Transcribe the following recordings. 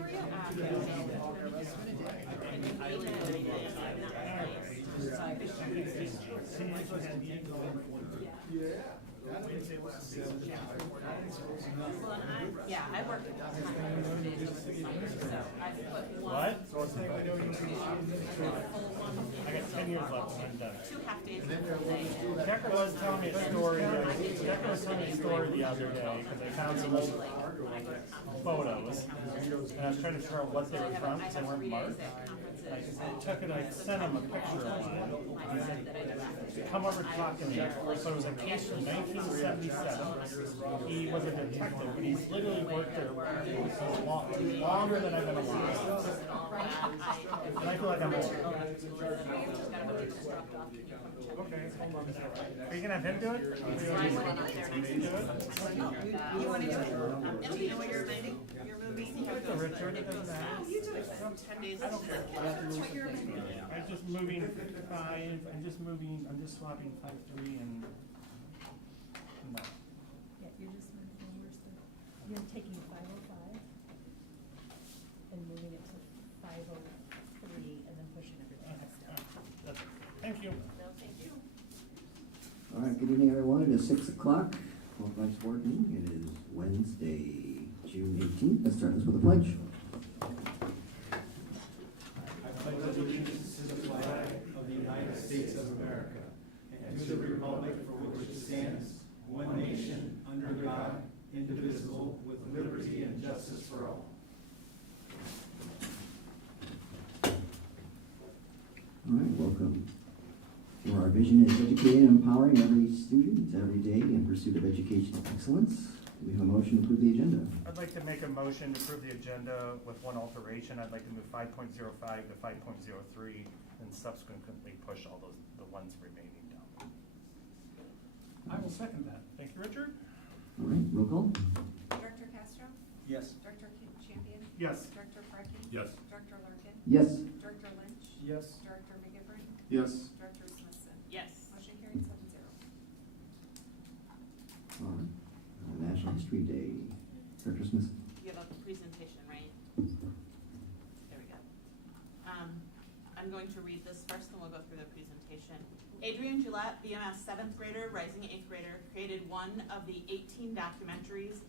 for you? Yeah, I work so I put one. What? I got 10 years left and I'm done. 2 half days and a full day. Decker was telling me a story. Decker was telling me a story the other day because I found some old photos and I was trying to figure out what they were from because they weren't marked. I took it, I sent him a picture of one. He said, come over talking to me. So it was a case from 1977. He was a detective, but he's literally worked there longer than I've been alive. And I feel like I'm old. Okay, hold on a second. Are you gonna have him do it? You want to do it? Do you know what you're moving? You're moving? Richard, it doesn't matter. You do it. 10 days. That's what you're moving. I'm just moving 5, I'm just swapping 5-3 and no. Yeah, you're just moving, you're taking 505 and moving it to 503 and then pushing everything else down. Thank you. No, thank you. All right, good evening, everyone. It is 6 o'clock. Vice Board meeting. It is Wednesday, June 18th. Let's start this with a pledge. I pledge allegiance to the flag of the United States of America and to the republic for which it stands, one nation, under God, indivisible, with liberty and justice for all. All right, welcome. Our vision is educating and empowering every student every day in pursuit of educational excellence. Do we have a motion to approve the agenda? I'd like to make a motion to approve the agenda with one alteration. I'd like to move 5.05 to 5.03 and subsequently push all the ones remaining down. I will second that. Thank you, Richard. All right, roll call. Director Castro? Yes. Director Champion? Yes. Director Farkey? Yes. Director Larkin? Yes. Director Lynch? Yes. Director McGivern? Yes. Director Smithson? Yes. Motion carried 7-0. All right. National History Day. Director Smith. You have a presentation, right? There we go. I'm going to read this first and we'll go through the presentation. Adrian Gillette, BMS 7th grader, rising 8th grader, created one of the 18 documentaries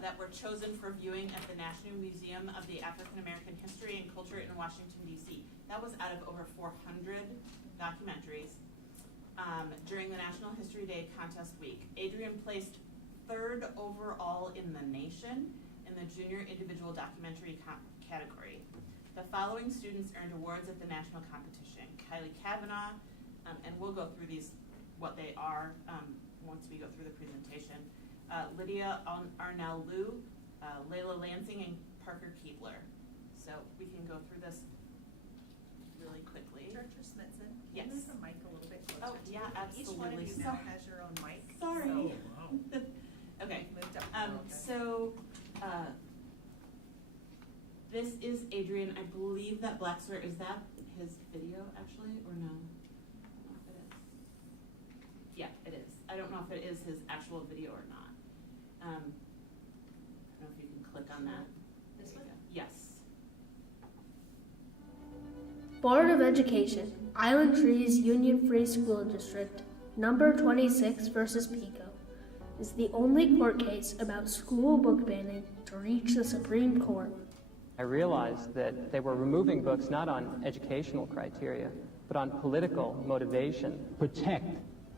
that were chosen for viewing at the National Museum of the African American History and Culture in Washington, D.C. That was out of over 400 documentaries during the National History Day contest week. Adrian placed 3rd overall in the nation in the junior individual documentary category. The following students earned awards at the national competition: Kylie Kavanaugh, and we'll go through these, what they are once we go through the presentation. Lydia Arnell-Liu, Layla Lansing, and Parker Keebler. So we can go through this really quickly. Director Smithson, Yes. can you move the mic a little bit closer? Oh, yeah, Each one of absolutely. you now has your own mic. Sorry. So Okay. moved up a little bit. So this is Adrian. I believe that Black Swear, is that his video actually, or no? I don't know if it is. Yeah, it is. I don't know if it is his actual video or not. I don't know if you can click on that. This one? Yes. Board of Education, Island Trees Union Free School District, number 26 versus Pico, is the only court case about school book banning to reach the Supreme Court. I realized that they were removing books not on educational criteria, but on political motivation. Protect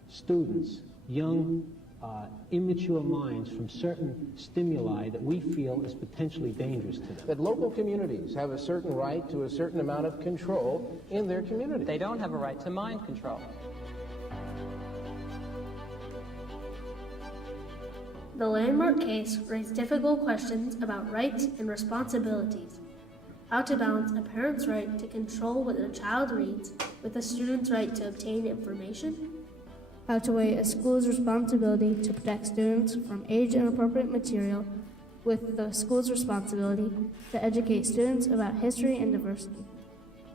students, young, immature minds from certain stimuli that we feel is potentially dangerous to them. That local communities have a certain right to a certain amount of control in their community. They don't have a right to mind control. The landmark case raised difficult questions about rights and responsibilities, how to balance a parent's right to control what a child reads with a student's right to obtain information, how to weigh a school's responsibility to protect students from age-inappropriate material with the school's responsibility to educate students about history and diversity.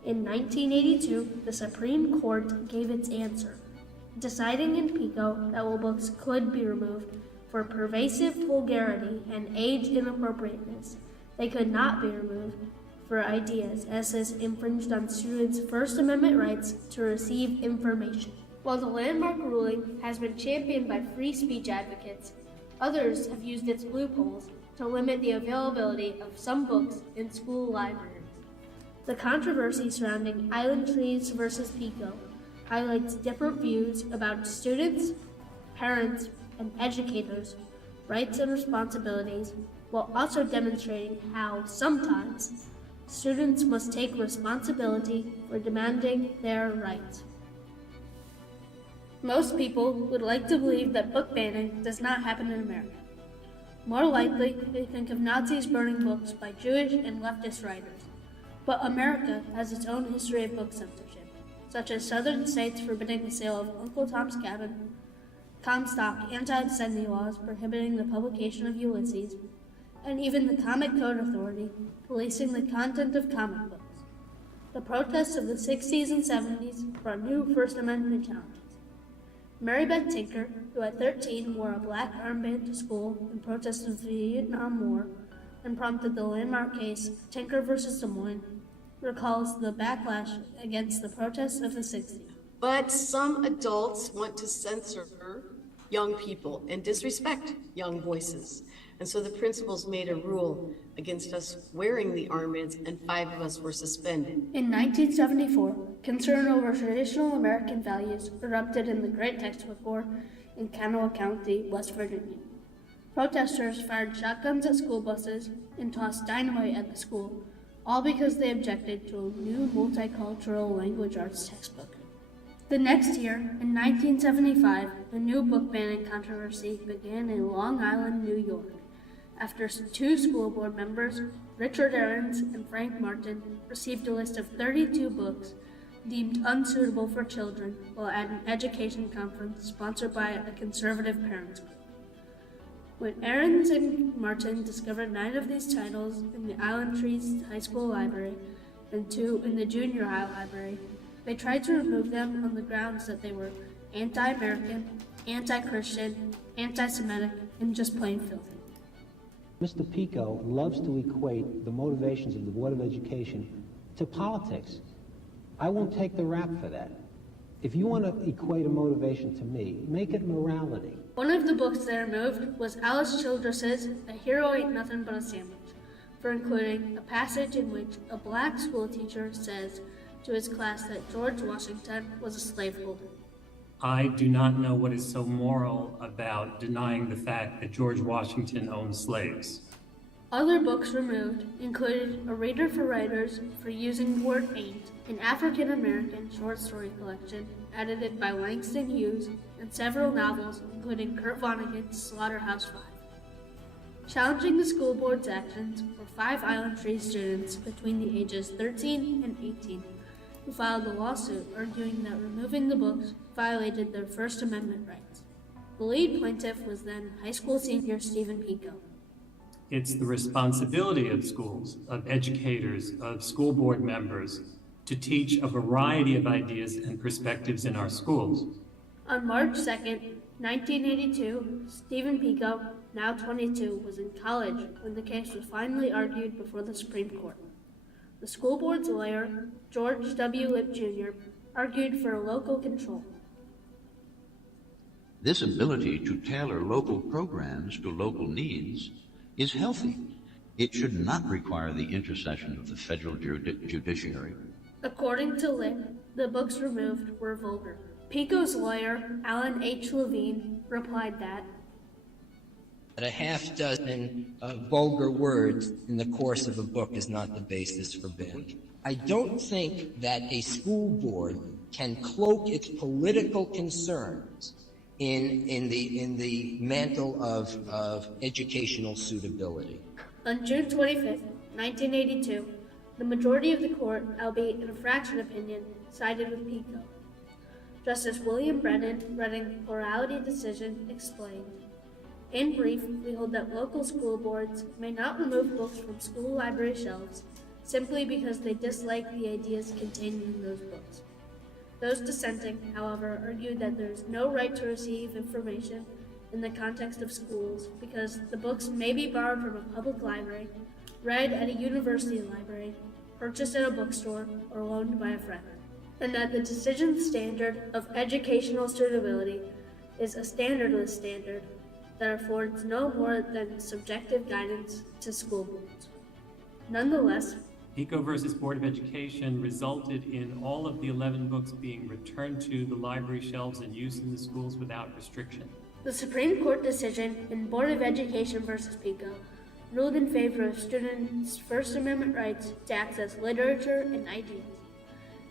In 1982, the Supreme Court gave its answer, deciding in Pico that while books could be removed for pervasive vulgarity and age inappropriateness, They could not be removed for ideas as this infringed on students' First Amendment rights to receive information. While the landmark ruling has been championed by free speech advocates, others have used its loopholes to limit the availability of some books in school libraries. The controversy surrounding Island Trees versus Pico highlights different views about students, parents, and educators' rights and responsibilities, while also demonstrating how, sometimes, students must take responsibility for demanding their rights. Most people would like to believe that book banning does not happen in America. More likely, they think of Nazis burning books by Jewish and leftist writers. But America has its own history of book censorship, such as southern states forbidding the sale of Uncle Tom's Cabin, Comstock anti-obscenity laws prohibiting the publication of Ulysses, and even the Comic Code Authority policing the content of comic books. The protests of the 60s and 70s brought new First Amendment challenges. Mary Beth Tinker, who at 13 wore a black armband to school in protest of the Vietnam War and prompted the landmark case Tinker versus Des Moines, recalls the backlash against the protests of the 60s. But some adults want to censor young people and disrespect young voices. And so the principals made a rule against us wearing the armbands, and 5 of us were suspended. In 1974, concern over traditional American values erupted in the Great Textbook War in Kanawha County, West Virginia. Protesters fired shotguns at school buses and tossed dynamite at the school, all because they objected to a new multicultural language arts textbook. The next year, in 1975, a new book banning controversy began in Long Island, New York, after 2 school board members, Richard Ahrens and Frank Martin, received a list of 32 books deemed unsuitable for children while at an education conference sponsored by a conservative parents group. When Ahrens and Martin discovered 9 of these titles in the Island Trees High School library and 2 in the junior high library, they tried to remove them on the grounds that they were anti-American, anti-Christian, anti-Semitic, and just plain filthy. Mr. Pico loves to equate the motivations of the Board of Education to politics. I won't take the rap for that. If you want to equate a motivation to me, make it morality. One of the books they removed was Alice Childress's A Hero Ain't Nothing But a Sandwich, for including a passage in which a black school teacher says to his class that George Washington was a slaveholder. I do not know what is so moral about denying the fact that George Washington owned slaves. Other books removed included A Reader for Writers for Using the Word Ain't, an African-American short story collection edited by Langston Hughes, and several novels including Kurt Vonnegut's Slaughterhouse-Five. Challenging the school board's actions were 5 Island Tree students between the ages 13 and 18 who filed a lawsuit arguing that removing the books violated their First Amendment rights. The lead plaintiff was then high school senior Stephen Pico. It's the responsibility of schools, of educators, of school board members to teach a variety of ideas and perspectives in our schools. On March 2nd, 1982, Stephen Pico, now 22, was in college when the case was finally argued before the Supreme Court. The school board's lawyer, George W. Lipp Jr., argued for local control. This ability to tailor local programs to local needs is healthy. It should not require the intercession of the federal judiciary. According to Lipp, the books removed were vulgar. Pico's lawyer, Alan H. Levine, replied that a half dozen vulgar words in the course of a book is not the basis for banning. I don't think that a school board can cloak its political concerns in the mantle of educational suitability. On June 25th, 1982, the majority of the court, albeit in a fraction opinion, sided with Pico. Justice William Brennan, writing the plurality decision, explained, "In brief, we hold that local school boards may not remove books from school library shelves simply because they dislike the ideas contained in those books. Those dissenting, however, argued that there is no right to receive information in the context of schools because the books may be borrowed from a public library, read at a university library, purchased at a bookstore, or loaned by a friend, and that the decision standard of educational suitability is a standardless standard that affords no more than subjective guidance to school boards. Nonetheless, PICO versus Board of Education resulted in all of the 11 books being returned to the library shelves and used in the schools without restriction. the Supreme Court decision in Board of Education versus PICO ruled in favor of students' First Amendment rights to access literature and ideas.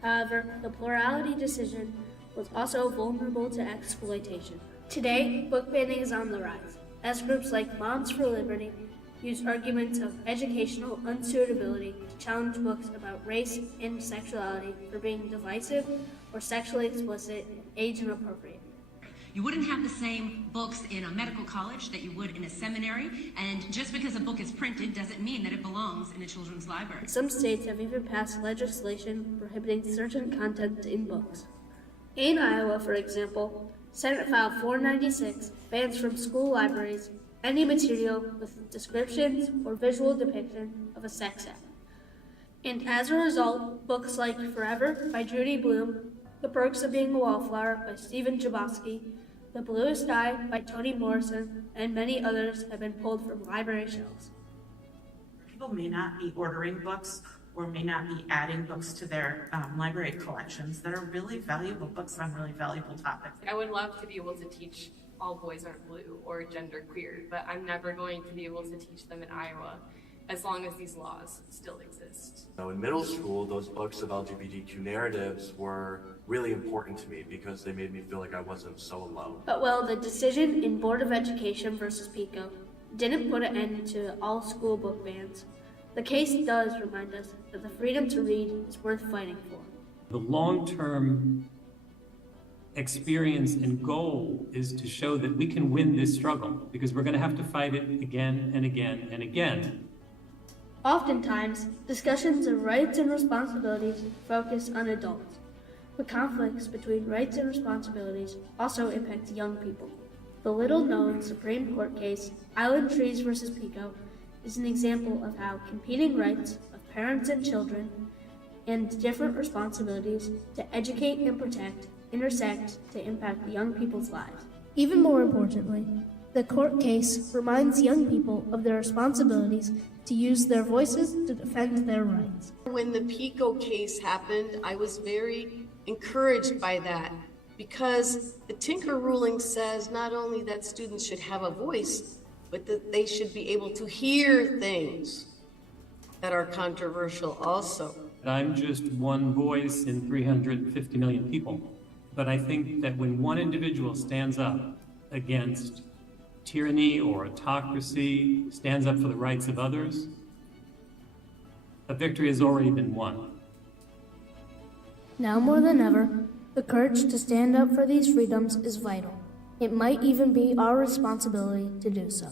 However, the plurality decision was also vulnerable to exploitation. Today, book banning is on the rise, as groups like Moms for Liberty use arguments of educational unsuitability to challenge books about race and sexuality for being divisive or sexually explicit and age inappropriate. You wouldn't have the same books in a medical college that you would in a seminary, and just because a book is printed doesn't mean that it belongs in a children's library. Some states have even passed legislation prohibiting certain content in books. In Iowa, for example, Senate File 496 bans from school libraries any material with descriptions or visual depiction of a sex act. And as a result, books like Forever by Judy Blume, The Perks of Being a Wallflower by Stephen Chbosky, The Bluest Eye by Toni Morrison, and many others have been pulled from library shelves. People may not be ordering books or may not be adding books to their library collections that are really valuable books on really valuable topics. I would love to be able to teach All Boys Aren't Blue or Gender Queer, but I'm never going to be able to teach them in Iowa as long as these laws still exist. In middle school, those books of LGBTQ narratives were really important to me because they made me feel like I wasn't so alone. But while the decision in Board of Education versus PICO didn't put an end to all school book bans, the case does remind us that the freedom to read is worth fighting for. The long-term experience and goal is to show that we can win this struggle because we're going to have to fight it again and again and again. Oftentimes, discussions of rights and responsibilities focus on adults, but conflicts between rights and responsibilities also impact young people. The little-known Supreme Court case, Island Trees versus PICO, is an example of how competing rights of parents and children and different responsibilities to educate and protect intersect to impact young people's lives. Even more importantly, the court case reminds young people of their responsibilities to use their voices to defend their rights. When the PICO case happened, I was very encouraged by that because the Tinker ruling says not only that students should have a voice, but that they should be able to hear things that are controversial also. I'm just one voice in 350 million people, but I think that when one individual stands up against tyranny or autocracy, stands up for the rights of others, a victory has already been won. Now more than ever, the courage to stand up for these freedoms is vital. It might even be our responsibility to do so.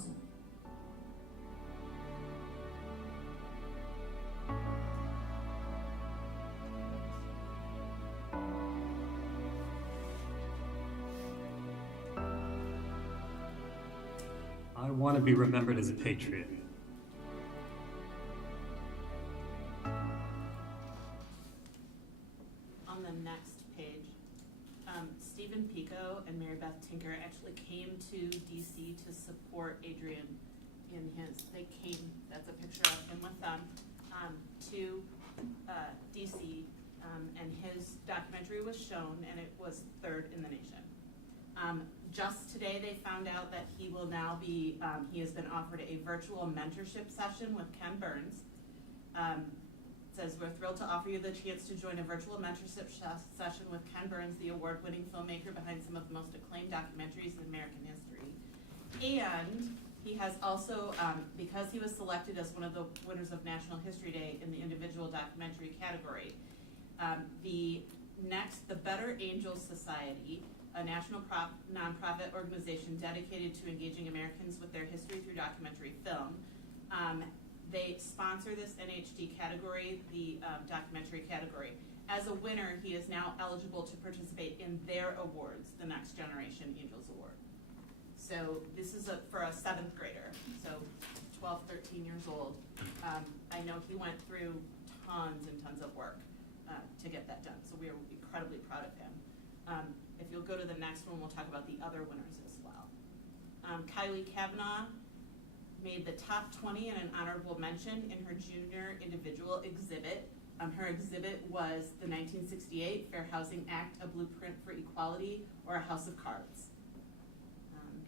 I want to be remembered as a patriot. On the next page, Stephen Pico and Mary Beth Tinker actually came to DC to support Adrian in his, that's a picture of him with them, to DC, and his documentary was shown and it was third in the nation. Just today they found out that he will now be, he has been offered a virtual mentorship session with Ken Burns. It says, we're thrilled to offer you the chance to join a virtual mentorship session with Ken Burns, the award-winning filmmaker behind some of the most acclaimed documentaries in American history. And he has also, because he was selected as one of the winners of National History Day in the individual documentary category, the Better Angels Society, a national nonprofit organization dedicated to engaging Americans with their history through documentary film. They sponsor this NHD category, the documentary category. As a winner, he is now eligible to participate in their awards, the Next Generation Angels Award. So this is for a 7th grader, so 12, 13 years old. I know he went through tons and tons of work to get that done, so we are incredibly proud of him. If you'll go to the next one, we'll talk about the other winners as well. Kylie Kavanaugh made the top 20 and an honorable mention in her junior individual exhibit. Her exhibit was the 1968 Fair Housing Act, A Blueprint for Equality, or A House of Cards.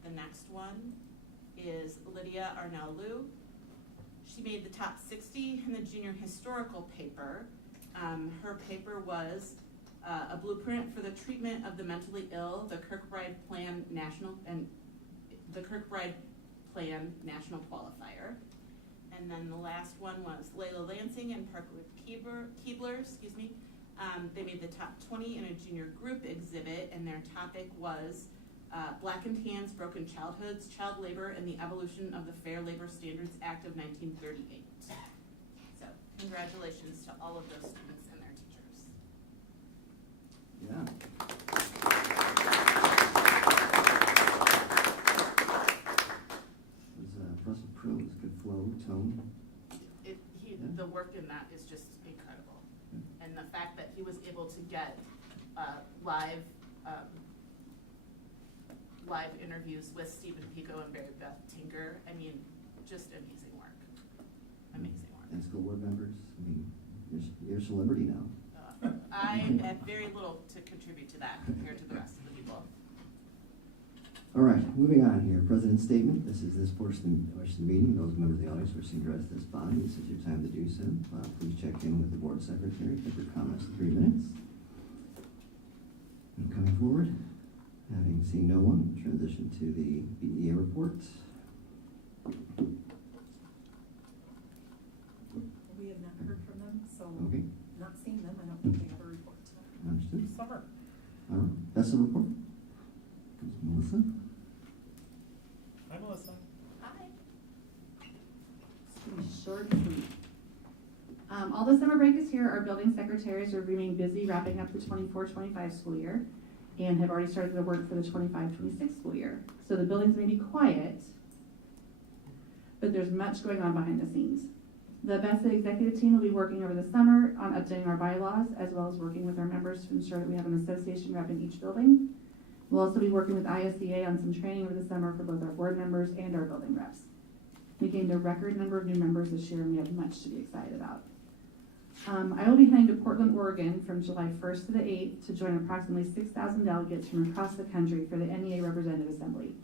The next one is Lydia Arnell-Liu. She made the top 60 in the junior historical paper. Her paper was A Blueprint for the Treatment of the Mentally Ill, the Kirkbride Plan National Qualifier. And then the last one was Layla Lansing and Parkwood Keebler, they made the top 20 in a junior group exhibit, and their topic was Blackened Hands, Broken Childhoods, Child Labor, and the Evolution of the Fair Labor Standards Act of 1938. So congratulations to all of those students and their teachers. Yeah. It was impressive prose, good flow, tone. The work in that is just incredible. And the fact that he was able to get live interviews with Stephen Pico and Mary Beth Tinker, I mean, just amazing work. Amazing work. And school board members, I mean, you're a celebrity now. I have very little to contribute to that compared to the rest of the people. All right, moving on here. President's statement. This is this portion of the meeting. Those members of the audience wishing to address this body, this is your time to do so. Please check in with the board secretary. Take your comments in 3 minutes. And coming forward, having seen no one, transition to the BEA report. We have not heard from them, so Okay. not seeing them, I don't think they have a report tonight. Understood. Summer. All right, that's the report. Melissa? Hi, Melissa. Hi. Short and sweet. Although summer break is here, our building secretaries are remaining busy wrapping up the 24-25 school year and have already started the work for the 25-26 school year. So the buildings may be quiet, but there's much going on behind the scenes. The Best executive team will be working over the summer on updating our bylaws, as well as working with our members to ensure that we have an association rep in each building. We'll also be working with ISEA on some training over the summer for both our board members and our building reps. We gained a record number of new members this year, and we have much to be excited about. I will be heading to Portland, Oregon from July 1st to the 8th to join approximately 6,000 delegates from across the country for the NEA Representative Assembly.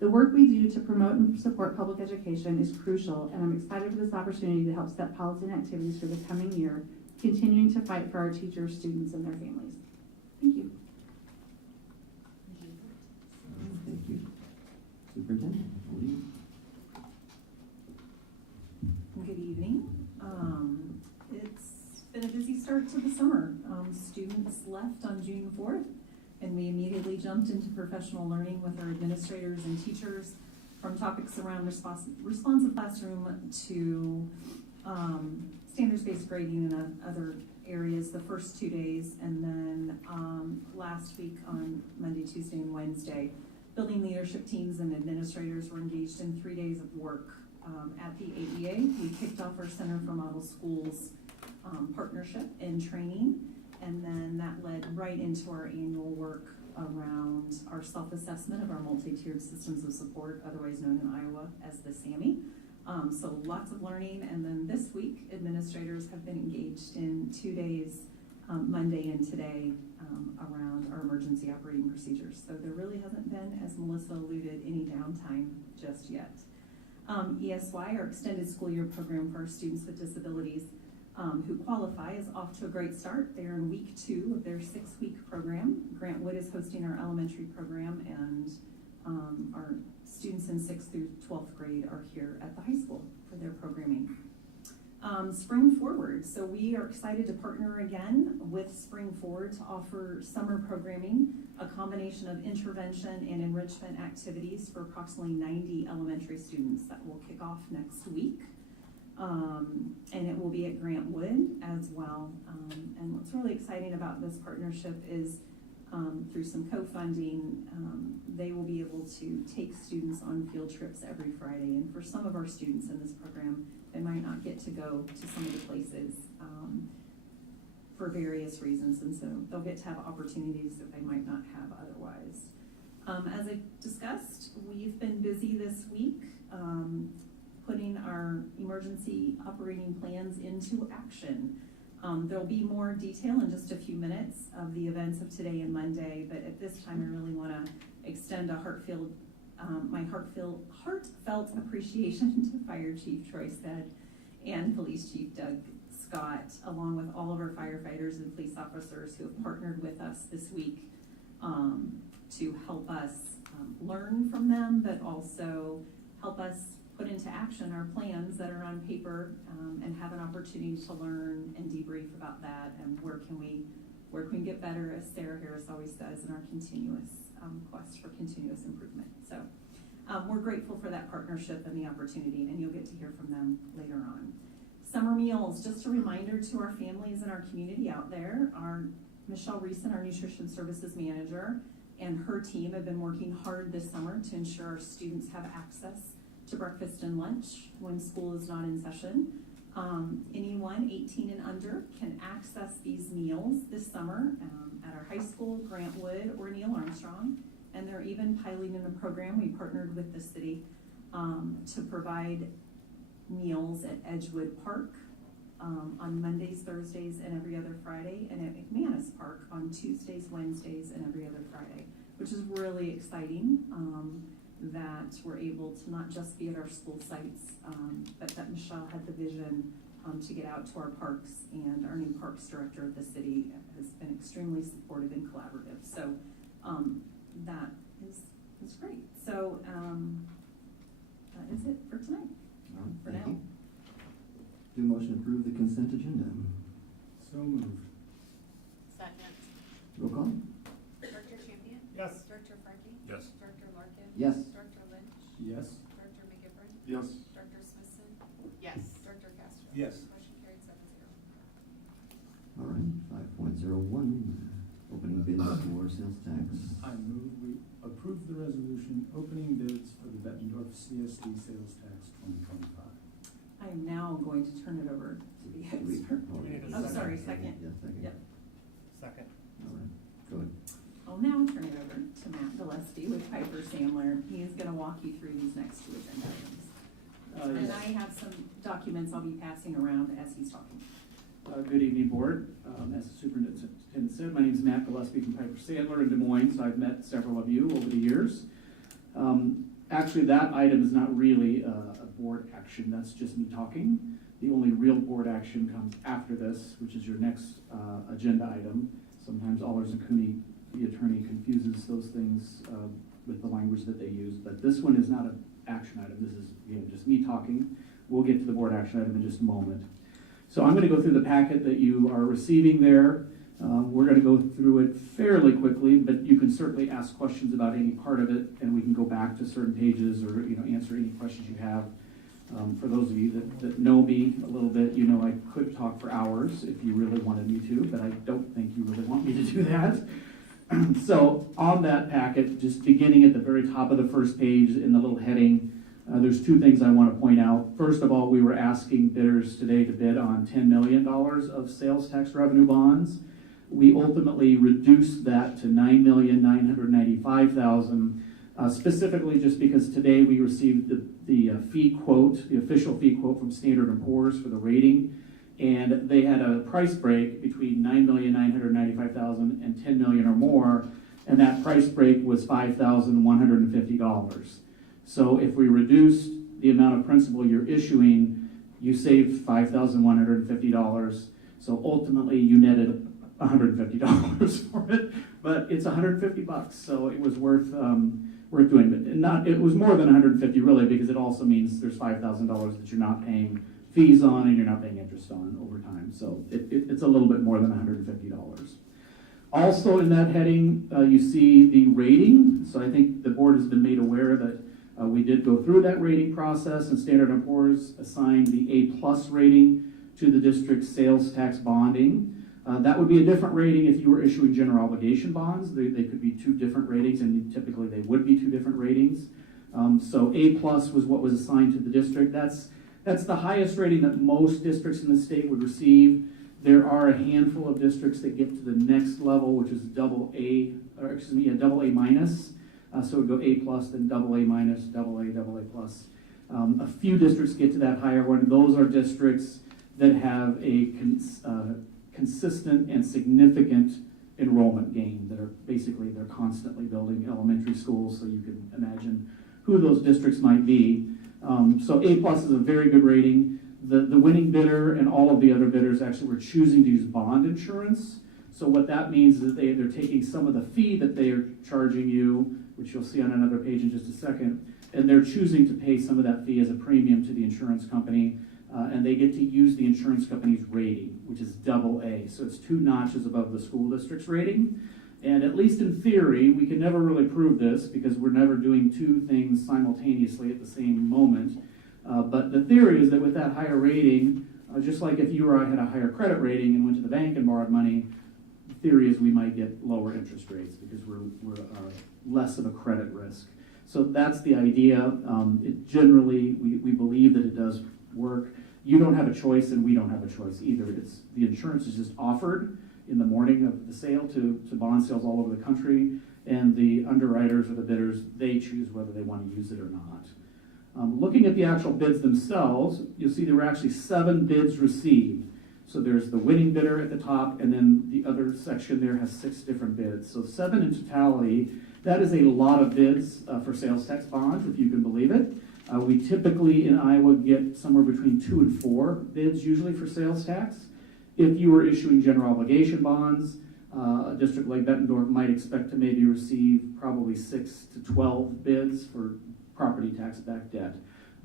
The work we do to promote and support public education is crucial, and I'm excited for this opportunity to help set policy and activities for the coming year, continuing to fight for our teachers, students, and their families. Thank you. Thank you. Superintendent, over to you. Good evening. It's been a busy start to the summer. Students left on June 4th, and we immediately jumped into professional learning with our administrators and teachers, from topics around responsive classroom to standards-based grading and other areas the first 2 days, and then last week on Monday, Tuesday, and Wednesday, building leadership teams and administrators were engaged in 3 days of work at the AEA. We kicked off our Center for Model Schools partnership and training, and then that led right into our annual work around our self-assessment of our multi-tiered systems of support, otherwise known in Iowa as the SAMI. So lots of learning, and then this week, administrators have been engaged in 2 days, Monday and today, around our emergency operating procedures. So there really hasn't been, as Melissa alluded, any downtime just yet. ESY, our extended school year program for our students with disabilities who qualify, is off to a great start. They're in week 2 of their 6-week program. Grant Wood is hosting our elementary program, and our students in 6th through 12th grade are here at the high school for their programming. Spring Forward. So we are excited to partner again with Spring Forward to offer summer programming, a combination of intervention and enrichment activities for approximately 90 elementary students that will kick off next week. And it will be at Grant Wood as well. And what's really exciting about this partnership is through some co-funding, they will be able to take students on field trips every Friday. And for some of our students in this program, they might not get to go to some of the places for various reasons, and so they'll get to have opportunities that they might not have otherwise. As I discussed, we've been busy this week putting our emergency operating plans into action. There'll be more detail in just a few minutes of the events of today and Monday, but at this time I really want to extend a my heartfelt appreciation to Fire Chief Troy Stead and Police Chief Doug Scott, along with all of our firefighters and police officers who have partnered with us this week to help us learn from them, but also help us put into action our plans that are on paper and have an opportunity to learn and debrief about that and where can we get better, as Sarah Harris always says, in our continuous quest for continuous improvement. So we're grateful for that partnership and the opportunity, and you'll get to hear from them later on. Summer meals, just a reminder to our families and our community out there. Michelle Reeson, our Nutrition Services Manager, and her team have been working hard this summer to ensure our students have access to breakfast and lunch when school is not in session. Anyone 18 and under can access these meals this summer at our high school, Grant Wood, or Neil Armstrong. And they're even piloting a program. We partnered with the city to provide meals at Edgewood Park on Mondays, Thursdays, and every other Friday, and at McManus Park on Tuesdays, Wednesdays, and every other Friday, which is really exciting that we're able to not just be at our school sites, but that Michelle had the vision to get out to our parks, and our new parks director of the city has been extremely supportive and collaborative. So that is great. So that is it for tonight. For now. You. Do a motion to approve the consent agenda. So moved. Second. Roll call. Director Champion? Yes. Director Farkey? Yes. Director Larkin? Yes. Director Lynch? Yes. Director McGivern? Yes. Director Smithson? Yes. Director Castro? Yes. Motion carried 7-0. All right, 5.01, opening bids for sales tax. I move we approve the resolution opening bids for the Bettendorf CSD sales tax 2025. I am now going to turn it over to the expert. Oh, sorry, second. Yes, second. Yep. Second. All right, go ahead. I'll now turn it over to Matt Gillespie with Piper Sandler. He is going to walk you through these next two agenda items. And I have some documents I'll be passing around as he's talking. Good evening, Board. As the Superintendent said, my name is Matt Gillespie from Piper Sandler in Des Moines. I've met several of you over the years. Actually, that item is not really a board action. That's just me talking. The only real board action comes after this, which is your next agenda item. Sometimes Allers and Cooney, the attorney, confuses those things with the language that they use. But this one is not an action item. This is, again, just me talking. We'll get to the board action item in just a moment. So I'm going to go through the packet that you are receiving there. We're going to go through it fairly quickly, but you can certainly ask questions about any part of it, and we can go back to certain pages or answer any questions you have. For those of you that know me a little bit, you know I could talk for hours if you really wanted me to, but I don't think you really want me to do that. So on that packet, just beginning at the very top of the first page in the little heading, there's two things I want to point out. First of all, we were asking bidders today to bid on $10 million of sales tax revenue bonds. We ultimately reduced that to $9,995,000, specifically just because today we received the fee quote, the official fee quote from Standard & Poor's for the rating, and they had a price break between $9,995,000 and $10 million or more, and that price break was $5,150. So if we reduced the amount of principal you're issuing, you saved $5,150. So ultimately you netted $150 for it, but it's $150, so it was worth doing. But it was more than $150 really, because it also means there's $5,000 that you're not paying fees on and you're not paying interest on over time. So it's a little bit more than $150. Also in that heading, you see the rating. So I think the board has been made aware that we did go through that rating process, and Standard & Poor's assigned the A+ rating to the district's sales tax bonding. That would be a different rating if you were issuing general obligation bonds. They could be two different ratings, and typically they would be two different ratings. So A+ was what was assigned to the district. That's the highest rating that most districts in the state would receive. There are a handful of districts that get to the next level, which is double A minus. So it would go A+, then double A minus, double A plus. A few districts get to that higher one. Those are districts that have a consistent and significant enrollment gain, that are basically, they're constantly building elementary schools, so you can imagine who those districts might be. So A+ is a very good rating. The winning bidder and all of the other bidders actually were choosing to use bond insurance. So what that means is that they're taking some of the fee that they are charging you, which you'll see on another page in just a second, and they're choosing to pay some of that fee as a premium to the insurance company, and they get to use the insurance company's rating, which is double A. So it's 2 notches above the school district's rating. And at least in theory, we can never really prove this because we're never doing 2 things simultaneously at the same moment. But the theory is that with that higher rating, just like if you or I had a higher credit rating and went to the bank and borrowed money, the theory is we might get lower interest rates because we're less of a credit risk. So that's the idea. Generally, we believe that it does work. You don't have a choice and we don't have a choice either. The insurance is just offered in the morning of the sale to bond sales all over the country, and the underwriters or the bidders, they choose whether they want to use it or not. Looking at the actual bids themselves, you'll see there were actually 7 bids received. So there's the winning bidder at the top, and then the other section there has 6 different bids. So 7 in totality. That is a lot of bids for sales tax bonds, if you can believe it. We typically in Iowa get somewhere between 2 and 4 bids usually for sales tax. If you were issuing general obligation bonds, a district like Bettendorf might expect to maybe receive probably 6 to 12 bids for property tax-backed debt.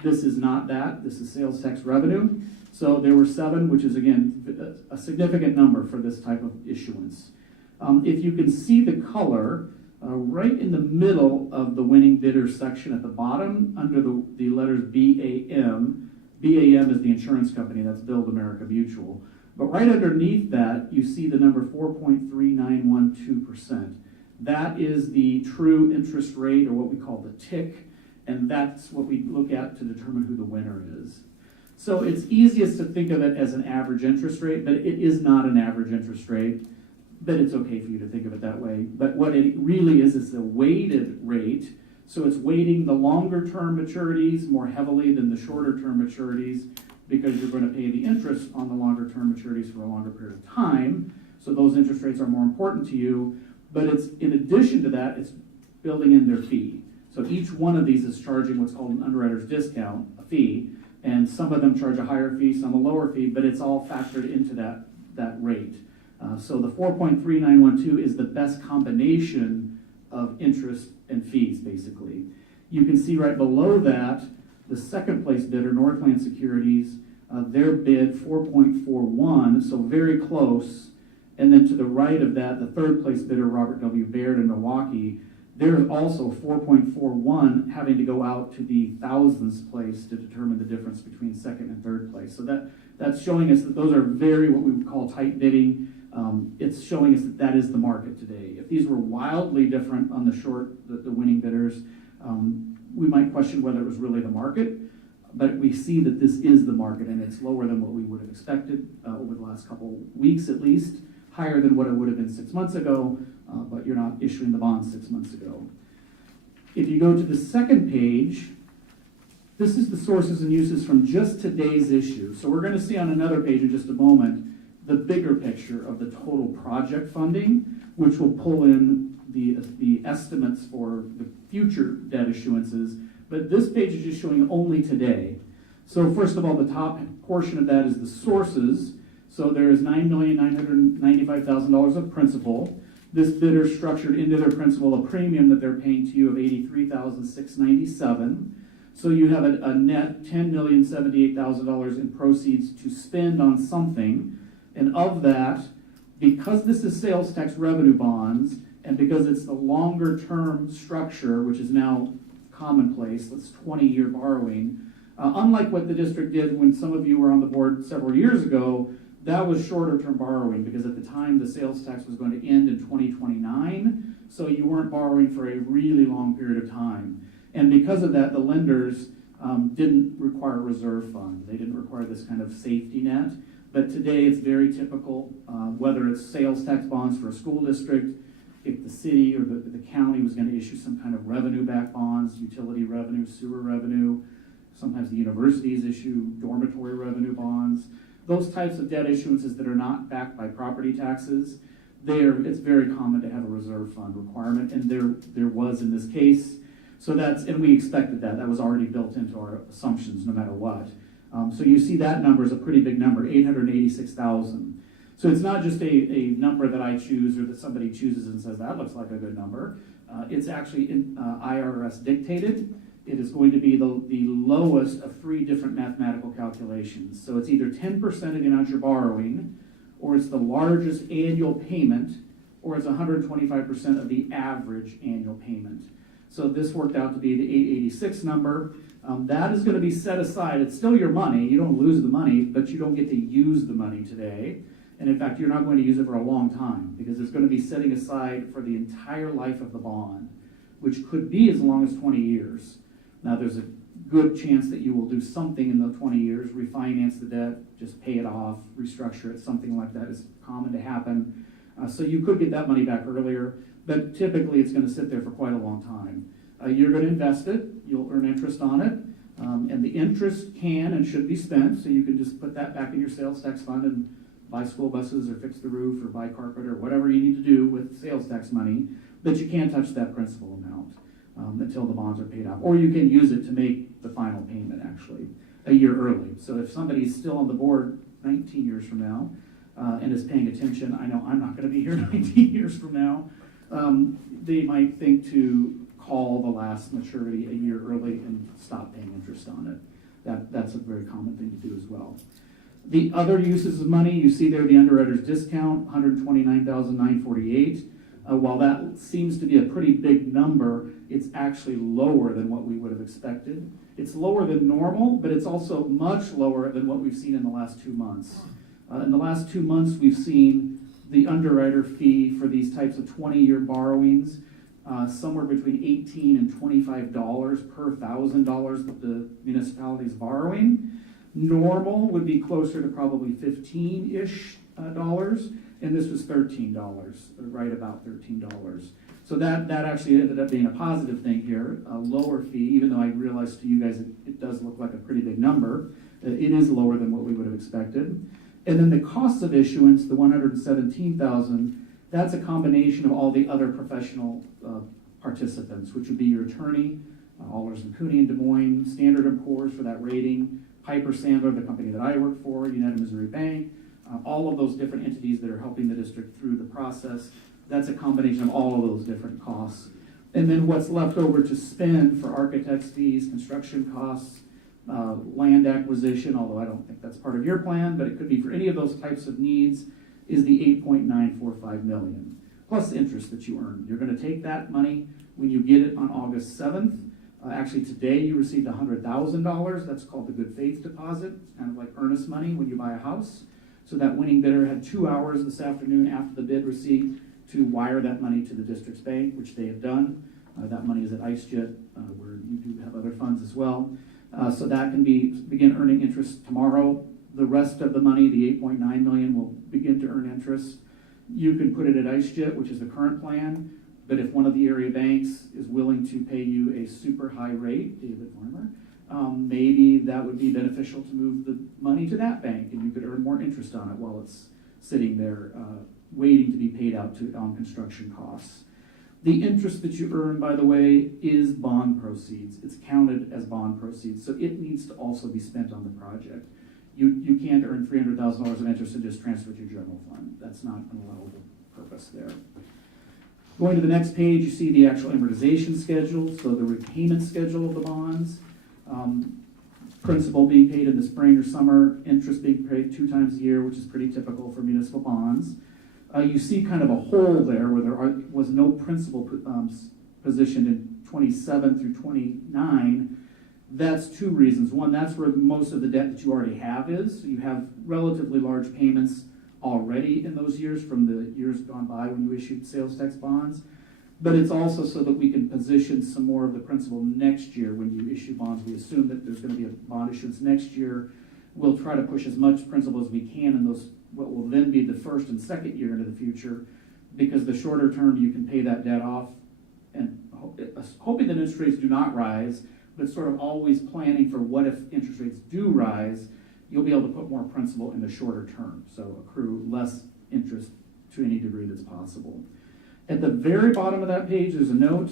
This is not that. This is sales tax revenue. So there were 7, which is, again, a significant number for this type of issuance. If you can see the color, right in the middle of the winning bidder section at the bottom, under the letters BAM, BAM is the insurance company, that's Build America Mutual. But right underneath that, you see the number 4.3912%. That is the true interest rate, or what we call the TIC, and that's what we look at to determine who the winner is. So it's easiest to think of it as an average interest rate, but it is not an average interest rate, but it's okay for you to think of it that way. But what it really is a weighted rate. So it's weighting the longer term maturities more heavily than the shorter term maturities, because you're going to pay the interest on the longer term maturities for a longer period of time. So those interest rates are more important to you. But it's, in addition to that, it's building in their fee. So each one of these is charging what's called an underwriter's discount, a fee, and some of them charge a higher fee, some a lower fee, but it's all factored into that rate. So the 4.3912 is the best combination of interest and fees, basically. You can see right below that, the second place bidder, Northland Securities, their bid 4.41, so very close. And then to the right of that, the third place bidder, Robert W. Baird in Milwaukee, they're also 4.41, having to go out to the thousandths place to determine the difference between second and third place. So that's showing us that those are very, what we would call tight bidding. It's showing us that that is the market today. If these were wildly different on the winning bidders, we might question whether it was really the market, but we see that this is the market, and it's lower than what we would have expected over the last couple weeks at least, higher than what it would have been 6 months ago, but you're not issuing the bonds 6 months ago. If you go to the second page, this is the sources and uses from just today's issue. So we're going to see on another page in just a moment the bigger picture of the total project funding, which will pull in the estimates for the future debt issuances. But this page is just showing only today. So first of all, the top portion of that is the sources. So there is $9,995,000 of principal. This bidder structured into their principal a premium that they're paying to you of $83,697. So you have a net $10,078,000 in proceeds to spend on something. And of that, because this is sales tax revenue bonds, and because it's the longer term structure, which is now commonplace, that's 20-year borrowing, unlike what the district did when some of you were on the board several years ago, That was shorter term borrowing because at the time the sales tax was going to end in 2029, so you weren't borrowing for a really long period of time. And because of that, the lenders didn't require a reserve fund. They didn't require this kind of safety net. But today it's very typical, whether it's sales tax bonds for a school district, if the city or the county was going to issue some kind of revenue-backed bonds, utility revenue, sewer revenue. Sometimes the universities issue dormitory revenue bonds. Those types of debt issuances that are not backed by property taxes, it's very common to have a reserve fund requirement, and there was in this case. So and we expected that. That was already built into our assumptions no matter what. So you see that number is a pretty big number, 886,000. So it's not just a number that I choose or that somebody chooses and says, that looks like a good number. It's actually IRS dictated. It is going to be the lowest of 3 different mathematical calculations. So it's either 10% of the amount you're borrowing, or it's the largest annual payment, or it's 125% of the average annual payment. So this worked out to be the 886 number. That is going to be set aside. It's still your money. You don't lose the money, but you don't get to use the money today. And in fact, you're not going to use it for a long time because it's going to be setting aside for the entire life of the bond, which could be as long as 20 years. Now, there's a good chance that you will do something in the 20 years, refinance the debt, just pay it off, restructure it, something like that is common to happen. So you could get that money back earlier, but typically it's going to sit there for quite a long time. You're going to invest it, you'll earn interest on it, and the interest can and should be spent, so you can just put that back in your sales tax fund and buy school buses or fix the roof or buy carpet or whatever you need to do with sales tax money, but you can't touch that principal amount until the bonds are paid off. Or you can use it to make the final payment actually a year early. So if somebody's still on the board 19 years from now and is paying attention, I know I'm not going to be here 19 years from now, they might think to call the last maturity a year early and stop paying interest on it. That's a very common thing to do as well. The other uses of money, you see there the underwriter's discount, $129,948. While that seems to be a pretty big number, it's actually lower than what we would have expected. It's lower than normal, but it's also much lower than what we've seen in the last 2 months. In the last 2 months, we've seen the underwriter fee for these types of 20-year borrowings somewhere between $18 and $25 per $1,000 that the municipality is borrowing. Normal would be closer to probably $15-ish dollars, and this was $13, right about $13. So that actually ended up being a positive thing here, a lower fee, even though I realized to you guys it does look like a pretty big number. It is lower than what we would have expected. And then the cost of issuance, the $117,000, that's a combination of all the other professional participants, which would be your attorney, Allers & Cooney in Des Moines, Standard & Poor's for that rating, Piper Sandler, the company that I work for, United Missouri Bank, all of those different entities that are helping the district through the process. That's a combination of all of those different costs. And then what's left over to spend for architect's fees, construction costs, land acquisition, although I don't think that's part of your plan, but it could be for any of those types of needs, is the $8.945 million, plus interest that you earn. You're going to take that money when you get it on August 7th. Actually, today you received $100,000. That's called the good faith deposit. It's kind of like earnest money when you buy a house. So that winning bidder had 2 hours this afternoon after the bid receipt to wire that money to the district's bank, which they have done. That money is at IceJet, where you do have other funds as well. So that can begin earning interest tomorrow. The rest of the money, the $8.9 million, will begin to earn interest. You can put it at IceJet, which is the current plan. But if one of the area banks is willing to pay you a super high rate, David Farmer, maybe that would be beneficial to move the money to that bank, and you could earn more interest on it while it's sitting there waiting to be paid out on construction costs. The interest that you earn, by the way, is bond proceeds. It's counted as bond proceeds, so it needs to also be spent on the project. You can't earn $300,000 of interest and just transfer it to your general fund. That's not an allowable purpose there. Going to the next page, you see the actual amortization schedule, so the repayment schedule of the bonds. Principal being paid in the spring or summer, interest being paid 2 times a year, which is pretty typical for municipal bonds. You see kind of a hole there where there was no principal positioned in 27 through 29. That's two reasons. One, that's where most of the debt that you already have is. You have relatively large payments already in those years from the years gone by when you issued sales tax bonds. But it's also so that we can position some more of the principal next year when you issue bonds. We assume that there's going to be a bond issuance next year. We'll try to push as much principal as we can in those, what will then be the first and second year into the future, because the shorter term you can pay that debt off and hoping that interest rates do not rise, but sort of always planning for what if interest rates do rise, you'll be able to put more principal in the shorter term, so accrue less interest to any degree that's possible. At the very bottom of that page, there's a note.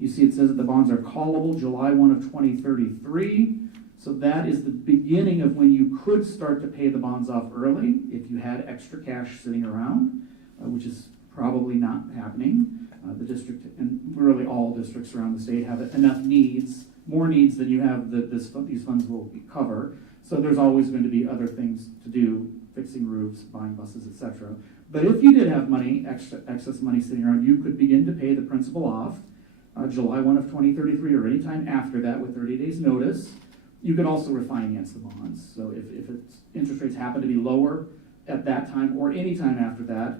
You see it says that the bonds are callable July 1 of 2033. So that is the beginning of when you could start to pay the bonds off early if you had extra cash sitting around, which is probably not happening. The district, and really all districts around the state, have enough needs, more needs than you have that these funds will cover. So there's always going to be other things to do, fixing roofs, buying buses, etc. But if you did have money, excess money sitting around, you could begin to pay the principal off July 1 of 2033 or any time after that with 30 days notice. You could also refinance the bonds. So if interest rates happen to be lower at that time or any time after that,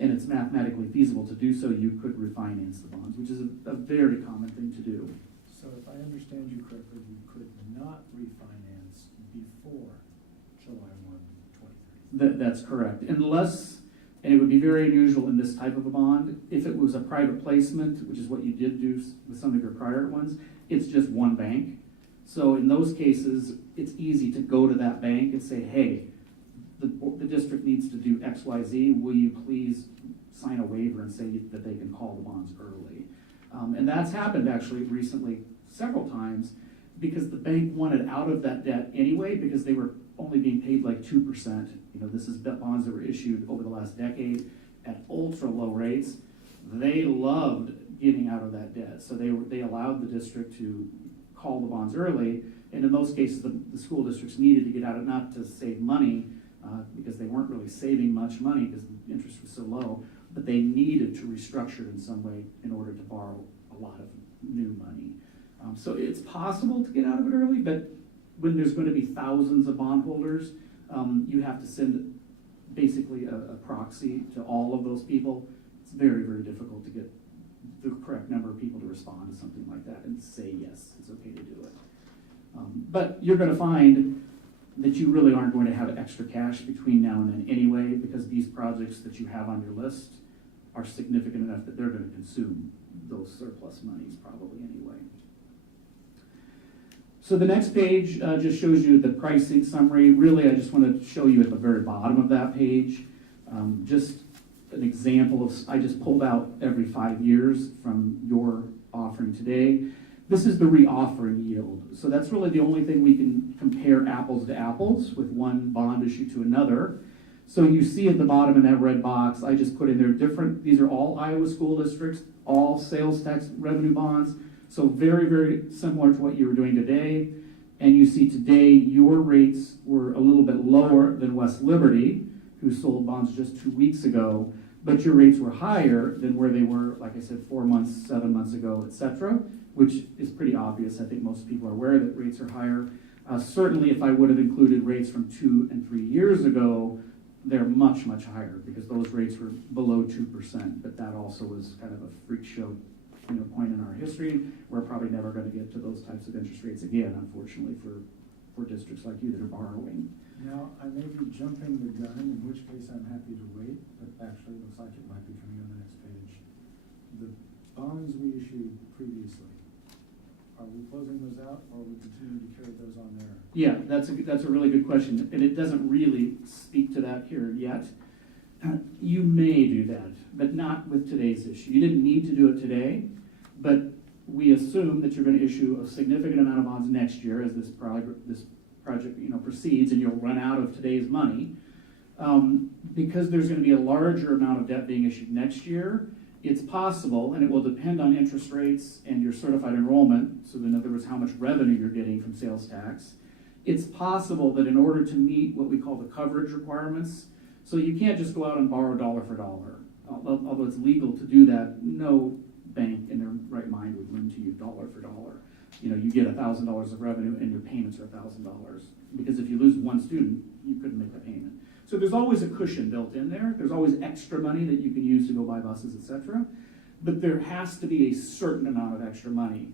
and it's mathematically feasible to do so, you could refinance the bonds, which is a very common thing to do. So if I understand you correctly, you could not refinance before July 1, 2030. That's correct. Unless, and it would be very unusual in this type of a bond, if it was a private placement, which is what you did do with some of your prior ones, it's just one bank. So in those cases, it's easy to go to that bank and say, hey, the district needs to do X, Y, Z. Will you please sign a waiver and say that they can call the bonds early? And that's happened actually recently several times because the bank wanted out of that debt anyway because they were only being paid like 2%. You know, this is bonds that were issued over the last decade at ultra low rates. They loved getting out of that debt. So they allowed the district to call the bonds early. And in those cases, the school districts needed to get out of it, not to save money, because they weren't really saving much money because the interest was so low, but they needed to restructure it in some way in order to borrow a lot of new money. So it's possible to get out of it early, but when there's going to be thousands of bondholders, you have to send basically a proxy to all of those people. It's very, very difficult to get the correct number of people to respond to something like that and say, yes, it's okay to do it. But you're going to find that you really aren't going to have extra cash between now and then anyway, because these projects that you have on your list are significant enough that they're going to consume those surplus monies probably anyway. So the next page just shows you the pricing summary. Really, I just want to show you at the very bottom of that page, just an example of, I just pulled out every 5 years from your offering today. This is the reoffering yield. So that's really the only thing we can compare apples to apples with one bond issue to another. So you see at the bottom in that red box, I just put in there different, these are all Iowa school districts, all sales tax revenue bonds. So very, very similar to what you were doing today. And you see today your rates were a little bit lower than West Liberty, who sold bonds just 2 weeks ago, but your rates were higher than where they were, like I said, 4 months, 7 months ago, etc., which is pretty obvious. I think most people are aware that rates are higher. Certainly, if I would have included rates from 2 and 3 years ago, they're much, much higher because those rates were below 2%, but that also was kind of a freak show point in our history. We're probably never going to get to those types of interest rates again, unfortunately, for districts like you that are borrowing. Now, I may be jumping the gun, in which case I'm happy to wait, but actually it looks like it might be coming on the next page. The bonds we issued previously, are we closing those out, or are we continuing to carry those on there? Yeah, that's a really good question, and it doesn't really speak to that here yet. You may do that, but not with today's issue. You didn't need to do it today, but we assume that you're going to issue a significant amount of bonds next year as this project proceeds, and you'll run out of today's money. Because there's going to be a larger amount of debt being issued next year, it's possible, and it will depend on interest rates and your certified enrollment, so in other words, how much revenue you're getting from sales tax. It's possible that in order to meet what we call the coverage requirements, so you can't just go out and borrow dollar for dollar. Although it's legal to do that, no bank in their right mind would lend to you dollar for dollar. you get $1,000 of revenue and your payments are $1,000. Because if you lose one student, you couldn't make the payment. So there's always a cushion built in there. There's always extra money that you can use to go buy buses, etc. But there has to be a certain amount of extra money.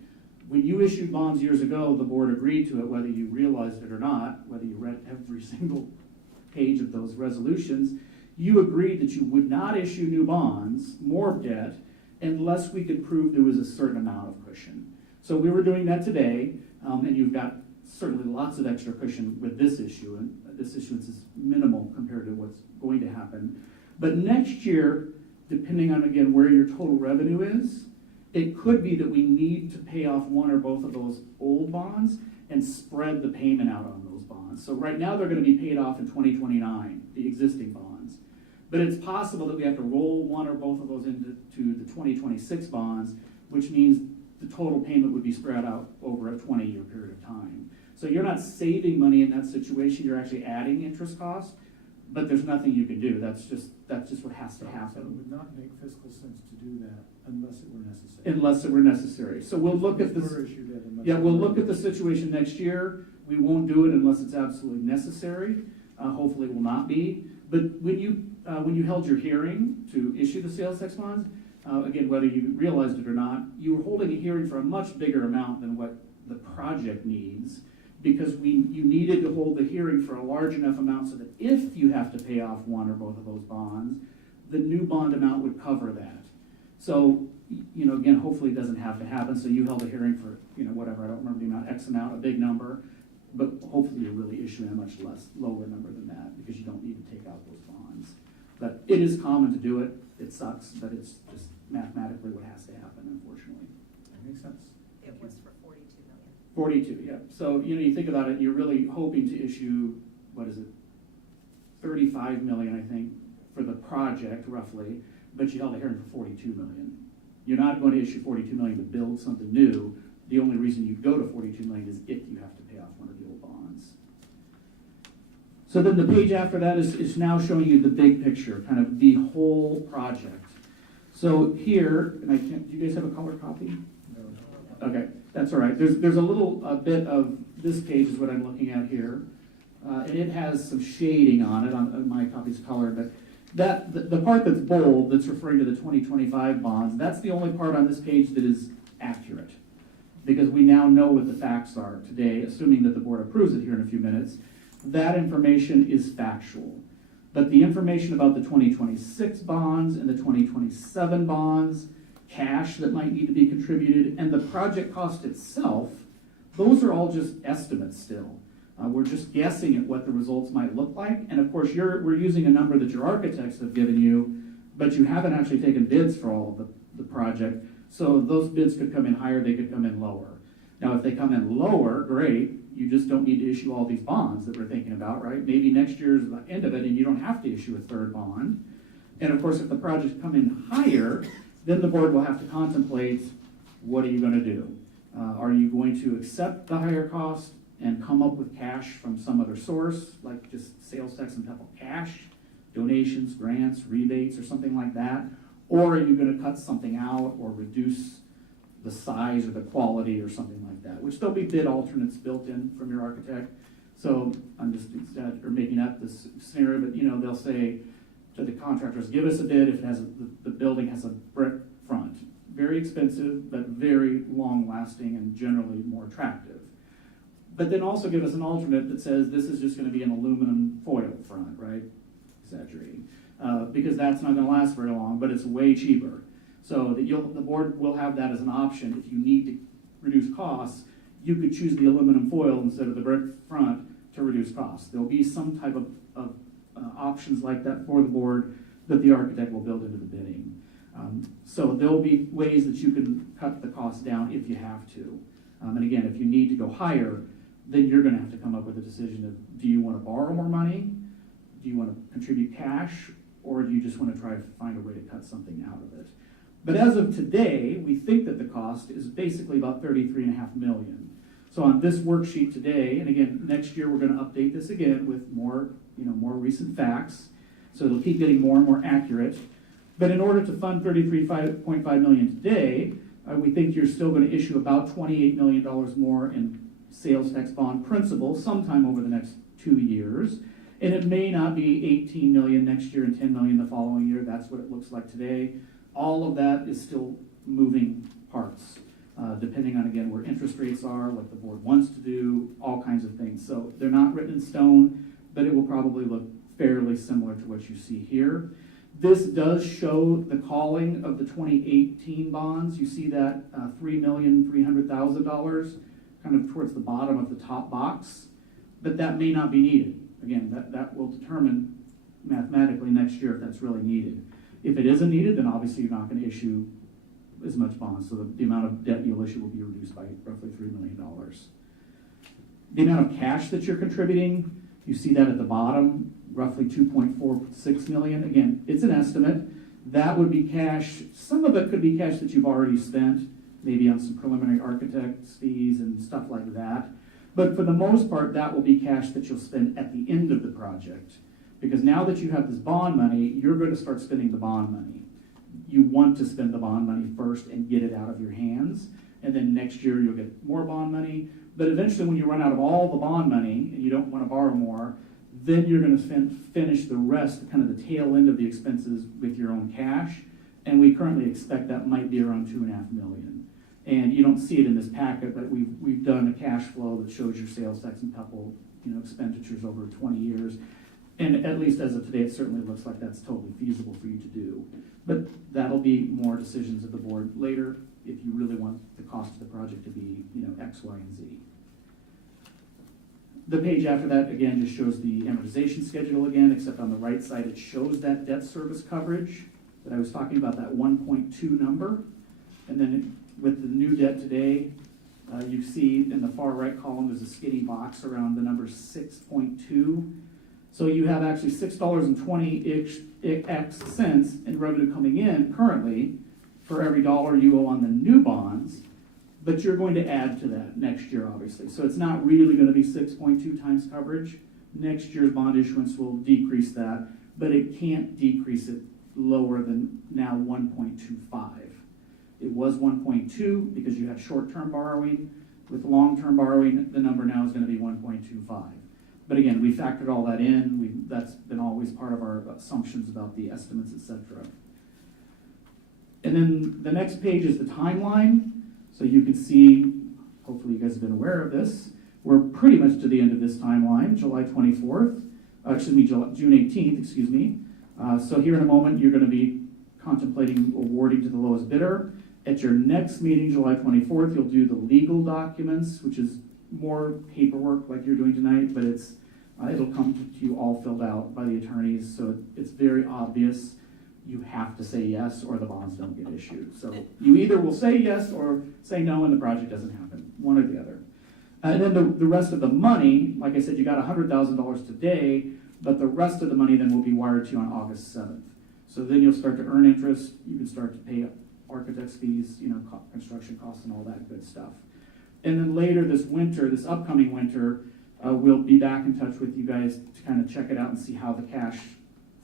When you issued bonds years ago, the board agreed to it, whether you realized it or not, whether you read every single page of those resolutions, you agreed that you would not issue new bonds, more debt, unless we could prove there was a certain amount of cushion. So we were doing that today, and you've got certainly lots of extra cushion with this issue, and this issuance is minimal compared to what's going to happen. But next year, depending on, again, where your total revenue is, it could be that we need to pay off one or both of those old bonds and spread the payment out on those bonds. So right now they're going to be paid off in 2029, the existing bonds. But it's possible that we have to roll one or both of those into the 2026 bonds, which means the total payment would be spread out over a 20-year period of time. So you're not saving money in that situation, you're actually adding interest costs, but there's nothing you can do. That's just what has to happen. So it would not make fiscal sense to do that unless it were necessary. Unless it were necessary. So we'll look at this. We'll look at the situation next year. We won't do it unless it's absolutely necessary. Hopefully it will not be. But when you held your hearing to issue the sales tax bonds, again, whether you realized it or not, you were holding a hearing for a much bigger amount than what the project needs, because you needed to hold the hearing for a large enough amount so that if you have to pay off one or both of those bonds, the new bond amount would cover that. So, again, hopefully it doesn't have to happen. So you held a hearing for, whatever, I don't remember the amount, X amount, a big number, but hopefully you're really issuing a much lower number than that, because you don't need to take out those bonds. But it is common to do it. It sucks, but it's just mathematically what has to happen, unfortunately. That makes sense. It was for 42 million. 42, yeah. So, you think about it, you're really hoping to issue, 35 million, I think, for the project, roughly, but you held a hearing for 42 million. You're not going to issue 42 million to build something new. The only reason you go to 42 million is if you have to pay off one of the old bonds. So then the page after that is now showing you the big picture, kind of the whole project. So here, and do you guys have a color copy? No. Okay, that's all right. There's a little bit of this page is what I'm looking at here. And it has some shading on it. My copy's colored, but the part that's bold, that's referring to the 2025 bonds, that's the only part on this page that is accurate. Because we now know what the facts are today, assuming that the board approves it here in a few minutes. That information is factual. But the information about the 2026 bonds and the 2027 bonds, cash that might need to be contributed, and the project cost itself, those are all just estimates still. We're just guessing at what the results might look like. And of course, we're using a number that your architects have given you, but you haven't actually taken bids for all of the project. So those bids could come in higher, they could come in lower. Now, if they come in lower, great. You just don't need to issue all these bonds that we're thinking about, right? Maybe next year's the end of it and you don't have to issue a third bond. And of course, if the projects come in higher, then the board will have to contemplate, what are you going to do? Are you going to accept the higher cost and come up with cash from some other source, like just sales tax and temple cash, donations, grants, rebates, or something like that? Or are you going to cut something out or reduce the size or the quality or something like that, which there'll be bid alternates built in from your architect. So I'm just making up this scenario, but they'll say to the contractors, give us a bid if it has the building has a brick front. Very expensive, but very long lasting and generally more attractive. But then also give us an alternate that says this is just going to be an aluminum foil front, right? Exaggerating. Because that's not going to last very long, but it's way cheaper. So that the board will have that as an option. If you need to reduce costs, you could choose the aluminum foil instead of the brick front to reduce costs. There'll be some type of options like that for the board that the architect will build into the bidding. So there'll be ways that you can cut the costs down if you have to. And again, if you need to go higher, then you're going to have to come up with a decision of, do you want to borrow more money? Do you want to contribute cash? Or do you just want to try to find a way to cut something out of it? But as of today, we think that the cost is basically about $33.5 million. So on this worksheet today, and again, next year we're going to update this again with more recent facts. So it'll keep getting more and more accurate. But in order to fund $33.5 million today, We think you're still going to issue about $28 million more in sales tax bond principal sometime over the next 2 years. And it may not be 18 million next year and 10 million the following year. That's what it looks like today. All of that is still moving parts, depending on, again, where interest rates are, what the board wants to do, all kinds of things. So they're not written in stone, but it will probably look fairly similar to what you see here. This does show the calling of the 2018 bonds. You see that $3,300,000 kind of towards the bottom of the top box, but that may not be needed. Again, that will determine mathematically next year if that's really needed. If it isn't needed, then obviously you're not going to issue as much bonds, so the amount of debt you'll issue will be reduced by roughly $3 million. The amount of cash that you're contributing, you see that at the bottom, roughly $2.46 million. Again, it's an estimate. That would be cash. Some of it could be cash that you've already spent, maybe on some preliminary architect's fees and stuff like that. But for the most part, that will be cash that you'll spend at the end of the project. Because now that you have this bond money, you're going to start spending the bond money. You want to spend the bond money first and get it out of your hands. And then next year you'll get more bond money. But eventually when you run out of all the bond money and you don't want to borrow more, then you're going to finish the rest, kind of the tail end of the expenses with your own cash. And we currently expect that might be around $2.5 million. And you don't see it in this packet, but we've done a cash flow that shows your sales tax and PEPL, expenditures over 20 years. And at least as of today, it certainly looks like that's totally feasible for you to do. But that'll be more decisions of the board later if you really want the cost of the project to be, X, Y, and Z. The page after that, again, just shows the amortization schedule again, except on the right side, it shows that debt service coverage that I was talking about, that 1.2 number. And then with the new debt today, you see in the far right column, there's a skinny box around the number 6.2. So you have actually $6.20-ish cents in revenue coming in currently for every dollar you owe on the new bonds, but you're going to add to that next year, obviously. So it's not really going to be 6.2 times coverage. Next year's bond issuance will decrease that, but it can't decrease it lower than now 1.25. It was 1.2 because you had short-term borrowing. With long-term borrowing, the number now is going to be 1.25. But again, we factored all that in. That's been always part of our assumptions about the estimates, etc. And then the next page is the timeline. So you can see, hopefully you guys have been aware of this, we're pretty much to the end of this timeline, July 24th, June 18th, excuse me. So here in a moment, you're going to be contemplating awarding to the lowest bidder. At your next meeting, July 24th, you'll do the legal documents, which is more paperwork like you're doing tonight, but it'll come to you all filled out by the attorneys, so it's very obvious you have to say yes or the bonds don't get issued. So you either will say yes or say no and the project doesn't happen, one or the other. And then the rest of the money, like I said, you got $100,000 today, but the rest of the money then will be wired to you on August 7th. So then you'll start to earn interest, you can start to pay architect's fees, construction costs and all that good stuff. And then later this winter, this upcoming winter, we'll be back in touch with you guys to kind of check it out and see how the cash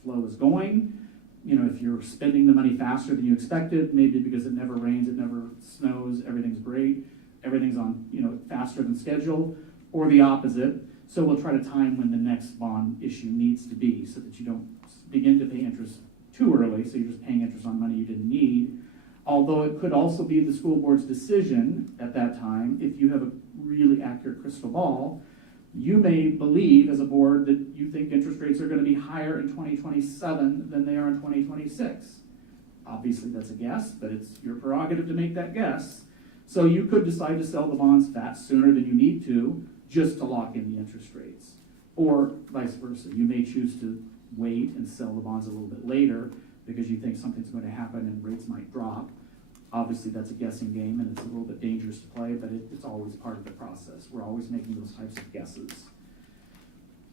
flow is going. If you're spending the money faster than you expected, maybe because it never rains, it never snows, everything's great, everything's on, faster than schedule, or the opposite. So we'll try to time when the next bond issue needs to be so that you don't begin to pay interest too early, so you're just paying interest on money you didn't need. Although it could also be the school board's decision at that time, if you have a really accurate crystal ball, you may believe as a board that you think interest rates are going to be higher in 2027 than they are in 2026. Obviously that's a guess, but it's your prerogative to make that guess. So you could decide to sell the bonds sooner than you need to, just to lock in the interest rates. Or vice versa. You may choose to wait and sell the bonds a little bit later because you think something's going to happen and rates might drop. Obviously, that's a guessing game, and it's a little bit dangerous to play, but it's always part of the process. We're always making those types of guesses.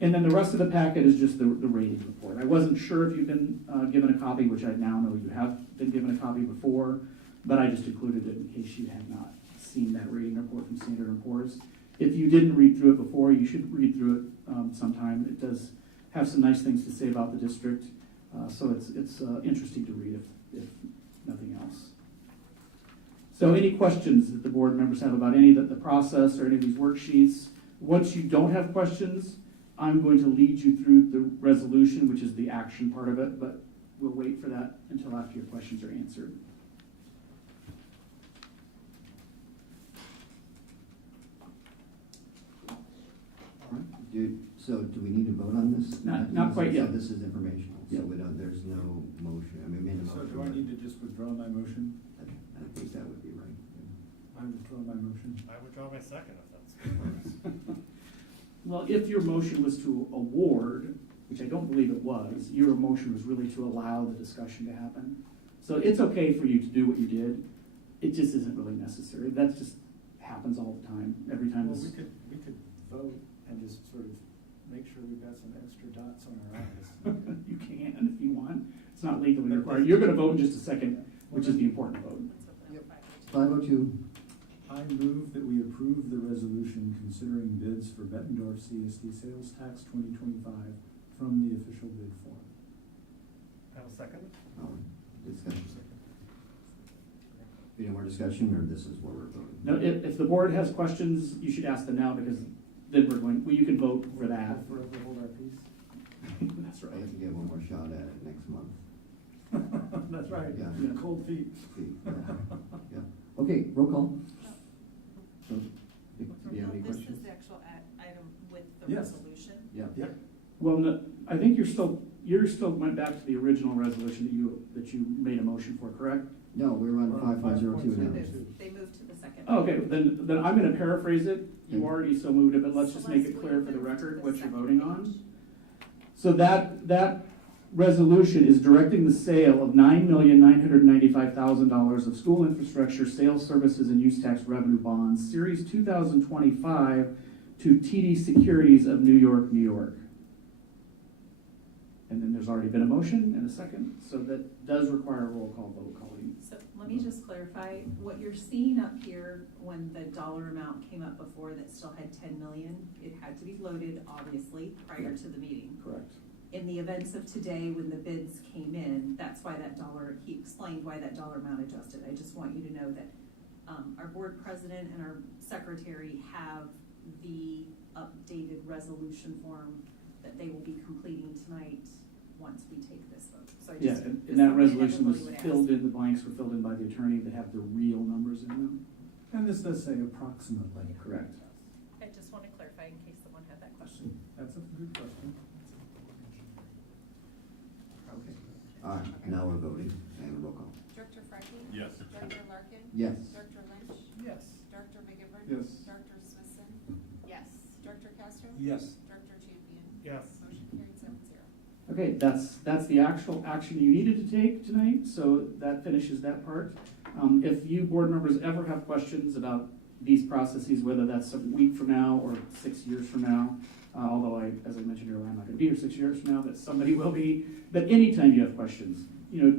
And then the rest of the packet is just the rating report. I wasn't sure if you've been given a copy, which I now know you have been given a copy before, but I just included it in case you had not seen that rating report from Standard & Poor's. If you didn't read through it before, you should read through it sometime. It does have some nice things to say about the district, so it's interesting to read if nothing else. So any questions that the board members have about any of the process or any of these worksheets? Once you don't have questions, I'm going to lead you through the resolution, which is the action part of it, but we'll wait for that until after your questions are answered. So do we need to vote on this? Not quite yet. This is informational, so there's no motion. I mean, we made a motion. So do I need to just withdraw my motion? I think that would be right. I withdraw my motion. I would draw my second if that's. Well, if your motion was to award, which I don't believe it was, your motion was really to allow the discussion to happen. So it's okay for you to do what you did. It just isn't really necessary. That just happens all the time, every time. Well, we could vote and just sort of make sure we've got some extra dots on our eyes. You can if you want. It's not legally required. You're going to vote in just a second, which is the important vote. 502. I move that we approve the resolution considering bids for Bettendorf CSD sales tax 2025 from the official bid form. I will second. Discussion. Any more discussion, or this is what we're voting? No, if the board has questions, you should ask them now, because then we're going, well, you can vote for that. Forever hold our peace. That's I right. have to get one more shot at it next month. That's right. Yeah. Cold feet. Yeah. Okay, roll call. So, do you have any This questions? is the actual item with the Yes. resolution. Yeah. Yep. Well, no, I think you're still went back to the original resolution that you made a motion for, correct? No, we're on 5502 now. They moved to the second. Oh, okay, then I'm going to paraphrase it. You already so moved it, but let's just make it clear for the record what you're voting on. So that resolution is directing the sale of $9,995,000 of school infrastructure, sales services, and use tax revenue bonds, Series 2025, to TD Securities of New York, New York. And then there's already been a motion and a second, so that does require a roll call vote, Colleen. So let me just clarify, what you're seeing up here, when the dollar amount came up before that still had 10 million, it had to be loaded, obviously, prior to the meeting. Correct. In the events of today, when the bids came in, that's why he explained why that dollar amount adjusted. I just want you to know that our board president and our secretary have the updated resolution form that they will be completing tonight once we take this vote. So I just, And that resolution was filled in, the blanks were filled in by the attorney that have the real numbers in them. And this does say approximately. Correct. I just want to clarify in case someone had that question. That's a good question. Okay. All right, now we're voting, and roll call. Director Franklin? Yes. Director Larkin? Yes. Director Lynch? Yes. Director McGivern? Yes. Director Smithson? Yes. Director Castro? Yes. Director Champion? Yes. Motion carried 7-0. Okay, that's the actual action you needed to take tonight, so that finishes that part. If you board members ever have questions about these processes, whether that's a week from now or 6 years from now, although as I mentioned earlier, I'm not gonna be here 6 years from now, but somebody will be, but anytime you have questions,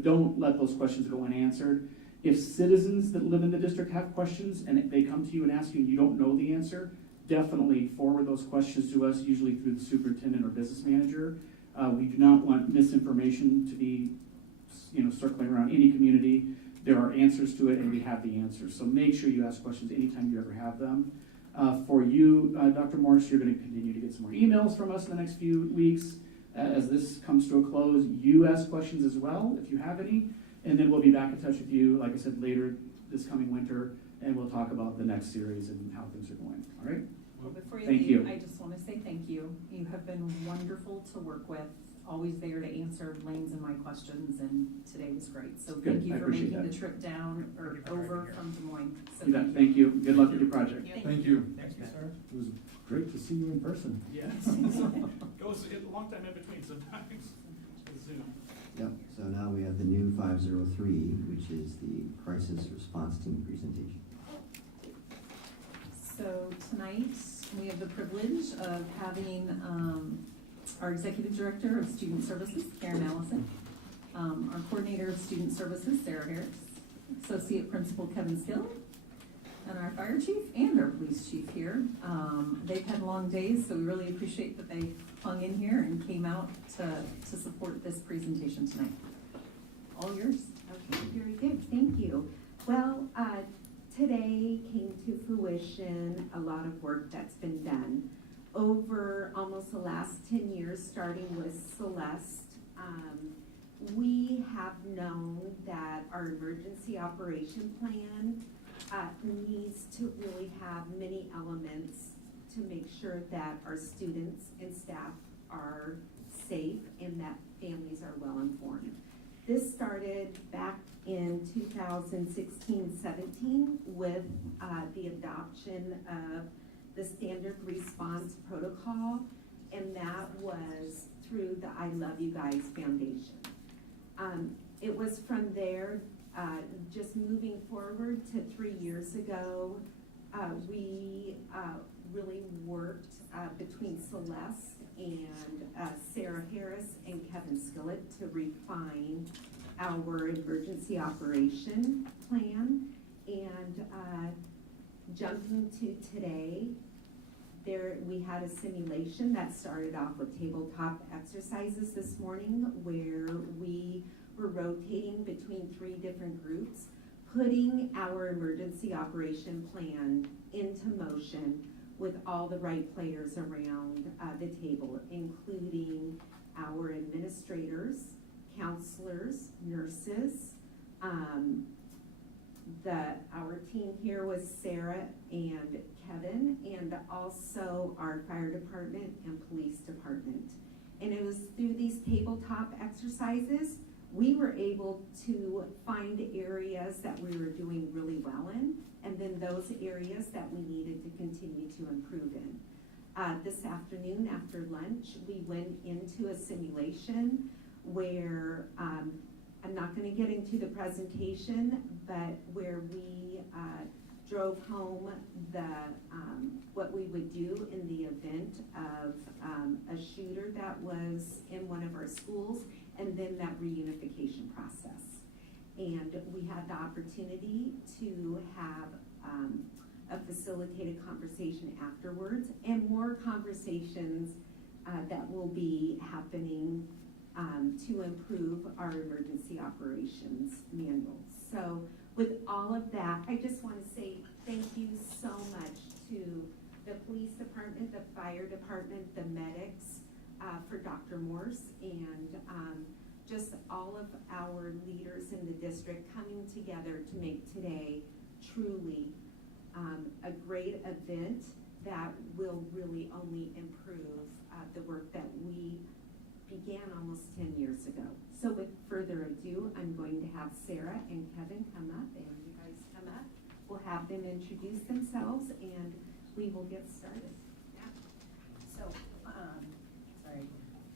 don't let those questions go unanswered. If citizens that live in the district have questions and they come to you and ask you and you don't know the answer, definitely forward those questions to us, usually through the superintendent or business manager. We do not want misinformation to be, circling around any community. There are answers to it, and we have the answers. So make sure you ask questions anytime you ever have them. For you, Dr. Morris, you're going to continue to get some more emails from us in the next few weeks. As this comes to a close, you ask questions as well, if you have any, and then we'll be back in touch with you, like I said, later this coming winter, and we'll talk about the next series and how things are going. All right? well, before you Thank leave, you. I just want to say thank you. You have been wonderful to work with, always there to answer Lane's and my questions, and today was great. So Good. thank you I for appreciate making that. the trip down or over from Des Moines. So You bet. Thank you. Good luck with your project. Thank you. Thank you, sir. It was great to see you in person. Yes. Goes a long time in between sometimes. Zoom. Yep, so now we have the new 503, which is the crisis response team presentation. So tonight, we have the privilege of having our Executive Director of Student Services, Karen Allison, our Coordinator of Student Services, Sarah Harris, Associate Principal Kevin Skill, and our Fire Chief and our Police Chief here. They've had long days, so we really appreciate that they hung in here and came out to support this presentation tonight. All yours. Okay, very good, thank you. Well, today came to fruition a lot of work that's been done over almost the last 10 years, starting with Celeste. We have known that our emergency operation plan needs to really have many elements to make sure that our students and staff are safe and that families are well informed. This started back in 2016-17 with the adoption of the standard response protocol, and that was through the I Love You Guys Foundation. It was from there, just moving forward to 3 years ago, we really worked between Celeste and Sarah Harris and Kevin Skillett to refine our emergency operation plan. And jumping to today, we had a simulation that started off with tabletop exercises this morning, where we were rotating between 3 different groups, putting our emergency operation plan into motion with all the right players around the table, including our administrators, counselors, nurses. Our team here was Sarah and Kevin, and also our fire department and police department. And it was through these tabletop exercises, we were able to find areas that we were doing really well in, and then those areas that we needed to continue to improve in. This afternoon after lunch, we went into a simulation where, I'm not going to get into the presentation, but where we drove home what we would do in the event of a shooter that was in one of our schools, and then that reunification process. And we had the opportunity to have a facilitated conversation afterwards, and more conversations that will be happening to improve our emergency operations manual. So with all of that, I just want to say thank you so much to the police department, the fire department, the medics, for Dr. Morse, and just all of our leaders in the district coming together to make today truly a great event that will really only improve the work that we began almost 10 years ago. So with further ado, I'm going to have Sarah and Kevin come up, and you guys come up. We'll have them introduce themselves, and we will get started. Yeah. So, sorry.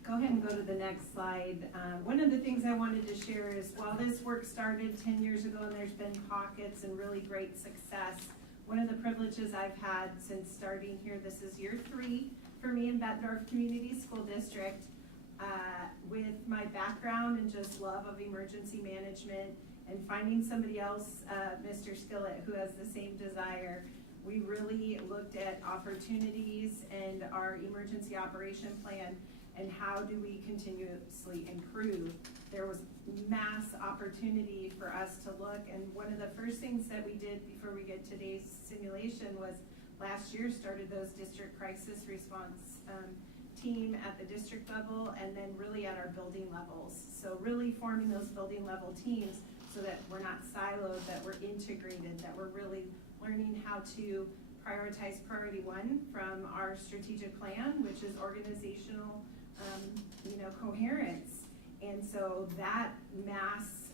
Go ahead and go to the next slide. One of the things I wanted to share is, while this work started 10 years ago and there's been pockets and really great success, one of the privileges I've had since starting here, this is year 3 for me in Bettendorf Community School District, with my background and just love of emergency management and finding somebody else, Mr. Skillett, who has the same desire. We really looked at opportunities and our emergency operation plan and how do we continuously improve. There was mass opportunity for us to look, and one of the first things that we did before we get today's simulation was last year started those district crisis response team at the district level, and then really at our building levels. So really forming those building level teams so that we're not siloed, that we're integrated, that we're really learning how to prioritize priority 1 from our strategic plan, which is organizational coherence. And so that mass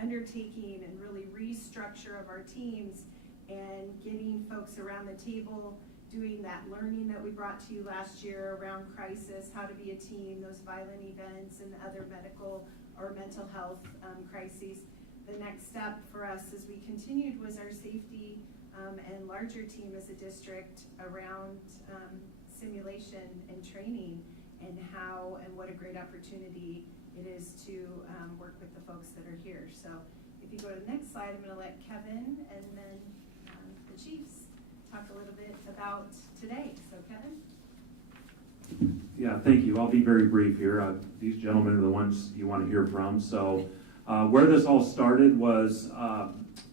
undertaking and really restructure of our teams and getting folks around the table, doing that learning that we brought to you last year around crisis, how to be a team, those violent events and other medical or mental health crises. The next step for us as we continued was our safety and larger team as a district around simulation and training, and how and what a great opportunity it is to work with the folks that are here. So if you go to the next slide, I'm going to let Kevin and then the chiefs talk a little bit about today. So Kevin? Yeah, thank you. I'll be very brief here. These gentlemen are the ones you want to hear from. So where this all started was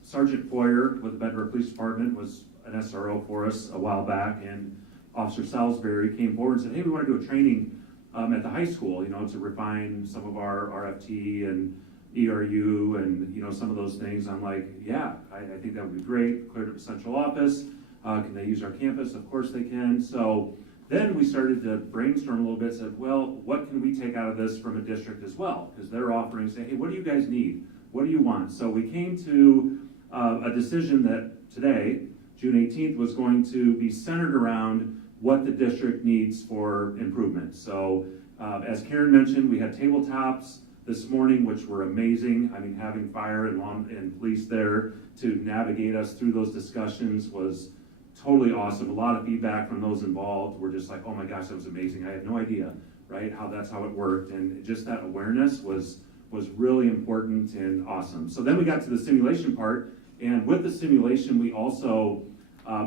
Sergeant Foyer with the Bettendorf Police Department was an SRO for us a while back, and Officer Salisbury came forward and said, hey, we want to do a training at the high school, to refine some of our RFT and ERU and, some of those things. I'm like, yeah, I think that would be great. Cleared up a central office. Can they use our campus? Of course they can. So then we started to brainstorm a little bit, said, well, what can we take out of this from a district as well? Because they're offering, say, hey, what do you guys need? What do you want? So we came to a decision that today, June 18th, was going to be centered around what the district needs for improvement. So as Karen mentioned, we had tabletops this morning, which were amazing. I mean, having fire and police there to navigate us through those discussions was totally awesome. A lot of feedback from those involved were just like, oh my gosh, that was amazing. I had no idea, right, that's how it worked. And just that awareness was really important and awesome. So then we got to the simulation part, and with the simulation, we also,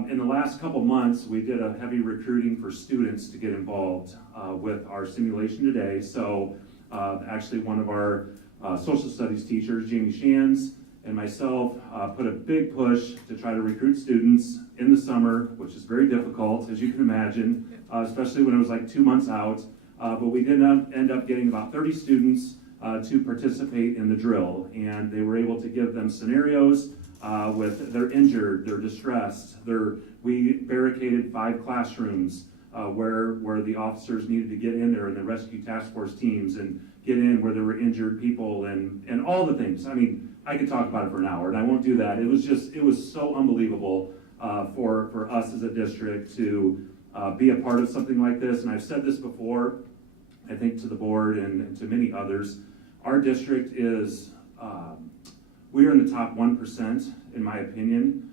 in the last couple months, we did a heavy recruiting for students to get involved with our simulation today. So actually one of our social studies teachers, Jamie Shands, and myself put a big push to try to recruit students in the summer, which is very difficult, as you can imagine, especially when it was like 2 months out. But we did end up getting about 30 students to participate in the drill, and they were able to give them scenarios with they're injured, they're distressed. We barricaded 5 classrooms where the officers needed to get in there, and the rescue task force teams, and get in where there were injured people and all the things. I mean, I could talk about it for an hour, and I won't do that. It was so unbelievable for us as a district to be a part of something like this. And I've said this before, I think to the board and to many others, our district is, we are in the top 1%, in my opinion,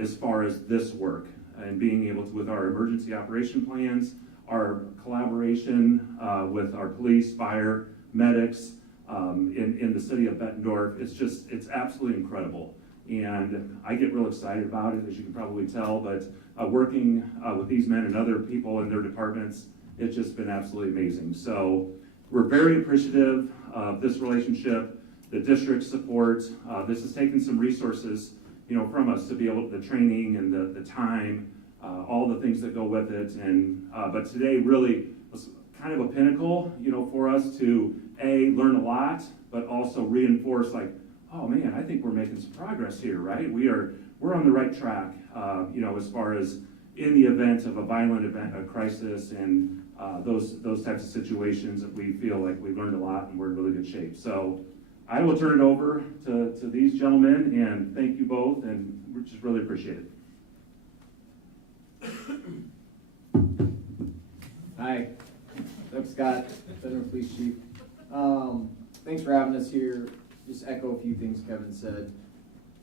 as far as this work and being able to, with our emergency operation plans, our collaboration with our police, fire, medics in the city of Bettendorf. It's absolutely incredible. And I get real excited about it, as you can probably tell, but working with these men and other people in their departments, it's just been absolutely amazing. So we're very appreciative of this relationship, the district support. This has taken some resources, from us to be able to, the training and the time, all the things that go with it. And but today really was kind of a pinnacle, for us to learn a lot, but also reinforce, like, oh man, I think we're making some progress here, right? We're on the right track, as far as in the event of a violent event, a crisis, and those types of situations that we feel like we've learned a lot and we're in really good shape. So I will turn it over to these gentlemen, and thank you both, and we just really appreciate it. Hi, I'm Scott, Bettendorf Police Chief. Thanks for having us here. Just echo a few things Kevin said.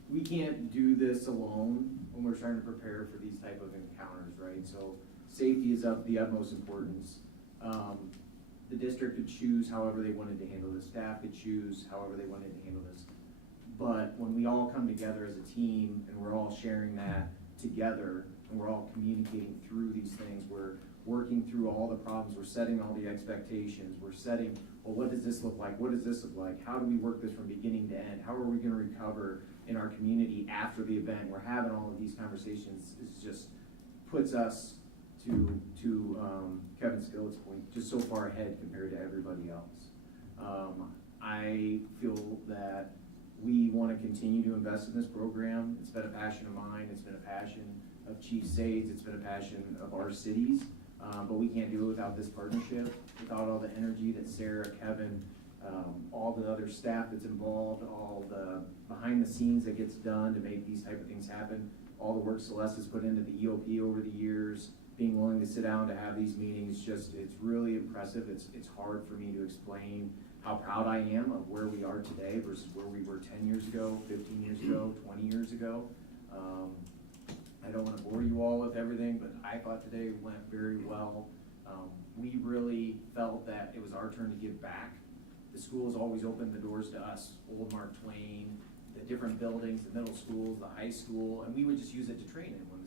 We can't do this alone when we're trying to prepare for these type of encounters, right? So safety is of the utmost importance. The district could choose however they wanted to handle this. Staff could choose however they wanted to handle this. But when we all come together as a team and we're all sharing that together and we're all communicating through these things, we're working through all the problems, we're setting all the expectations, we're setting, well, what does this look like? What does this look like? How do we work this from beginning to end? How are we going to recover in our community after the event? We're having all of these conversations. It just puts us to Kevin Skillet's point, just so far ahead compared to everybody else. I feel that we want to continue to invest in this program. It's been a passion of mine. It's been a passion of Chief Sade's. It's been a passion of our cities. But we can't do it without this partnership, without all the energy that Sarah, Kevin, all the other staff that's involved, all the behind the scenes that gets done to make these type of things happen, all the work Celeste has put into the EOP over the years, being willing to sit down to have these meetings, it's really impressive. It's hard for me to explain how proud I am of where we are today versus where we were 10 years ago, 15 years ago, 20 years ago. I don't want to bore you all with everything, but I thought today went very well. We really felt that it was our turn to give back. The schools always opened the doors to us, Old Mark Twain, the different buildings, the middle schools, the high school, and we would just use it to train in when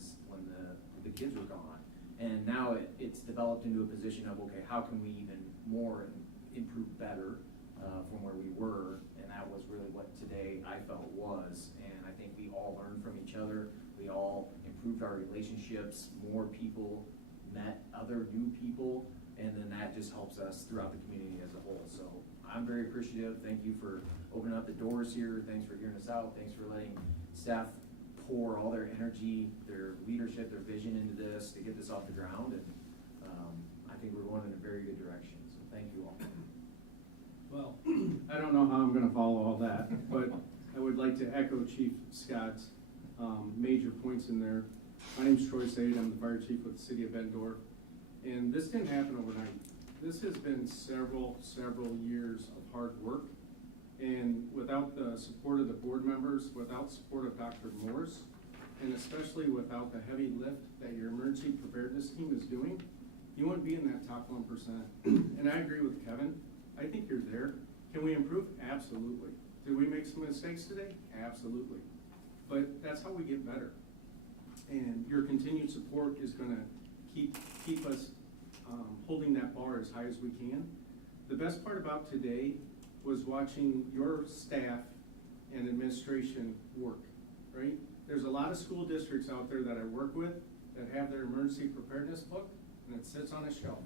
the kids were gone. And now it's developed into a position of, okay, how can we even more improve better from where we were? And that was really what today I felt was. And I think we all learned from each other. We all improved our relationships. More people met other new people, and then that just helps us throughout the community as a whole. So I'm very appreciative. Thank you for opening up the doors here. Thanks for hearing us out. Thanks for letting staff pour all their energy, their leadership, their vision into this to get this off the ground. And I think we're going in a very good direction. So thank you all. Well, I don't know how I'm going to follow all that, but I would like to echo Chief Scott's major points in there. My name's Troy Sade. I'm the fire chief with the city of Bettendorf. And this didn't happen overnight. This has been several years of hard work. And without the support of the board members, without support of Dr. Morse, and especially without the heavy lift that your emergency preparedness team is doing, you wouldn't be in that top 1%. And I agree with Kevin. I think you're there. Can we improve? Absolutely. Did we make some mistakes today? Absolutely. But that's how we get better. And your continued support is going to keep us holding that bar as high as we can. The best part about today was watching your staff and administration work, right? There's a lot of school districts out there that I work with that have their emergency preparedness book, and it sits on a shelf.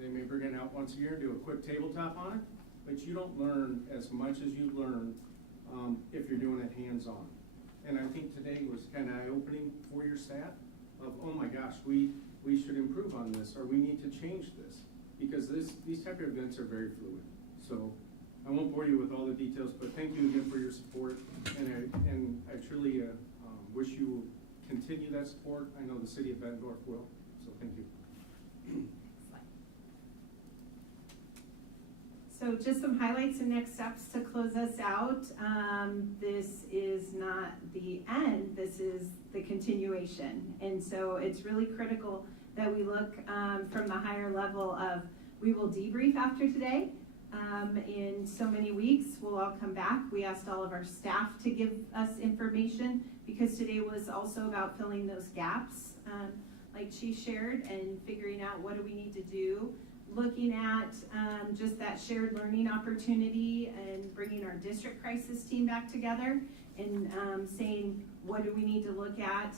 They may bring it out once a year and do a quick tabletop on it, but you don't learn as much as you learn if you're doing it hands-on. And I think today was kind of eye-opening for your staff of, oh my gosh, we should improve on this, or we need to change this, because these type of events are very fluid. So I won't bore you with all the details, but thank you again for your support, and I truly wish you will continue that support. I know the city of Bettendorf will, so thank you. So just some highlights and next steps to close us out. This is not the end, this is the continuation. And so it's really critical that we look from the higher level of, we will debrief after today. In so many weeks, we'll all come back. We asked all of our staff to give us information because today was also about filling those gaps, like she shared, and figuring out what do we need to do. Looking at just that shared learning opportunity and bringing our district crisis team back together and saying what do we need to look at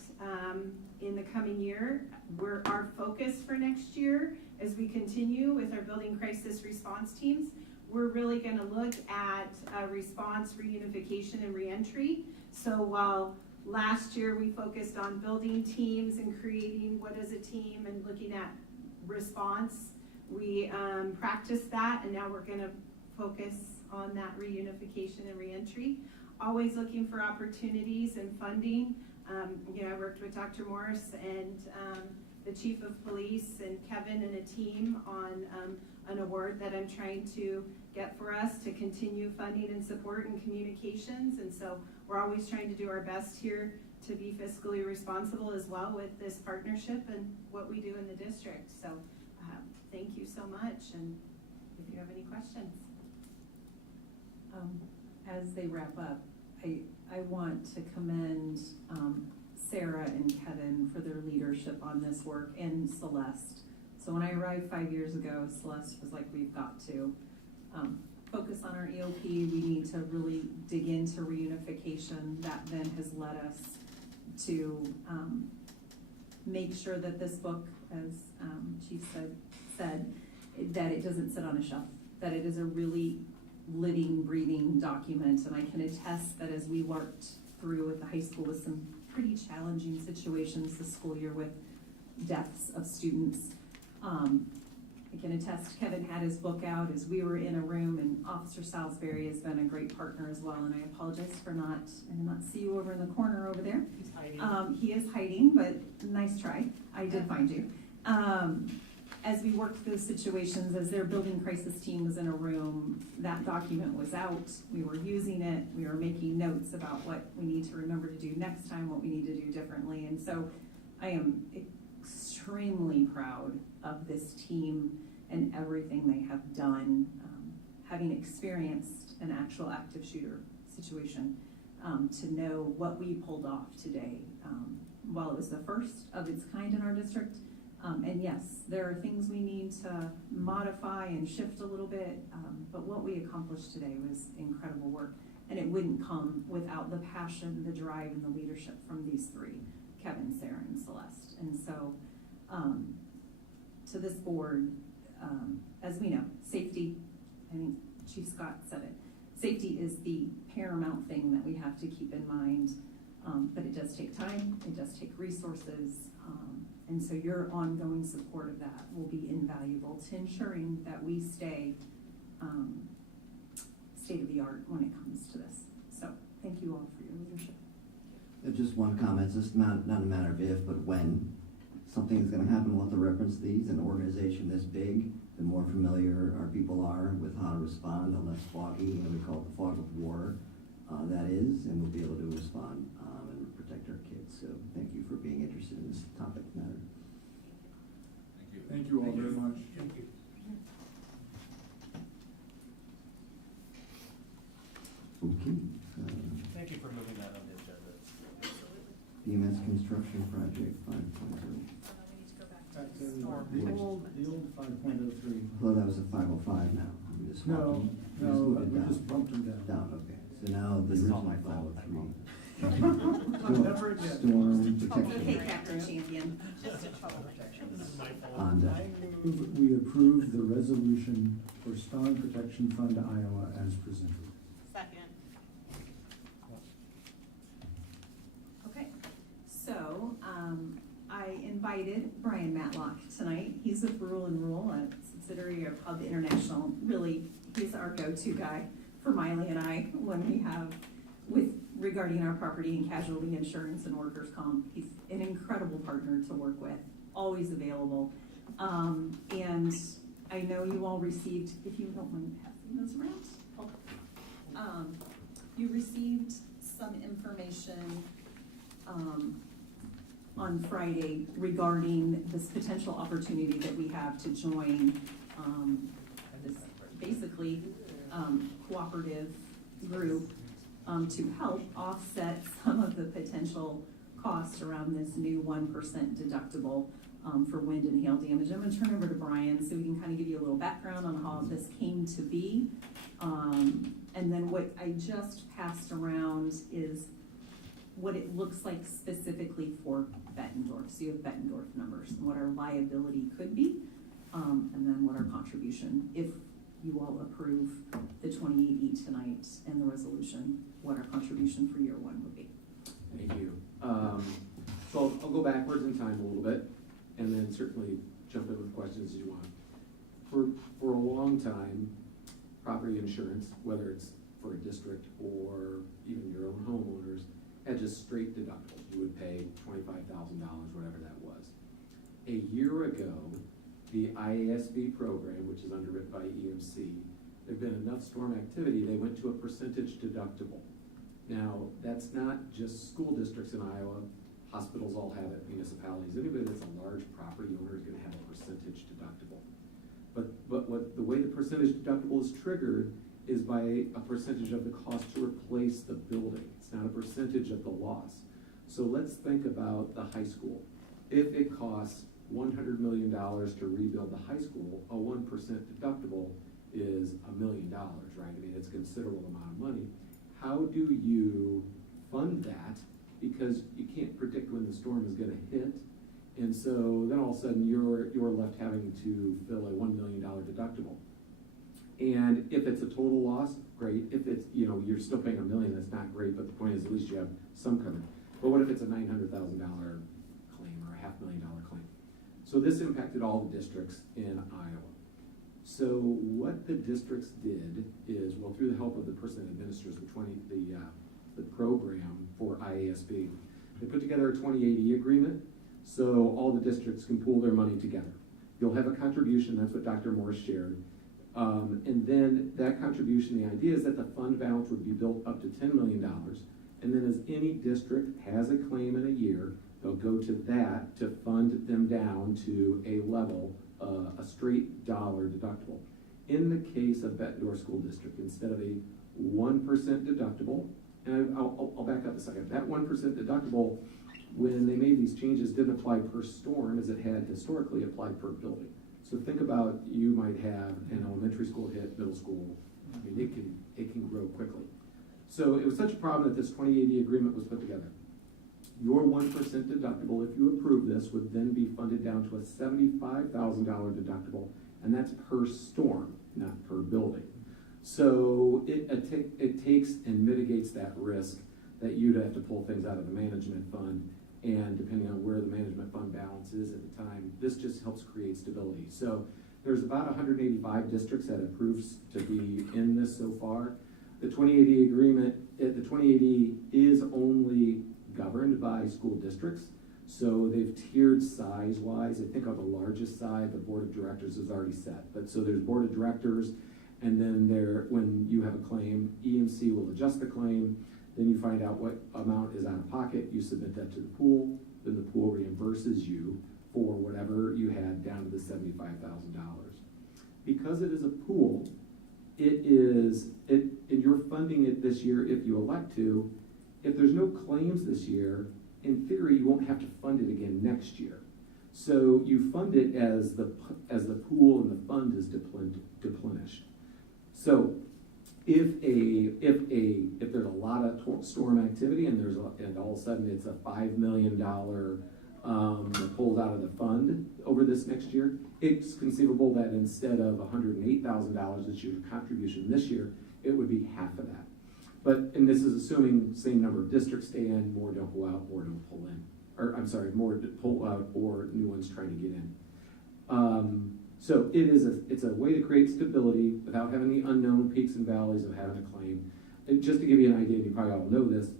in the coming year. Our focus for next year as we continue with our building crisis response teams, we're really going to look at response, reunification, and reentry. So while last year we focused on building teams and creating what is a team and looking at response, we practiced that, and now we're going to focus on that reunification and reentry. Always looking for opportunities and funding. I worked with Dr. Morris and the chief of police and Kevin and a team on an award that I'm trying to get for us to continue funding and support and communications. And so we're always trying to do our best here to be fiscally responsible as well with this partnership and what we do in the district. So thank you so much, and if you have any questions. As they wrap up, I want to commend Sarah and Kevin for their leadership on this work, and Celeste. So when I arrived 5 years ago, Celeste was like, we've got to focus on our EOP. We need to really dig into reunification. That then has led us to make sure that this book, as Chief said, that it doesn't sit on a shelf, that it is a really living, breathing document. And I can attest that as we worked through at the high school with some pretty challenging situations this school year with deaths of students, I can attest Kevin had his book out as we were in a room, and Officer Salisbury has been a great partner as well, and I apologize for I did not see you over in the corner over there. He's hiding. He is hiding, but nice try. I did find you. As we worked those situations, as their building crisis team was in a room, that document was out, we were using it, we were making notes about what we need to remember to do next time, what we need to do differently. And so I am extremely proud of this team and everything they have done, having experienced an actual active shooter situation, to know what we pulled off today. While it was the first of its kind in our district, and yes, there are things we need to modify and shift a little bit, but what we accomplished today was incredible work. And it wouldn't come without the passion, the drive, and the leadership from these three, Kevin, Sarah, and Celeste. And so, to this board, as we know, safety, I think Chief Scott said it, safety is the paramount thing that we have to keep in mind, but it does take time, it does take resources, and so your ongoing support of that will be invaluable to ensuring that we stay state of the art when it comes to this. So thank you all for your leadership. Just one comment, it's just not a matter of if, but when something is going to happen. We'll have to reference these. An organization this big, the more familiar our people are with how to respond, the less foggy, we call it the fog of war, that is, and we'll be able to respond and protect our kids. So thank you for being interested in this topic matter. Thank you. Thank you all very much. Thank you. Okay. Thank you for moving that on the agenda. BMS construction project 5.0. Back to the old 5.03. Well, that was a 505 now. We just swapped them. We just moved it we down. just bumped them down. Down, okay. So now the original 503. Never again. Storm Okay, protection. Captain Champion. Just a troublemaker. Honda. We approve the resolution for Storm Protection Fund Iowa as presented. Second. Okay, so I invited Brian Matlock tonight. He's with Rural and Rural, a subsidiary of Hub International. Really, he's our go-to guy for Miley and I when we have regarding our property and casualty insurance and workers' comp. He's an incredible partner to work with, always available. And I know you all received, if you don't mind passing those around, you received some information on Friday regarding this potential opportunity that we have to join this basically cooperative group to help offset some of the potential costs around this new 1% deductible for wind and hail damage. I'm gonna turn over to Brian so we can kind of give you a little background on how this came to be. And then what I just passed around is what it looks like specifically for Bettendorf. So you have Bettendorf numbers and what our liability could be, and then what our contribution, if you all approve the 28E tonight and the resolution, what our contribution for year one would be. Thank you. So I'll go backwards in time a little bit, and then certainly jump in with questions as you want. For a long time, property insurance, whether it's for a district or even your own homeowners, had just straight deductibles. You would pay $25,000, whatever that was. A year ago, the IASB program, which is underwritten by EMC, there'd been enough storm activity, they went to a percentage deductible. Now, that's not just school districts in Iowa, hospitals all have it, municipalities, anybody that's a large property owner is gonna have a percentage deductible. But the way the percentage deductible is triggered is by a percentage of the cost to replace the building. It's not a percentage of the loss. So let's think about the high school. If it costs $100 million to rebuild the high school, a 1% deductible is $1 million, right? I mean, it's a considerable amount of money. How do you fund that? Because you can't predict when the storm is gonna hit. And so then all of a sudden you're left having to fill a $1 million deductible. And if it's a total loss, great. If it's, you're still paying $1 million, that's not great, but the point is at least you have some coverage. But what if it's a $900,000 claim or a $500,000 claim? So this impacted all the districts in Iowa. So what the districts did is, well, through the help of the person that administers the program for IASB, they put together a 2080 agreement so all the districts can pool their money together. You'll have a contribution, that's what Dr. Morris shared. And then that contribution, the idea is that the fund balance would be built up to $10 million. And then as any district has a claim in a year, they'll go to that to fund them down to a level, a straight dollar deductible. In the case of Bettendorf School District, instead of a 1% deductible, and I'll back up a second, that 1% deductible, when they made these changes, didn't apply per storm as it had historically applied per building. So think about, you might have an elementary school hit middle school. I mean, it can grow quickly. So it was such a problem that this 2080 agreement was put together. Your 1% deductible, if you approve this, would then be funded down to a $75,000 deductible, and that's per storm, not per building. So it takes and mitigates that risk that you'd have to pull things out of the management fund, and depending on where the management fund balance is at the time, this just helps create stability. So there's about 185 districts that approved to be in this so far. The 2080 agreement, the 2080 is only governed by school districts, so they've tiered size-wise. I think on the largest side, the board of directors is already set. But so there's board of directors, and then when you have a claim, EMC will adjust the claim. Then you find out what amount is out of pocket. You submit that to the pool. Then the pool reimburses you for whatever you had down to the $75,000. Because it is a pool, and you're funding it this year if you elect to. If there's no claims this year, in theory, you won't have to fund it again next year. So you fund it as the pool and the fund is deplenished. So if there's a lot of storm activity and all of a sudden it's a $5 million that pulls out of the fund over this next year, it's conceivable that instead of $108,000 this year's contribution this year, it would be half of that. And this is assuming same number of districts stay in, more don't go out, more don't pull in. Or I'm sorry, more pull out or new ones trying to get in. So it's a way to create stability without having the unknown peaks and valleys of having a claim. And just to give you an idea, you probably all know this,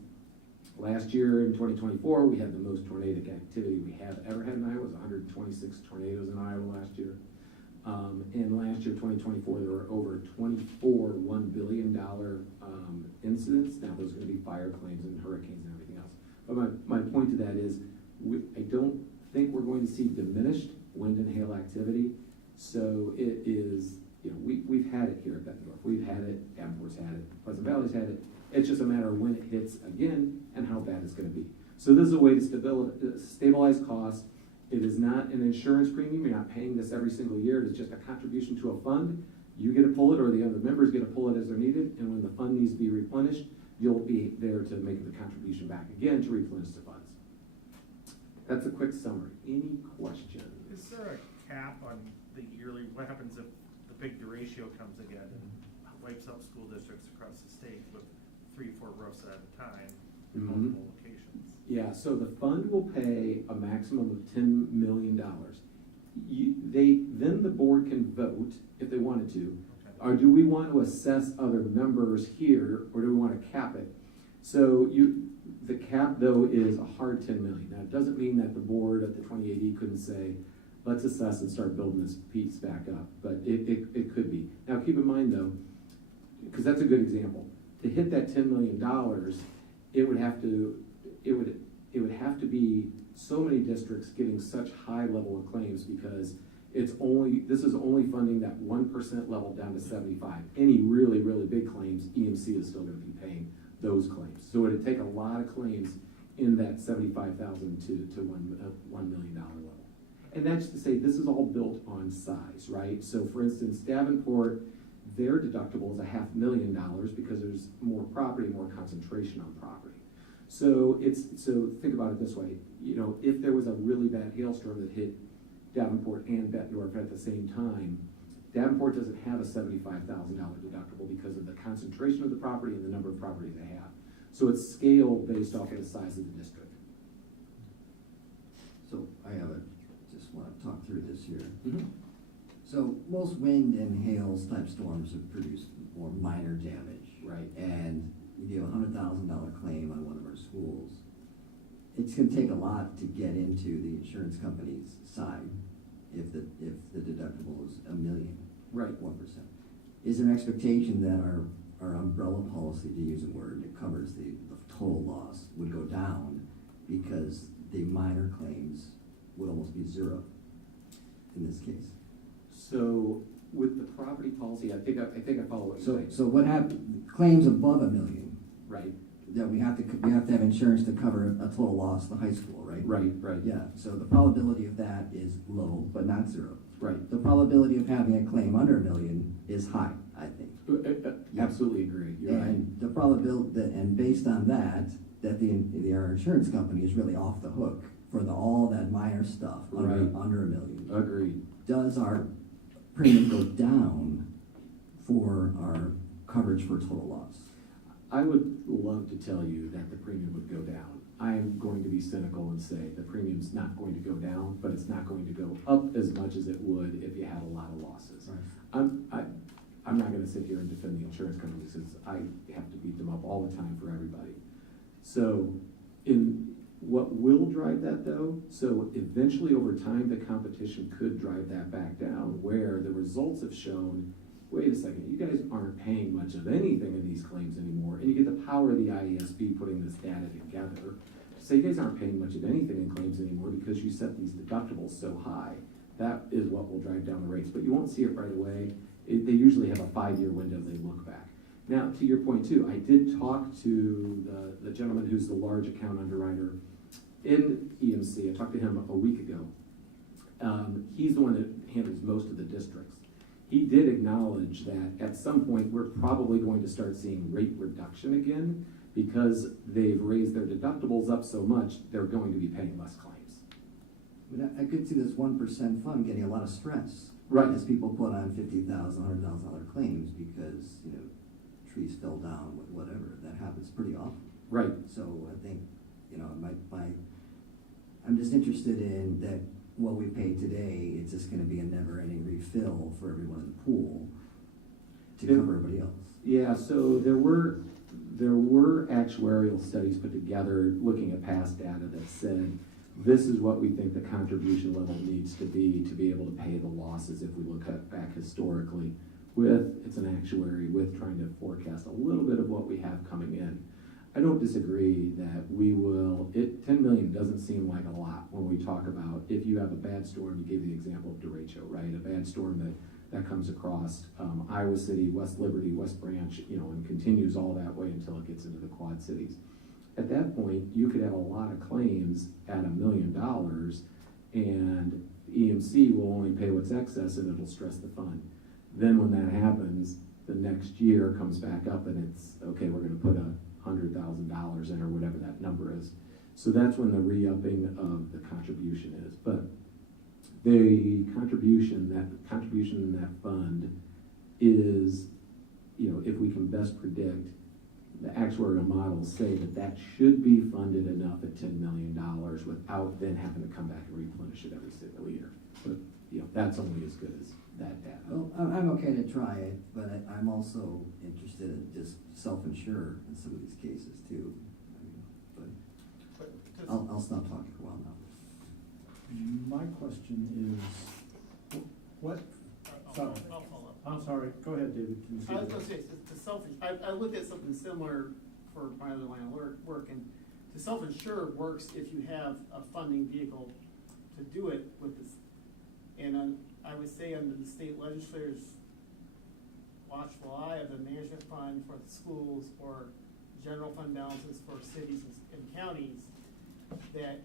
last year in 2024, we had the most tornadic activity we have ever had in Iowa. It was 126 tornadoes in Iowa last year. And last year, 2024, there were over 24 $1 billion incidents. Now, those are going to be fire claims and hurricanes and everything else. But my point to that is, I don't think we're going to see diminished wind and hail activity. So it is, we've had it here at Bettendorf. We've had it, Davenport's had it, Pleasant Valley's had it. It's just a matter of when it hits again and how bad it's going to be. So this is a way to stabilize costs. It is not an insurance premium. You're not paying this every single year. It is just a contribution to a fund. You get to pull it, or the other members get to pull it as they're needed. And when the fund needs to be replenished, you'll be there to make the contribution back again to replenish the funds. That's a quick summary. Any questions? Is there a cap on the yearly? What happens if the big derecho comes again and wipes out school districts across the state with 3-4 roofs at a time in multiple locations? Yeah, so the fund will pay a maximum of $10 million. Then the board can vote, if they wanted to, or do we want to assess other members here, or do we want to cap it? So the cap, though, is a hard $10 million. Now, it doesn't mean that the board at the 2080 couldn't say, let's assess and start building this piece back up, but it could be. Now, keep in mind, though, because that's a good example, to hit that $10 million, it would have to be so many districts getting such high level of claims, because this is only funding that 1% level down to 75. Any really, really big claims, EMC is still going to be paying those claims. So it would take a lot of claims in that $75,000 to $1 million level. And that's to say, this is all built on size, right? So for instance, Davenport, their deductible is $500,000 because there's more property, more concentration on property. So think about it this way, if there was a really bad hailstorm that hit Davenport and Bettendorf at the same time, Davenport doesn't have a $75,000 deductible because of the concentration of the property and the number of properties they have. So it's scaled based off of the size of the district. So just want to talk through this here. So most wind and hail type storms have produced more minor damage. Right. And you give a $100,000 claim on one of our schools. It's going to take a lot to get into the insurance company's side if the deductible is $1 million. Right. 1%. Is there an expectation that our umbrella policy, to use a word, that covers the total loss would go down because the minor claims would almost be zero in this case? So with the property policy, I think I follow what you're saying. So what happens? Claims above $1 million. Right. That we have to have insurance to cover a total loss to high school, right? Right. Yeah. So the probability of that is low, but not zero. Right. The probability of having a claim under $1 million is high, I think. Absolutely agree. You're right. And the probability, and based on that, our insurance company is really off the hook for all that minor stuff under Right. $1 million. Agreed. Does our premium go down for our coverage for total loss? I would love to tell you that the premium would go down. I'm going to be cynical and say the premium's not going to go down, but it's not going to go up as much as it would if you had a lot of losses. Right. I'm not gonna sit here and defend the insurance companies, since I have to beat them up all the time for everybody. So, in what will drive that though, so eventually over time, the competition could drive that back down, where the results have shown, wait a second, you guys aren't paying much of anything in these claims anymore, and you get the power of the IESB putting this data together. So you guys aren't paying much of anything in claims anymore because you set these deductibles so high. That is what will drive down the rates, but you won't see it right away. They usually have a 5-year window they look back. Now, to your point too, I did talk to the gentleman who's the large account underwriter in EMC. I talked to him a week ago. He's the one that handles most of the districts. He did acknowledge that at some point we're probably going to start seeing rate reduction again, because they've raised their deductibles up so much, they're going to be paying less claims. I could see this 1% fund getting a lot of stress. Right. As people put on $50,000, $100,000 claims because, trees fell down, whatever. That happens pretty often. Right. So I think, I'm just interested in that what we pay today, it's just gonna be a never-ending refill for everyone in the pool to cover everybody else. Yeah, so there were actuarial studies put together looking at past data that said, this is what we think the contribution level needs to be able to pay the losses if we look back historically it's an actuary with trying to forecast a little bit of what we have coming in. I don't disagree that we will, 10 million doesn't seem like a lot when we talk about if you have a bad storm. You gave the example of derecho, right? A bad storm that comes across Iowa City, West Liberty, West Branch, and continues all that way until it gets into the Quad Cities. At that point, you could have a lot of claims at $1 million, and EMC will only pay what's excess, and it'll stress the fund. Then when that happens, the next year comes back up, and it's, okay, we're gonna put $100,000 in, or whatever that number is. So that's when the re-upping of the contribution is. But the contribution in that fund is, if we can best predict, the actuarial models say that should be funded enough at $10 million without then having to come back and replenish it every single year. But that's only as good as that data. Well, I'm okay to try it, but I'm also interested in just self-insure in some of these cases too. I'll stop talking for a while now. My question is, what? I'll follow up. I'm sorry, go ahead, David. I was gonna say, to self-insure, I looked at something similar for my other line of work, and to self-insure works if you have a funding vehicle to do it with this. And I would say under the state legislature's watchful eye of the management fund for the schools or general fund balances for cities and counties, that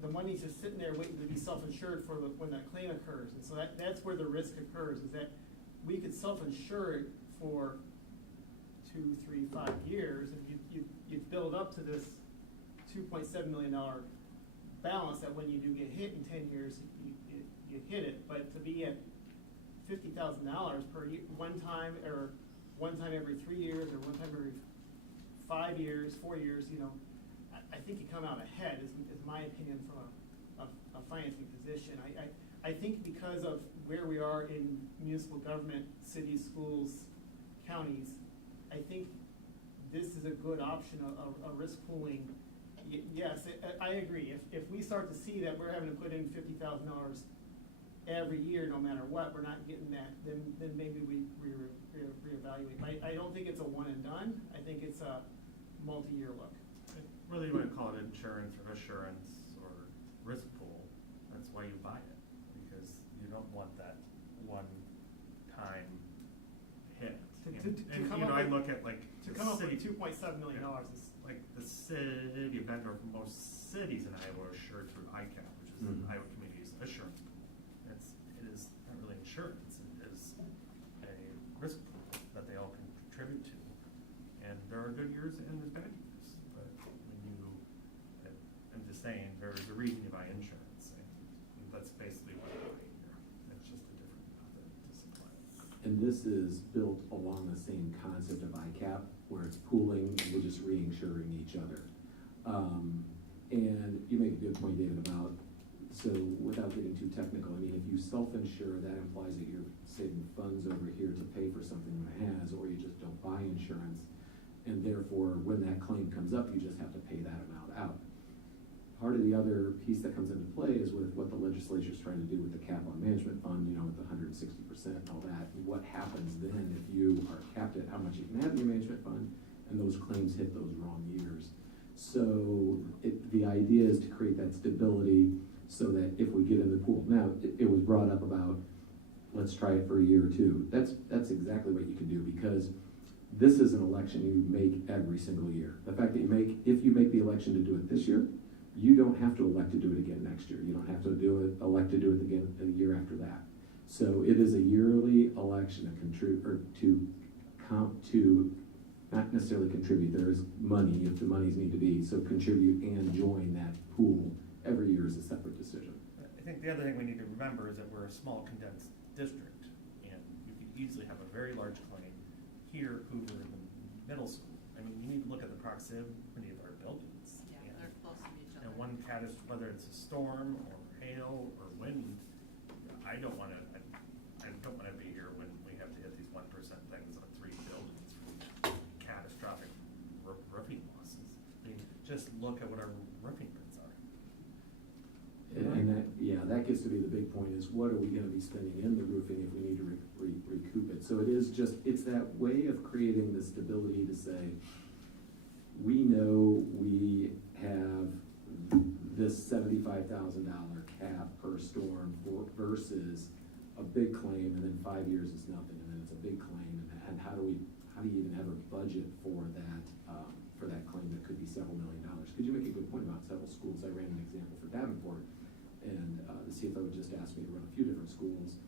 the money's just sitting there waiting to be self-insured for when that claim occurs. And so that's where the risk occurs, is that we could self-insure it for 2, 3, 5 years, and you build up to this $2.7 million balance that when you do get hit in 10 years, you hit it. But to be at $50,000 per year, one time every 3 years, or one time every 5 years, 4 years, I think you come out ahead, is my opinion from a financing position. I think because of where we are in municipal government, cities, schools, counties, I think this is a good option, a risk pooling. Yes, I agree. If we start to see that we're having to put in $50,000 every year, no matter what, we're not getting that, then maybe we reevaluate. I don't think it's a one and done. I think it's a multi-year look. Whether you want to call it insurance or assurance or risk pool, that's why you buy it, because you don't want that one-time hit. I look at to come up with $2.7 million is like the city of Bettendorf. Most cities in Iowa are assured through ICAP, which is the Iowa Communities Assurance. It is not really insurance; it is a risk pool. are good years and there's bad years. But I'm just saying, there's a reason you buy insurance. And that's basically what I'm buying here. It's just a different method to supply it. And this is built along the same concept of ICAP, where it's pooling and we're just reinsuring each other. And you make a good point, David, about, so without getting too technical, I mean, if you self-insure, that implies that you're saving funds over here to pay for something that it has, or you just don't buy insurance. And therefore, when that claim comes up, you just have to pay that amount out. Part of the other piece that comes into play is with what the legislature is trying to do with the cap on management fund, you know, with the 160% and all that. And what happens then if you are capped at how much you can have in your management fund and those claims hit those wrong years? So the idea is to create that stability so that if we get in the pool. Now, it was brought up about, let's try it for a year or two. That's exactly what you can do, because this is an election you make every single year. The fact that if you make the election to do it this year, you don't have to elect to do it again next year. You don't have to elect to do it again the year after that. So it is a yearly election to not necessarily contribute. There is money if the monies need to be. So contribute and join that pool every year is a separate decision. I think the other thing we need to remember is that we're a small condensed district, and you could easily have a very large claim here, Hoover, and middle school. I mean, you need to look at the proximity of our buildings. Yeah, they're close to each other. And one whether it's a storm or hail or wind, I don't want to be here when we have to hit these 1% things on 3 buildings for catastrophic roofing losses. I mean, just look at what our roofing bids are. And that gets to be the big point, is what are we gonna be spending in the roofing if we need to recoup it? So it's that way of creating the stability to say, we know we have this $75,000 cap per storm versus a big claim, and then 5 years is nothing, and then it's a big claim, and how do you even have a budget for that claim that could be several $1 million? Because you make a good point about several schools. I ran an example for Davenport, and the CFO just asked me to run a few different schools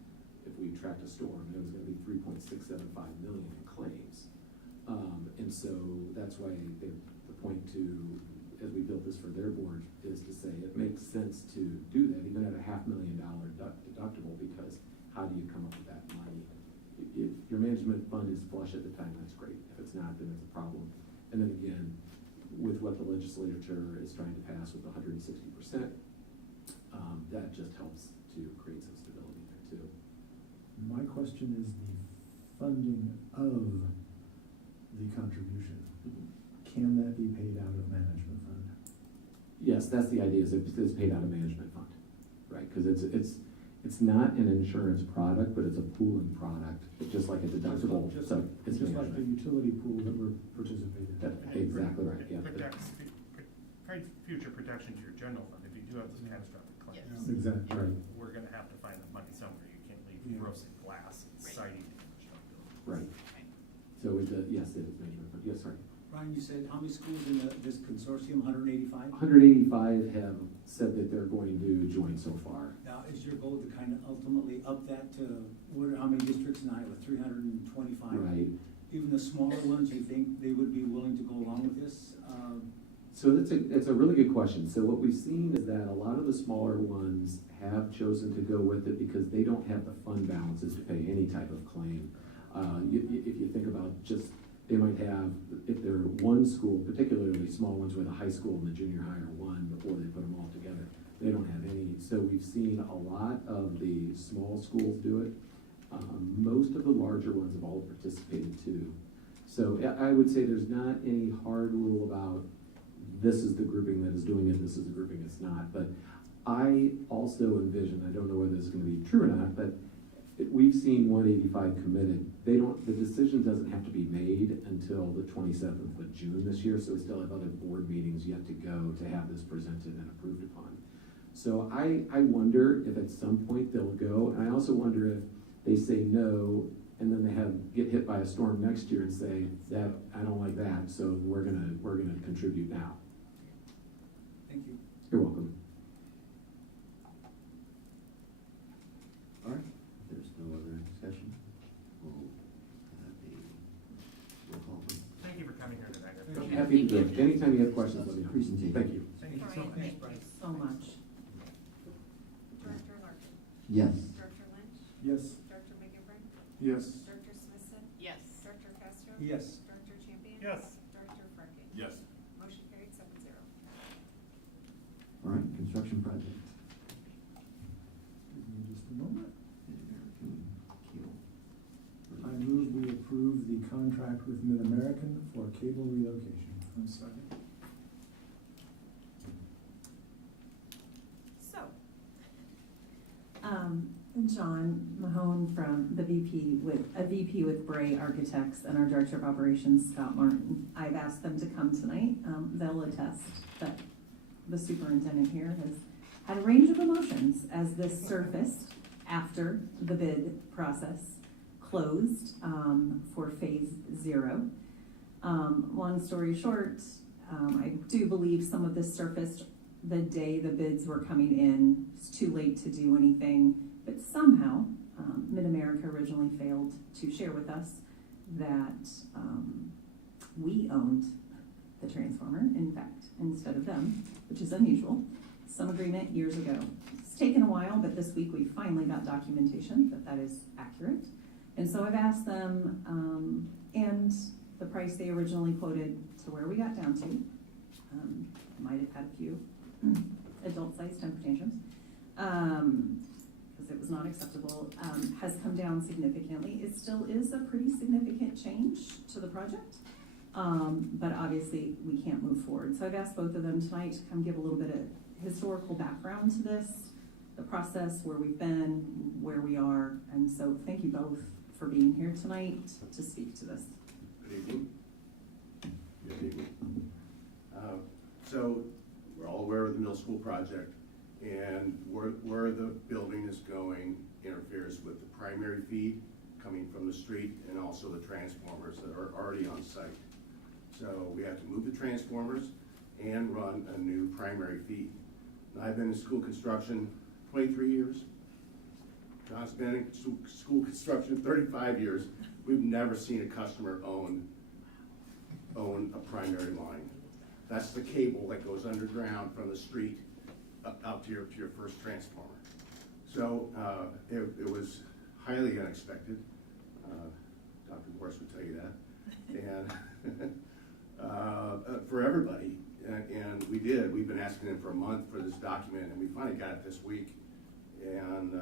if we tracked a storm, and it was going to be $3.675 million in claims. And so that's why the point to, as we built this for their board, is to say it makes sense to do that, even at a $500,000 deductible, because how do you come up with that money? If your management fund is flush at the time, that's great. If it's not, then it's a problem. And then again, with what the legislature is trying to pass with 160%, that just helps to create some stability there too. My question is the funding of the contribution. Can that be paid out of management fund? Yes, that's the idea, is it's paid out of management fund, right? Because it's not an insurance product, but it's a pooling product. It's just like a deductible. Just it's like the utility pool that we're participating in. That's exactly right, yeah. Future protection to your general fund. If you do have this catastrophic claim, Yes. Exactly. Right. we're going to have to find the money somewhere. You can't leave roasting glass and siding. Right. So yes, it is management fund. Yes, sorry. Ryan, you said how many schools in this consortium, 185? 185 have said that they're going to join so far. Now, is your goal to kind of ultimately up that to, how many districts in Iowa, 325? Right. Even the smaller ones, you think they would be willing to go along with this? So it's a really good question. So what we've seen is that a lot of the smaller ones have chosen to go with it because they don't have the fund balances to pay any type of claim. If you think about they might have, if they're one school, particularly small ones where the high school and the junior high are one, or they put them all together, they don't have any. So we've seen a lot of the small schools do it. Most of the larger ones have all participated too. So I would say there's not any hard rule about this is the grouping that is doing it, this is the grouping that's not. But I also envision, I don't know whether this is going to be true or not, but we've seen 185 committed. The decision doesn't have to be made until the 27th of June this year, so we still have other board meetings yet to go to have this presented and approved upon. So I wonder if at some point they'll go, and I also wonder if they say no, and then they get hit by a storm next year and say that I don't like that, so we're gonna contribute now. Thank you. You're welcome. All right, if there's no other discussion, we'll have a roll call. Thank you for coming here tonight. keep it going. Anytime you have questions, let me know. Presentation. Thank you. Thank you so much, Bryce. So much. Director Larkin. Yes. Director Lynch. Yes. Director McGivern. Yes. Director Smithson. Yes. Director Castro. Yes. Director Champion. Yes. Director Franken. Yes. Motion carried 7-0. All right, construction project. Give me just a moment. Mid-American Cable. I move we approve the contract with Mid-American for cable relocation. One second. So, John Mahone from the VP with Bray Architects and our Director of Operations, Scott Martin. I've asked them to come tonight. They'll attest that the superintendent here has had a range of emotions as this surfaced after the bid process closed for phase 0. Long story short, I do believe some of this surfaced the day the bids were coming in. It's too late to do anything, but somehow Mid-America originally failed to share with us that we owned the transformer, in fact, instead of them, which is unusual. Some agreement years ago. It's taken a while, but this week we finally got documentation that that is accurate. And so I've asked them, and the price they originally quoted to where we got down to, might have had a few adult-sized temper tantrums, because it was not acceptable, has come down significantly. It still is a pretty significant change to the project, but obviously we can't move forward. So I've asked both of them tonight to come give a little bit of historical background to this, the process, where we've been, where we are, and so thank you both for being here tonight to speak to this. Good evening. Good evening. So we're all aware of the middle school project, and where the building is going interferes with the primary feed coming from the street and also the transformers that are already on site. So we have to move the transformers and run a new primary feed. And I've been in school construction 23 years. John's been in school construction 35 years. We've never seen a customer own a primary line. That's the cable that goes underground from the street out to your first transformer. So it was highly unexpected. Dr. Morris would tell you that. And for everybody, and we did. We've been asking them for a month for this document, and we finally got it this week. And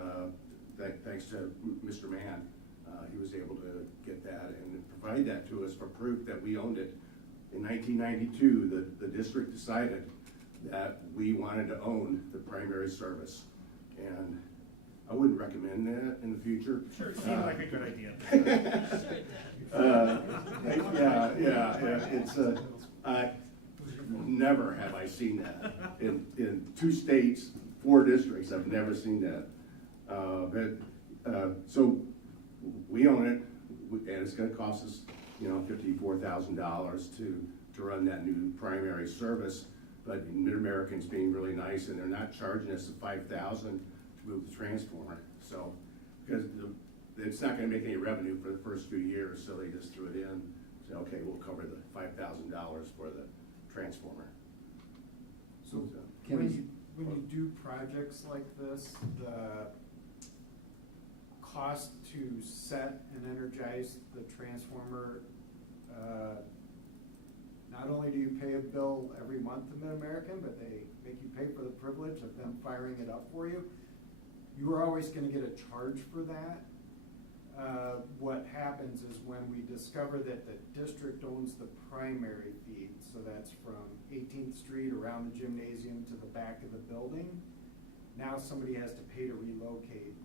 thanks to Mr. Mann, he was able to get that and provide that to us for proof that we owned it. In 1992, the district decided that we wanted to own the primary service. And I wouldn't recommend that in the future. Sure, it seemed like a good idea. It's never have I seen that in 2 states, 4 districts. I've never seen that. So we own it, and it's going to cost us, $54,000 to run that new primary service. But Mid-American's being really nice, and they're not charging us the $5,000 to move the transformer. So, because it's not going to make any revenue for the first few years, so they just threw it in. Say, okay, we'll cover the $5,000 for the transformer. So when you do projects like this, the cost to set and energize the transformer, not only do you pay a bill every month to Mid-American, but they make you pay for the privilege of them firing it up for you. You are always going to get a charge for that. What happens is when we discover that the district owns the primary feed, so that's from 18th Street around the gymnasium to the back of the building, now somebody has to pay to relocate.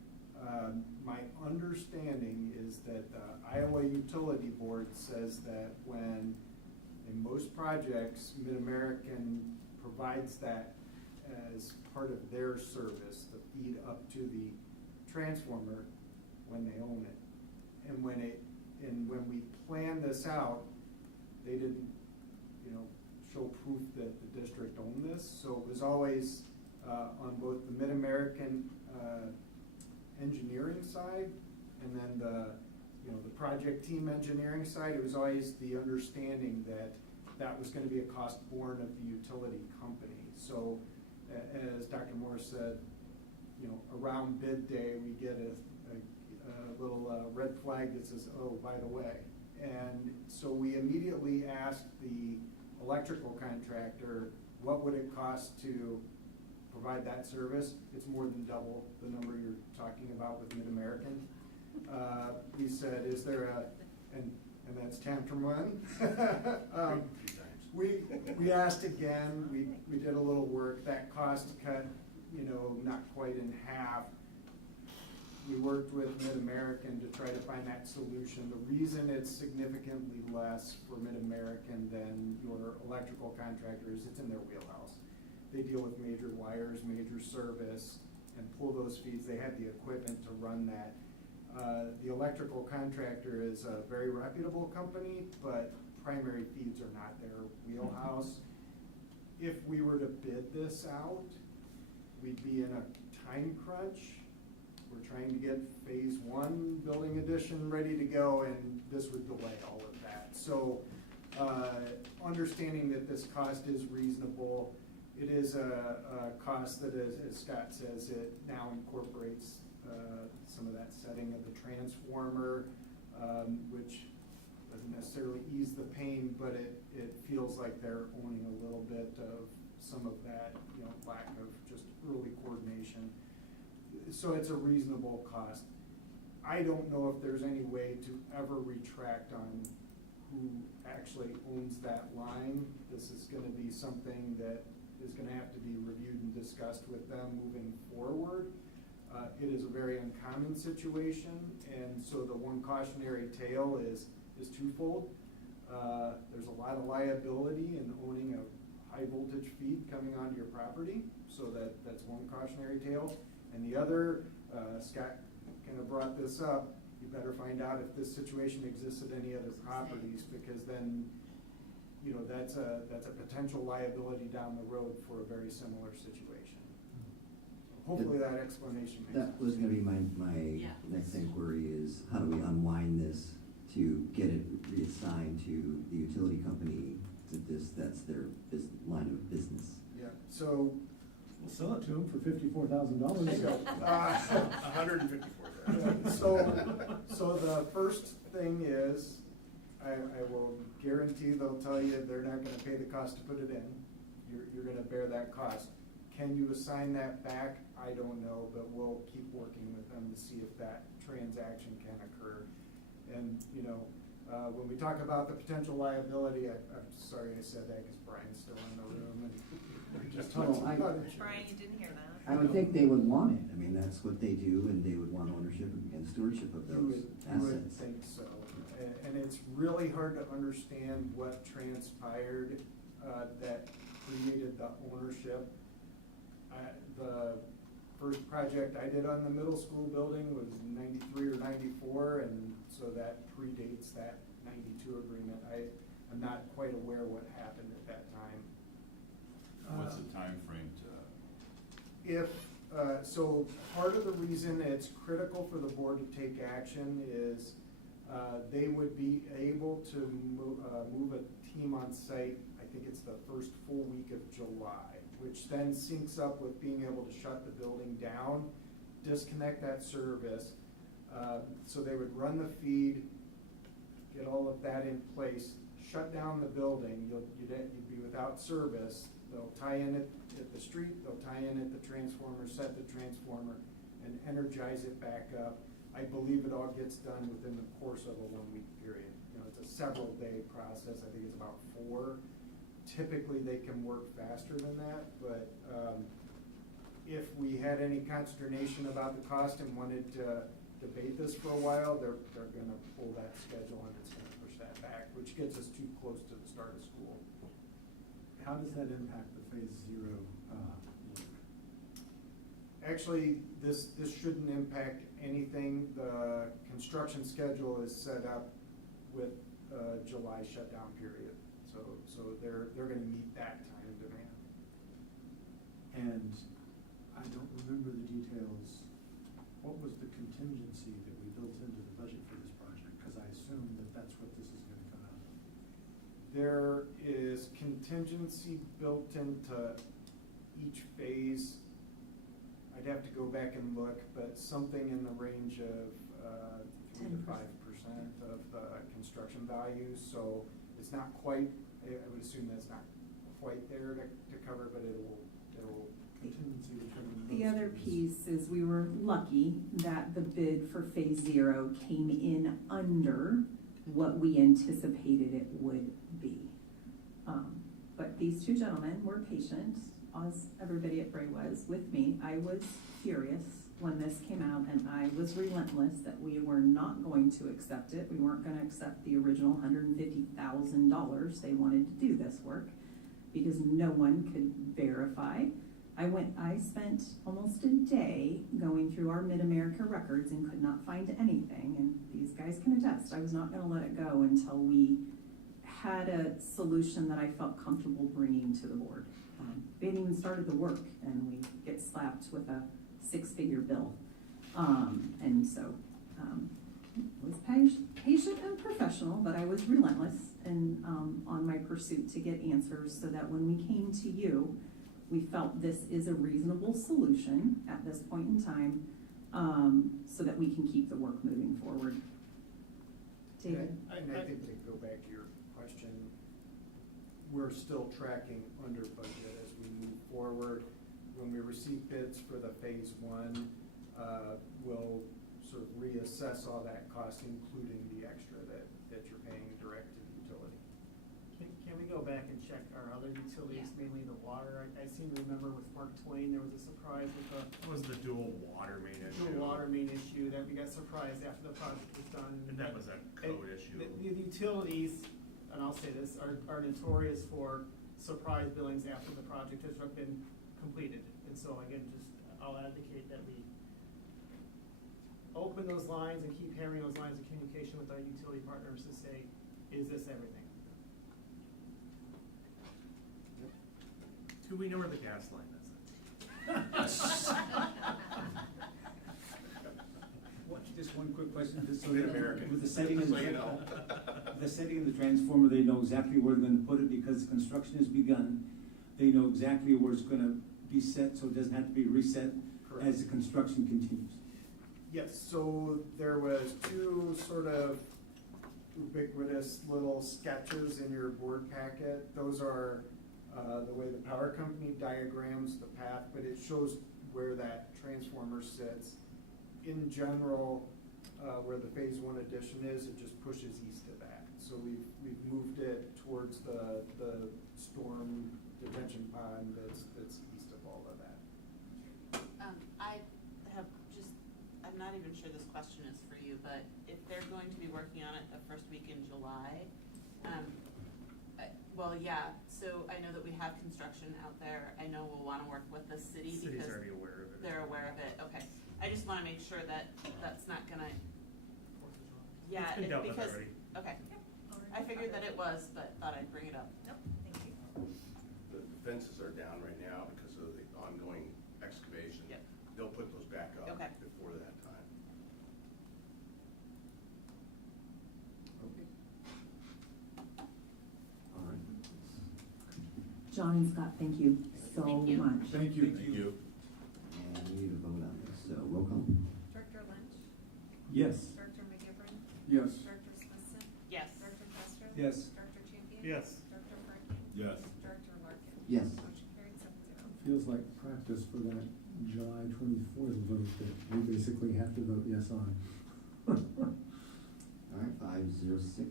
My understanding is that the Iowa Utility Board says that when, in most projects, Mid-American provides that as part of their service, the feed up to the transformer when they own it. And when we planned this out, they didn't, show proof that the district owned this. So it was always on both the Mid-American engineering side and then the project team engineering side. It was always the understanding that that was gonna be a cost borne of the utility company. So, as Dr. Morris said, you know, around bid day, we get a little red flag that says, oh, by the way. And so we immediately asked the electrical contractor, what would it cost to provide that service? It's more than double the number you're talking about with Mid-American. We said, is there and that's tantrum one. We asked again, we did a little work, that cost cut, you know, not quite in half. We worked with Mid-American to try to find that solution. The reason it's significantly less for Mid-American than your electrical contractor is it's in their wheelhouse. They deal with major wires, major service, and pull those feeds. They have the equipment to run that. The electrical contractor is a very reputable company, but primary feeds are not their wheelhouse. If we were to bid this out, we'd be in a time crunch. We're trying to get phase 1 building addition ready to go, and this would delay all of that. So understanding that this cost is reasonable, it is a cost that, as Scott says, it now incorporates some of that setting of the transformer, which doesn't necessarily ease the pain, but it feels like they're owning a little bit of some of that, you know, lack of just early coordination. So it's a reasonable cost. I don't know if there's any way to ever retract on who actually owns that line. This is gonna be something that is gonna have to be reviewed and discussed with them moving forward. It is a very uncommon situation, and so the one cautionary tale is twofold. There's a lot of liability in owning a high voltage feed coming onto your property, so that's one cautionary tale. And the other, Scott kind of brought this up, you better find out if this situation exists at any other properties, because then, you know, that's a potential liability down the road for a very similar situation. Hopefully that explanation makes sense. That was gonna be my next inquiry is how do we unwind this to get it reassigned to the utility company that's their line of business. Yeah, so. We'll sell it to them for $54,000. There you go. 154,000. So the first thing is, I will guarantee they'll tell you they're not gonna pay the cost to put it in. You're gonna bear that cost. Can you assign that back? I don't know, but we'll keep working with them to see if that transaction can occur. And, you know, when we talk about the potential liability, I'm sorry I said that because Brian's still in the room and we just talked about it. Brian, you didn't hear that. I would think they would want it. I mean, that's what they do, and they would want ownership and stewardship of those You would assets. think so. And it's really hard to understand what transpired that created the ownership. The first project I did on the middle school building was 93 or 94, and so that predates that 92 agreement. I'm not quite aware what happened at that time. What's the time frame to? So part of the reason it's critical for the board to take action is they would be able to move a team on site, I think it's the first full week of July, which then syncs up with being able to shut the building down, disconnect that service. So they would run the feed, get all of that in place, shut down the building, you'd be without service. They'll tie in at the street, they'll tie in at the transformer, set the transformer, and energize it back up. I believe it all gets done within the course of a 1-week period. You know, it's a several day process, I think it's about 4. Typically they can work faster than that, but if we had any consternation about the cost and wanted to debate this for a while, they're gonna pull that schedule and it's gonna push that back, which gets us too close to the start of school. How does that impact the phase 0? Actually, this shouldn't impact anything. The construction schedule is set up with July shutdown period. So they're gonna meet that time demand. And I don't remember the details. What was the contingency that we built into the budget for this project? Because I assume that that's what this is gonna come out of. There is contingency built into each phase. I'd have to go back and look, but something in the range of 3 to 5% of the construction value. So it's not quite, I would assume that's not quite there to cover, but it'll contingency determine. The other piece is we were lucky that the bid for phase 0 came in under what we anticipated it would be. But these two gentlemen were patient, as everybody at Bray was, with me. I was furious when this came out, and I was relentless that we were not going to accept it. We weren't going to accept the original $150,000 they wanted to do this work because no one could verify. I spent almost a day going through our Mid-America records and could not find anything, and these guys can attest. I was not going to let it go until we had a solution that I felt comfortable bringing to the board. They hadn't even started the work, and we get slapped with a 6-figure bill. And so I was patient and professional, but I was relentless and on my pursuit to get answers so that when we came to you, we felt this is a reasonable solution at this point in time, so that we can keep the work moving forward. David? And I think to go back to your question, we're still tracking under budget as we move forward. When we receive bids for the phase 1, we'll sort of reassess all that cost, including the extra that you're paying direct to the utility. Can we go back and check our other utilities, mainly the water? I seem to remember with Mark Twain, there was a surprise with the. It was the dual water main issue. Dual water main issue that we got surprised after the project was done. And that was a code issue. The utilities, and I'll say this, are notorious for surprise billings after the project has been completed. And so again, I'll advocate that we open those lines and keep hammering those lines of communication with our utility partners to say, is this everything? Do we know where the gas line is? Just one quick question, just so Good that American. with the setting of So you know. the setting of the transformer, they know exactly where they're gonna put it because construction has begun. They know exactly where it's gonna be set, so it doesn't have to be reset as the construction continues. Yes, so there was 2 sort of ubiquitous little sketches in your board packet. Those are the way the power company diagrams the path, but it shows where that transformer sits. In general, where the phase 1 addition is, it just pushes east of that. So we've moved it towards the storm detention pond that's east of all of that. I'm not even sure this question is for you, but if they're going to be working on it the first week in July, well, yeah, so I know that we have construction out there. I know we'll want to work with the city City's because already aware of it. they're aware of it. Okay. I just want to make sure that that's not gonna, yeah, It's been dealt with because, already. okay. I figured that it was, but thought I'd bring it up. Nope, thank you. The fences are down right now because of the ongoing excavation. Yep. They'll put those back up Okay. before that time. All right. John and Scott, thank you so Thank you. much. Thank you. Thank you. And we need a vote on this, so roll call. Director Lynch? Yes. Director McGivern? Yes. Director Smithson? Yes. Director Castro? Yes. Director Champion? Yes. Director Franklin? Yes. Director Larkin? Yes. Motion carried 7-0. Feels like practice for that July 24th vote that we basically have to vote yes on. All right, 506.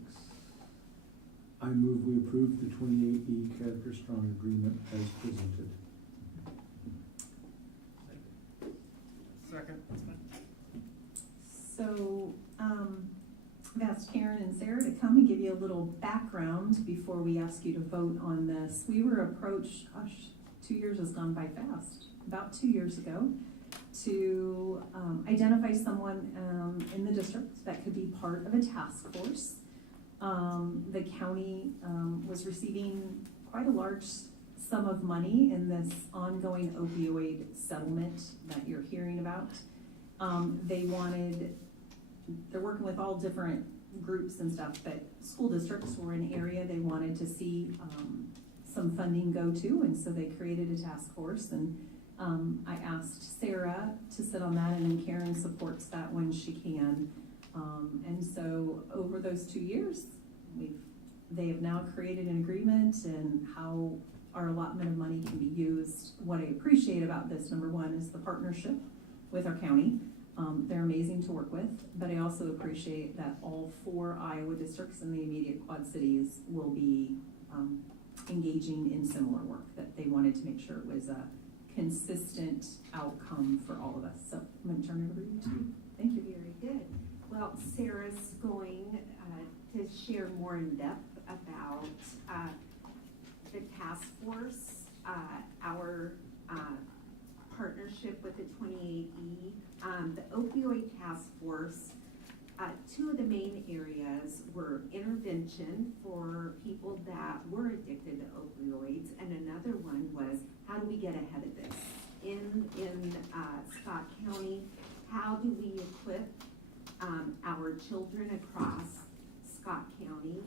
I move we approve the 28E Character Strong Agreement as presented. Second. So, I've asked Karen and Sarah to come and give you a little background before we ask you to vote on this. We were approached, 2 years has gone by fast, about 2 years ago, to identify someone in the district that could be part of a task force. The county was receiving quite a large sum of money in this ongoing opioid settlement that you're hearing about. They're working with all different groups and stuff, but school districts were an area they wanted to see some funding go to, and so they created a task force, and I asked Sarah to sit on that, and then Karen supports that when she can. And so over those 2 years, they have now created an agreement and how our allotment of money can be used. What I appreciate about this, number one, is the partnership with our county. They're amazing to work with, but I also appreciate that all 4 Iowa districts in the immediate Quad Cities will be engaging in similar work, that they wanted to make sure it was a consistent outcome for all of us. So I'm going to turn it over to you too. Thank you. Very good. Well, Sarah's going to share more in depth about the task force, our partnership with the 28E, the opioid task force. 2 of the main areas were intervention for people that were addicted to opioids, and another one was how do we get ahead of this in Scott County? How do we equip our children across Scott County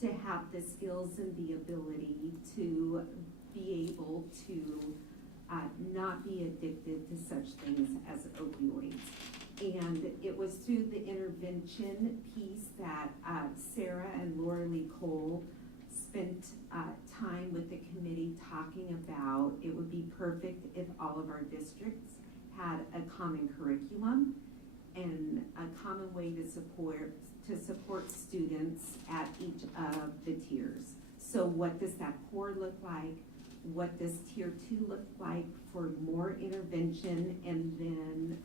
to have the skills and the ability to be able to not be addicted to such things as opioids. And it was through the intervention piece that Sarah and Laura Lee Cole spent time with the committee talking about it would be perfect if all of our districts had a common curriculum and a common way to support students at each of the tiers. So what does that core look like? What does tier 2 look like for more intervention, and then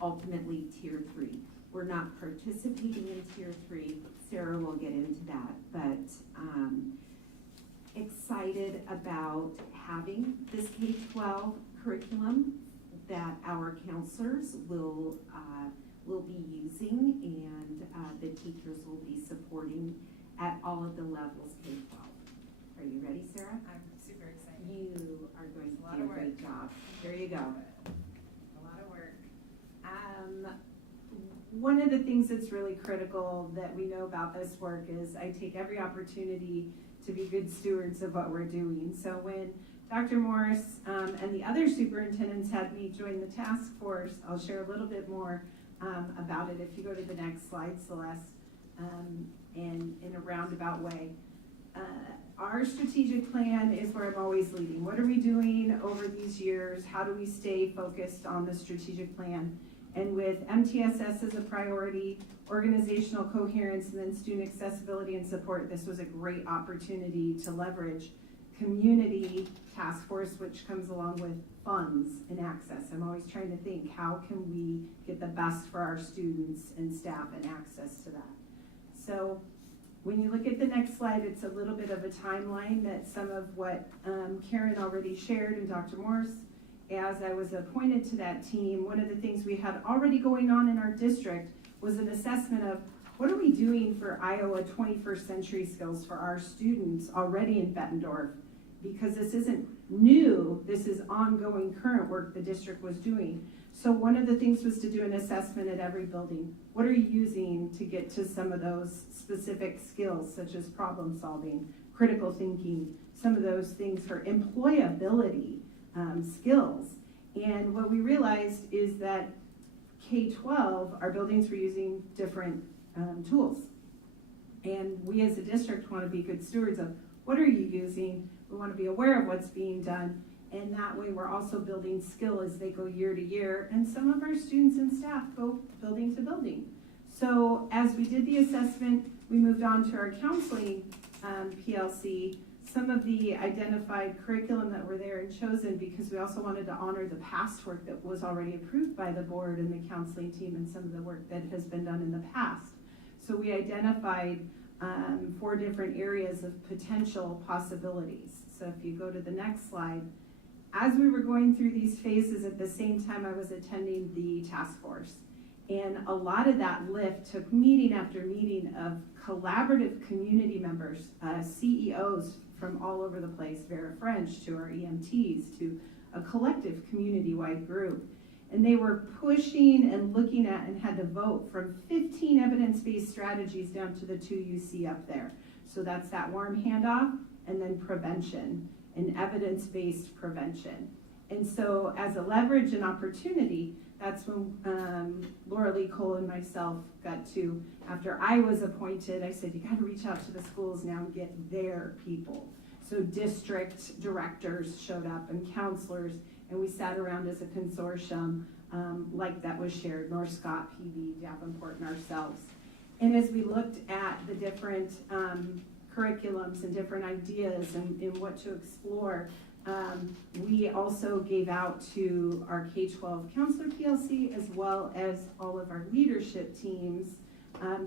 ultimately tier 3? We're not participating in tier 3. Sarah will get into that, but excited about having this K-12 curriculum that our counselors will be using, and the teachers will be supporting at all of the levels K-12. Are you ready, Sarah? I'm super excited. You are going to do a great job. There you go. A lot of work. One of the things that's really critical that we know about this work is I take every opportunity to be good stewards of what we're doing. So when Dr. Morris and the other superintendents had me join the task force, I'll share a little bit more about it if you go to the next slide, Celeste, in a roundabout way. Our strategic plan is where I'm always leading. What are we doing over these years? How do we stay focused on the strategic plan? And with MTSS as a priority, organizational coherence, and then student accessibility and support, this was a great opportunity to leverage community task force, which comes along with funds and access. I'm always trying to think, how can we get the best for our students and staff and access to that? So when you look at the next slide, it's a little bit of a timeline that some of what Karen already shared and Dr. Morse. As I was appointed to that team, one of the things we had already going on in our district was an assessment of what are we doing for Iowa 21st century skills for our students already in Bettendorf, because this isn't new, this is ongoing current work the district was doing. So one of the things was to do an assessment at every building. What are you using to get to some of those specific skills, such as problem solving, critical thinking, some of those things for employability skills. And what we realized is that K-12, our buildings were using different tools. And we as a district want to be good stewards of what are you using. We want to be aware of what's being done. And that way we're also building skill as they go year to year. And some of our students and staff go building to building. So as we did the assessment, we moved on to our counseling PLC. Some of the identified curriculum that were there and chosen, because we also wanted to honor the past work that was already approved by the board and the counseling team and some of the work that has been done in the past. So we identified 4 different areas of potential possibilities. So if you go to the next slide, as we were going through these phases at the same time I was attending the task force. And a lot of that lift took meeting after meeting of collaborative community members, CEOs from all over the place, Vera French to our EMTs to a collective community-wide group. And they were pushing and looking at and had to vote from 15 evidence-based strategies down to the 2 you see up there. So that's that warm handoff and then prevention and evidence-based prevention. And so as a leverage and opportunity, that's when Laura Lee Cole and myself got to, after I was appointed, I said, you gotta reach out to the schools now and get their people. So district directors showed up and counselors, and we sat around as a consortium like that was shared, North Scott, PV, Davenport, and ourselves. And as we looked at the different curriculums and different ideas and what to explore, we also gave out to our K-12 Counselor PLC as well as all of our leadership teams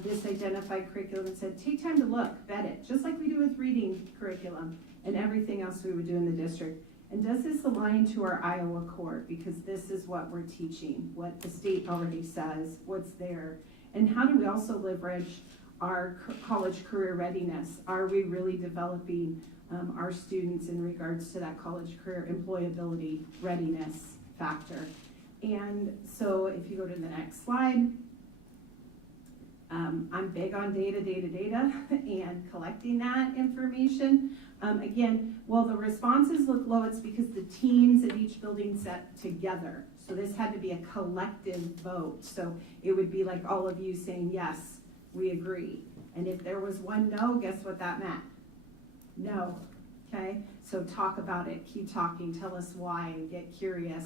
this identified curriculum and said, take time to look, vet it, just like we do with reading curriculum and everything else we would do in the district. And does this align to our Iowa core? Because this is what we're teaching, what the state already says, what's there. And how do we also leverage our college career readiness? Are we really developing our students in regards to that college career employability readiness factor? And so if you go to the next slide, I'm big on data, and collecting that information. Again, while the responses look low, it's because the teams at each building sat together. So this had to be a collective vote. So it would be like all of you saying, yes, we agree. And if there was one no, guess what that meant? No, okay? So talk about it, keep talking, tell us why, and get curious.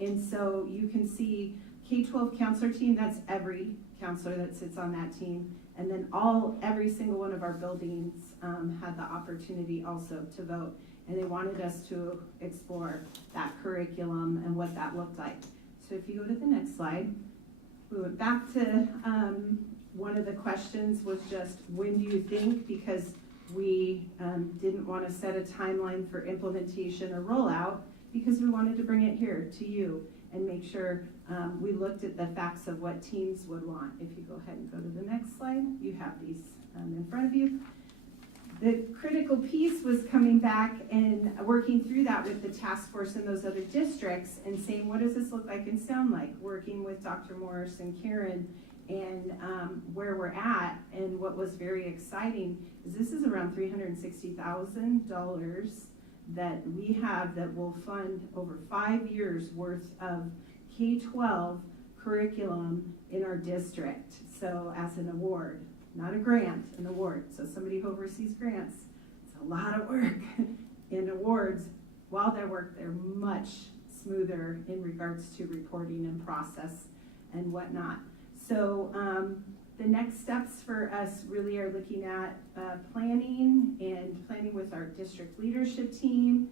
And so you can see K-12 counselor team, that's every counselor that sits on that team. And then every single one of our buildings had the opportunity also to vote. And they wanted us to explore that curriculum and what that looked like. So if you go to the next slide, we went back to one of the questions was just, when do you think? Because we didn't want to set a timeline for implementation or rollout because we wanted to bring it here to you and make sure we looked at the facts of what teams would want. If you go ahead and go to the next slide, you have these in front of you. The critical piece was coming back and working through that with the task force and those other districts and saying, what does this look like and sound like? Working with Dr. Morris and Karen and where we're at. And what was very exciting is this is around $360,000 that we have that will fund over 5 years worth of K-12 curriculum in our district. So as an award, not a grant, an award. So somebody who oversees grants, it's a lot of work. In awards, while they work, they're much smoother in regards to reporting and process and whatnot. So the next steps for us really are looking at planning with our district leadership team,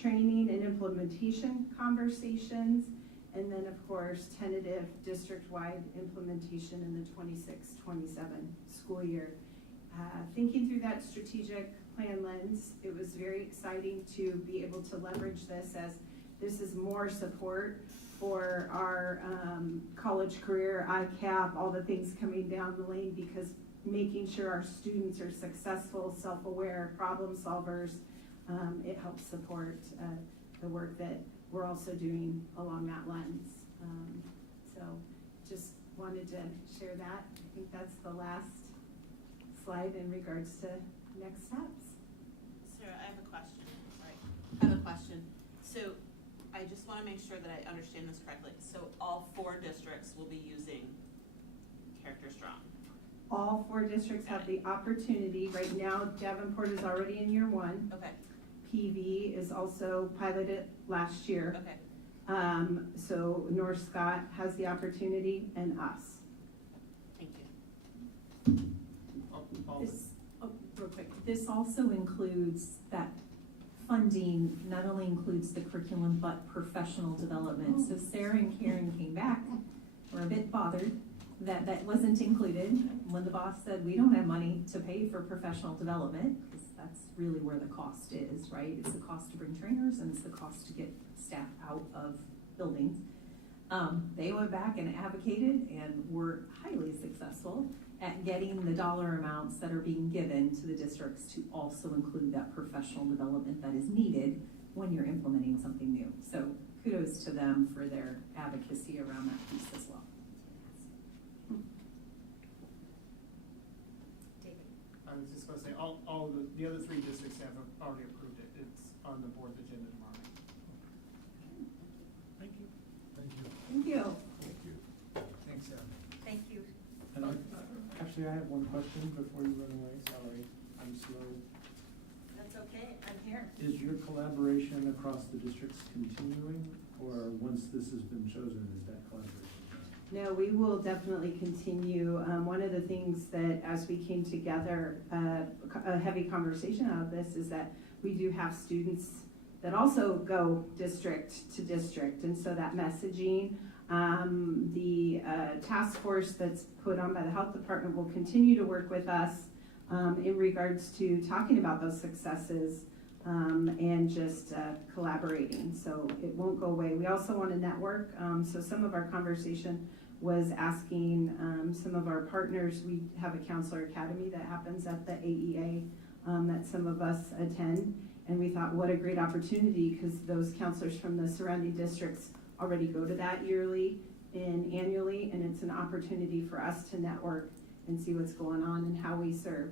training and implementation conversations, and then of course tentative district-wide implementation in the 26-27 school year. Thinking through that strategic plan lens, it was very exciting to be able to leverage this as this is more support for our college career, ICAP, all the things coming down the lane, because making sure our students are successful, self-aware, problem solvers, it helps support the work that we're also doing along that lens. So just wanted to share that. I think that's the last slide in regards to next steps. Sarah, I have a question. Sorry. I have a question. So I just want to make sure that I understand this correctly. So all 4 districts will be using Character Strong? All 4 districts have the opportunity. Right now, Davenport is already in year 1. Okay. PV is also piloted last year. Okay. So North Scott has the opportunity and us. Thank you. Real quick, this also includes that funding, not only includes the curriculum, but professional development. So Sarah and Karen came back, were a bit bothered that that wasn't included when the boss said, we don't have money to pay for professional development, because that's really where the cost is, right? It's the cost to bring trainers and it's the cost to get staff out of buildings. They went back and advocated and were highly successful at getting the dollar amounts that are being given to the districts to also include that professional development that is needed when you're implementing something new. So kudos to them for their advocacy around that piece as well. David? I was just gonna say, all the other three districts have already approved it. It's on the board's agenda tomorrow. Thank you. Thank you. Thank you. Thank you. Thanks, Sam. Thank you. And actually, I have one question before you run away, sorry, I'm slow. That's okay, I'm here. Is your collaboration across the districts continuing, or once this has been chosen, is that collaboration done? No, we will definitely continue. One of the things that, as we came together, a heavy conversation out of this is that we do have students that also go district to district. And so that messaging, the task force that's put on by the health department will continue to work with us in regards to talking about those successes and just collaborating. So it won't go away. We also want to network. So some of our conversation was asking some of our partners. We have a counselor academy that happens at the AEA that some of us attend. And we thought, what a great opportunity, because those counselors from the surrounding districts already go to that yearly and annually, and it's an opportunity for us to network and see what's going on and how we serve.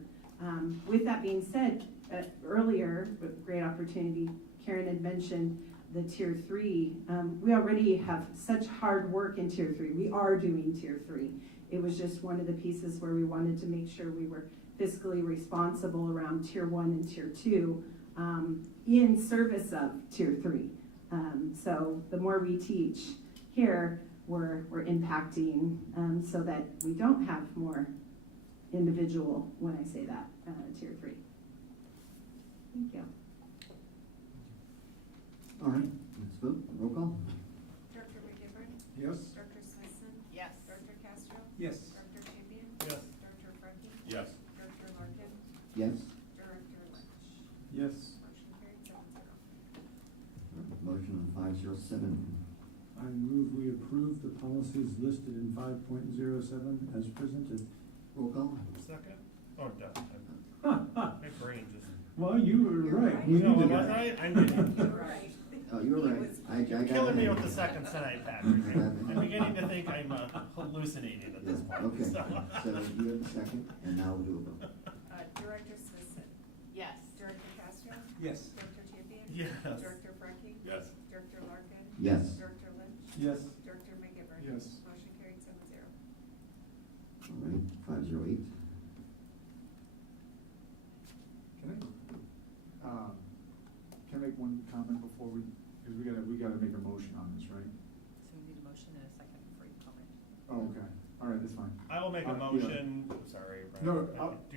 With that being said, earlier, but great opportunity, Karen had mentioned the Tier 3. We already have such hard work in Tier 3. We are doing Tier 3. It was just one of the pieces where we wanted to make sure we were fiscally responsible around Tier 1 and Tier 2 in service of Tier 3. So the more we teach here, we're impacting so that we don't have more individual, when I say that, Tier 3. Thank you. All right, let's vote. Roll call. Director McGivern? Yes? Director Smithson? Yes. Director Castro? Yes. Director Champion? Yes. Director Frankie? Yes. Director Larkin? Yes. Director Lynch? Yes. Motion carried 7-0. Motion on 507. I move we approve the policies listed in 5.07 as presented. Roll call. Second? Oh, done. My brain just. Well, you were right. We No, knew was that. I? I'm getting. You're right. Oh, you were right. I got Killing me it. with the seconds tonight, Patrick. I'm beginning to think I'm hallucinating at this point. Okay, So. so you have the second, and now we'll do a vote. Director Smithson? Yes. Director Castro? Yes. Director Champion? Yes. Director Frankie? Yes. Director Larkin? Yes. Director Lynch? Yes. Director McGivern? Yes. Motion carried 7-0. All right, 508. Can I make one comment before because we gotta make a motion on this, right? So we need a motion and a second before you comment. Oh, okay, all right, that's fine. I will make a Yeah. motion, sorry, Brian. No,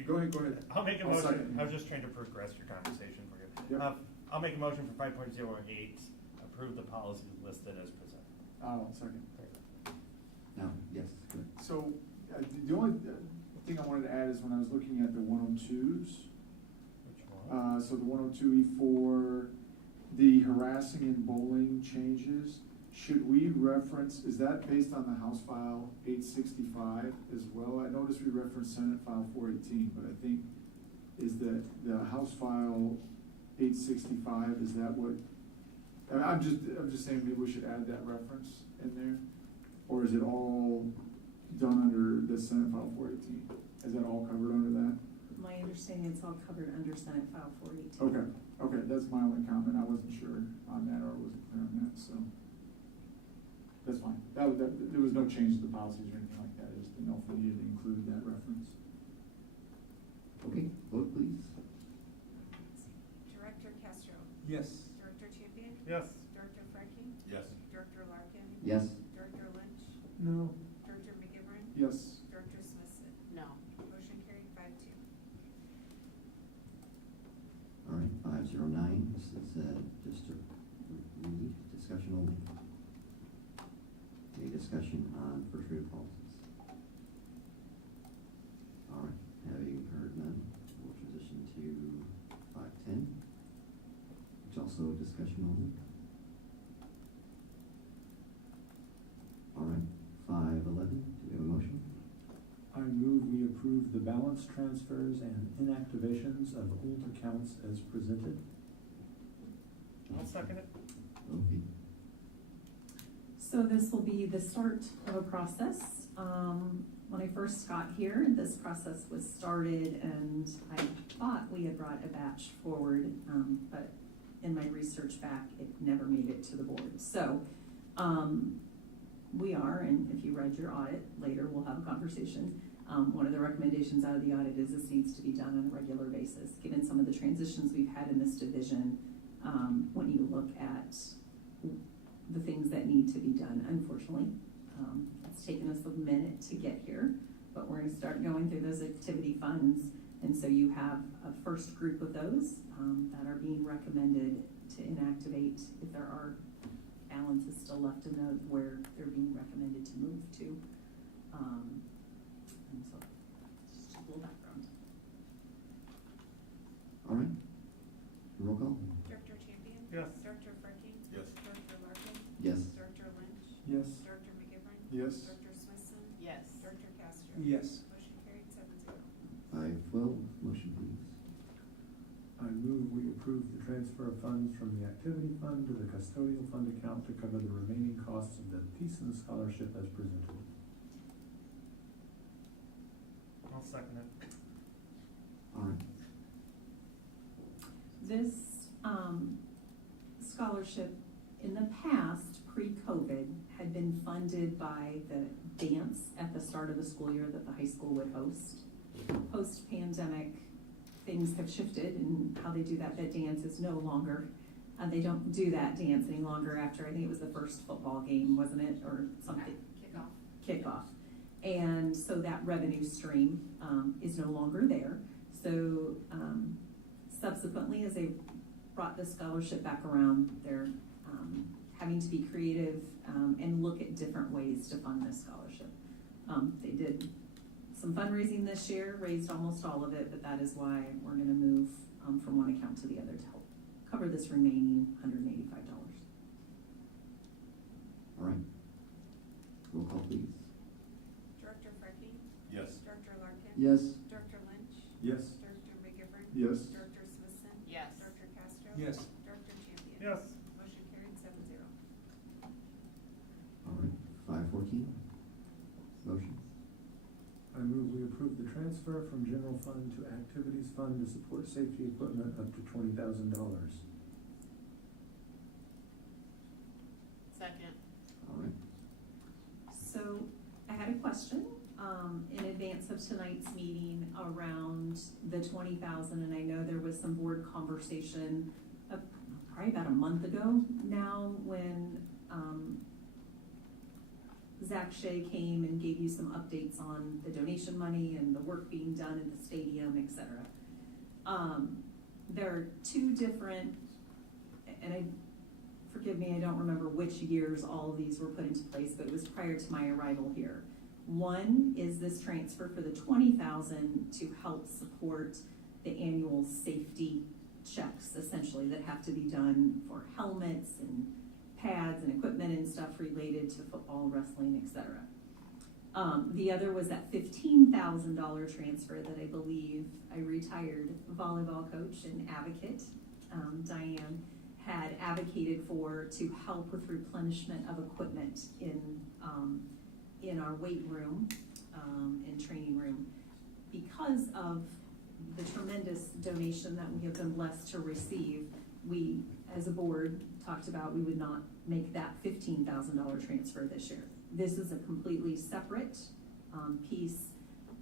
go ahead. I'll make a I'll motion, second. I was just trying to progress your conversation for you. Yep. I'll make a motion for 5.08, approve the policies listed as presented. I'll second. Now, yes, good. So, the only thing I wanted to add is when I was looking at the 102s, Which one? so the 102E4, the harassing and bullying changes, should we reference, is that based on the House File 865 as well? I noticed we referenced Senate File 418, but I think, is the House File 865, is that what, I'm just saying maybe we should add that reference in there? Or is it all done under the Senate File 418? Is that all covered under that? My understanding it's all covered under Senate File 418. Okay, that's my only comment. I wasn't sure on that or wasn't clear on that, so. That's fine. There was no change to the policies or anything like that. I just didn't know if we needed to include that reference. Okay, vote please. Director Castro? Yes. Director Champion? Yes. Director Frankie? Yes. Director Larkin? Yes. Director Lynch? No. Director McGivern? Yes. Director Smithson? No. Motion carried 5-2. All right, 509, this is just a read, discussion only. Any discussion on first read of policies? All right, having heard none, we'll transition to 510, which also discussion only. All right, 511, do we have a motion? I move we approve the balance transfers and inactivations of old accounts as presented. I'll second it. Okay. So this will be the start of a process. When I first got here, this process was started and I thought we had brought a batch forward, but in my research back, it never made it to the board. So we are, and if you read your audit later, we'll have a conversation. One of the recommendations out of the audit is this needs to be done on a regular basis. Given some of the transitions we've had in this division, when you look at the things that need to be done, unfortunately, it's taken us a minute to get here, but we're gonna start going through those activity funds. And so you have a first group of those that are being recommended to inactivate if there are balances still left in those where they're being recommended to move to. And so, just a little background. All right. Roll call? Director Champion? Yes. Director Furky? Yes. Director Larkin? Yes. Director Lynch? Yes. Director McGivern? Yes. Director Smithson? Yes. Director Castro? Yes. Motion carried 7-0. 512, motion please. I move we approve the transfer of funds from the activity fund to the custodial fund account to cover the remaining costs of the Thiessen Scholarship as presented. I'll second it. All right. This scholarship in the past, pre-COVID, had been funded by the dance at the start of the school year that the high school would host. Post-pandemic, things have shifted and how they do that dance is no longer, they don't do that dance any longer after, I think it was the first football game, wasn't it, or something? Kickoff. And so that revenue stream is no longer there. So subsequently, as they brought the scholarship back around, they're having to be creative and look at different ways to fund this scholarship. They did some fundraising this year, raised almost all of it, but that is why we're gonna move from one account to the other to help cover this remaining $185. All right. Roll call please. Director Furky? Yes. Director Larkin? Yes. Director Lynch? Yes. Director McGivern? Yes. Director Smithson? Yes. Director Castro? Yes. Director Champion? Yes. Motion carried 7-0. All right. 514, motion. I move we approve the transfer from general fund to activities fund to support safety equipment up to $20,000. Second. All right. So I had a question in advance of tonight's meeting around the 20,000, and I know there was some board conversation probably about a month ago now when Zach Shea came and gave you some updates on the donation money and the work being done in the stadium, et cetera. There are two different, and forgive me, I don't remember which years all of these were put into place, but it was prior to my arrival here. One is this transfer for the 20,000 to help support the annual safety checks, essentially, that have to be done for helmets and pads and equipment and stuff related to football, wrestling, et cetera. The other was that $15,000 transfer that I believe a retired volleyball coach and advocate, Diane, had advocated for to help with replenishment of equipment in our weight room and training room. Because of the tremendous donation that we have been blessed to receive, we, as a board, talked about we would not make that $15,000 transfer this year. This is a completely separate piece,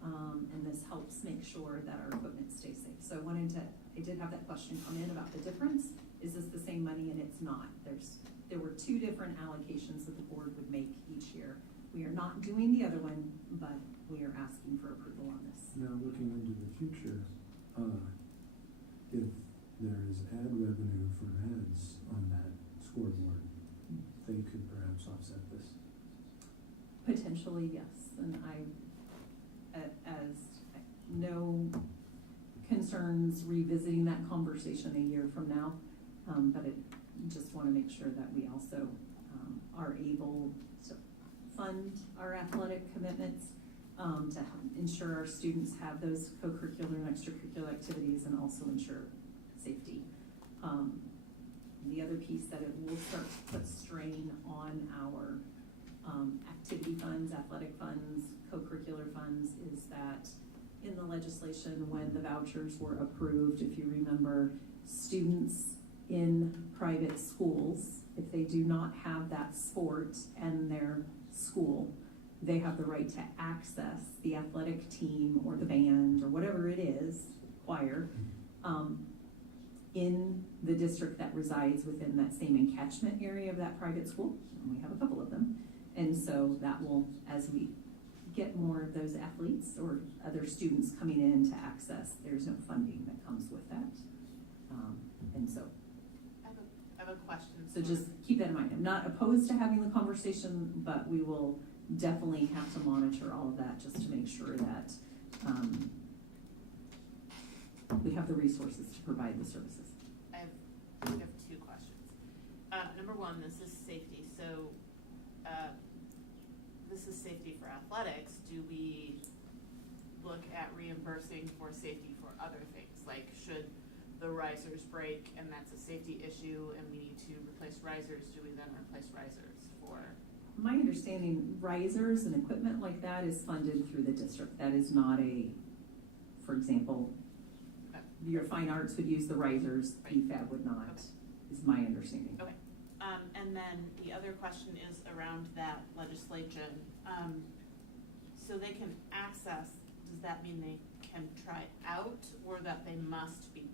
and this helps make sure that our equipment stays safe. So I did have that question come in about the difference. Is this the same money? And it's not. There were two different allocations that the board would make each year. We are not doing the other one, but we are asking for approval on this. Now, looking into the future, if there is ad revenue for ads on that scoreboard, they could perhaps offset this. Potentially, yes. And as no concerns revisiting that conversation a year from now, but just want to make sure that we also are able to fund our athletic commitments, to ensure our students have those co-curricular and extracurricular activities, and also ensure safety. The other piece that it will start to put strain on our activity funds, athletic funds, co-curricular funds, is that in the legislation, when the vouchers were approved, if you remember, students in private schools, if they do not have that sport in their school, they have the right to access the athletic team or the band or whatever it is, choir, in the district that resides within that same encatchment area of that private school. And we have a couple of them. And so that will, as we get more of those athletes or other students coming in to access, there's no funding that comes with that. And so. I have a question. So just keep that in mind. I'm not opposed to having the conversation, but we will definitely have to monitor all of that just to make sure that we have the resources to provide the services. I have two questions. Number one, this is safety. So this is safety for athletics. Do we look at reimbursing for safety for other things? Like, should the risers break and that's a safety issue and we need to replace risers, do we then replace risers for? My understanding, risers and equipment like that is funded through the district. That is not a, for example, your fine arts would use the risers, PFAB would not, is my understanding. Okay. And then the other question is around that legislation. So they can access, does that mean they can try out or that they must be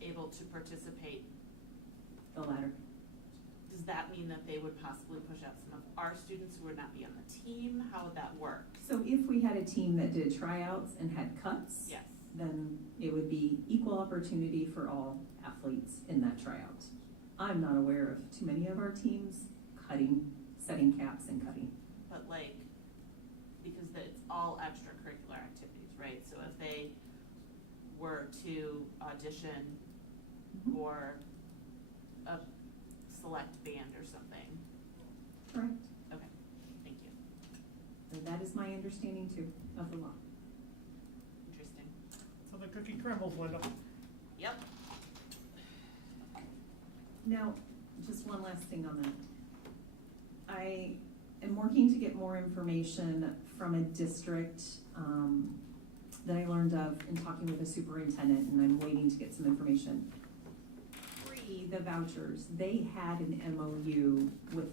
able to participate? The latter. Does that mean that they would possibly push out some of our students who would not be on the team? How would that work? So if we had a team that did tryouts and had cuts, Yes. then it would be equal opportunity for all athletes in that tryout. I'm not aware of too many of our teams setting caps and cutting. But like, because it's all extracurricular activities, right? So if they were to audition for a select band or something. Correct. Okay, thank you. And that is my understanding too of the law. Interesting. So the cookie crumbles, Linda. Yep. Now, just one last thing on that. I am working to get more information from a district that I learned of in talking with a superintendent, and I'm waiting to get some information. Pre the vouchers, they had an MOU with,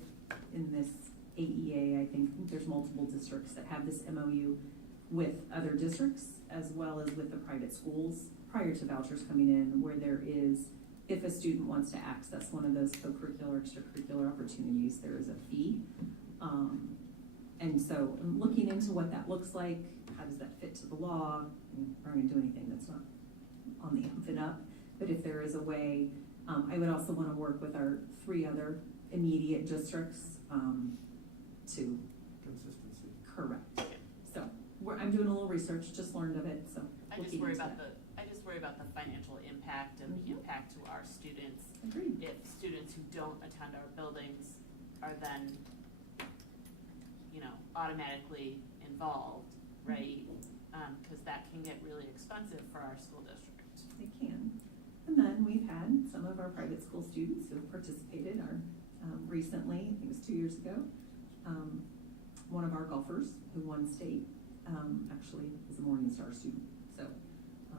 in this AEA, I think there's multiple districts that have this MOU with other districts as well as with the private schools prior to vouchers coming in, where there is, if a student wants to access one of those co-curricular, extracurricular opportunities, there is a fee. And so I'm looking into what that looks like. How does that fit to the law? We're not gonna do anything that's not on the up and up. But if there is a way, I would also wanna work with our 3 other immediate districts to. Consistency. Correct. So I'm doing a little research, just learned of it, so. I just worry about the financial impact and the impact to our students. Agreed. If students who don't attend our buildings are then, automatically involved, right? Because that can get really expensive for our school district. They can. And then we've had some of our private school students who have participated recently, I think it was 2 years ago. One of our golfers who won state actually is a Morningstar student. So,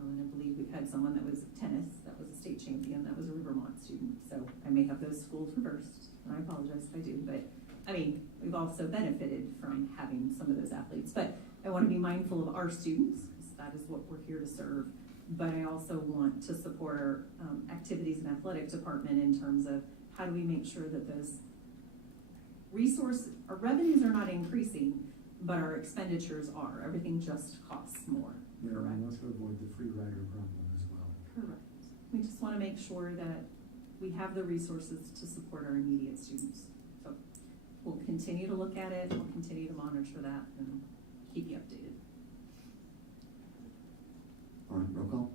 and I believe we've had someone that was tennis, that was a state champion, that was a Rivermont student. So I may have those schools reversed, and I apologize if I do, but I mean, we've also benefited from having some of those athletes. But I want to be mindful of our students, because that is what we're here to serve. But I also want to support our activities and athletic department in terms of how do we make sure that those our revenues are not increasing, but our expenditures are. Everything just costs more. Yeah, Correct. we want to avoid the free rider problem as well. Correct. We just want to make sure that we have the resources to support our immediate students. So we'll continue to look at it, we'll continue to monitor that, and keep you updated. All right, roll call.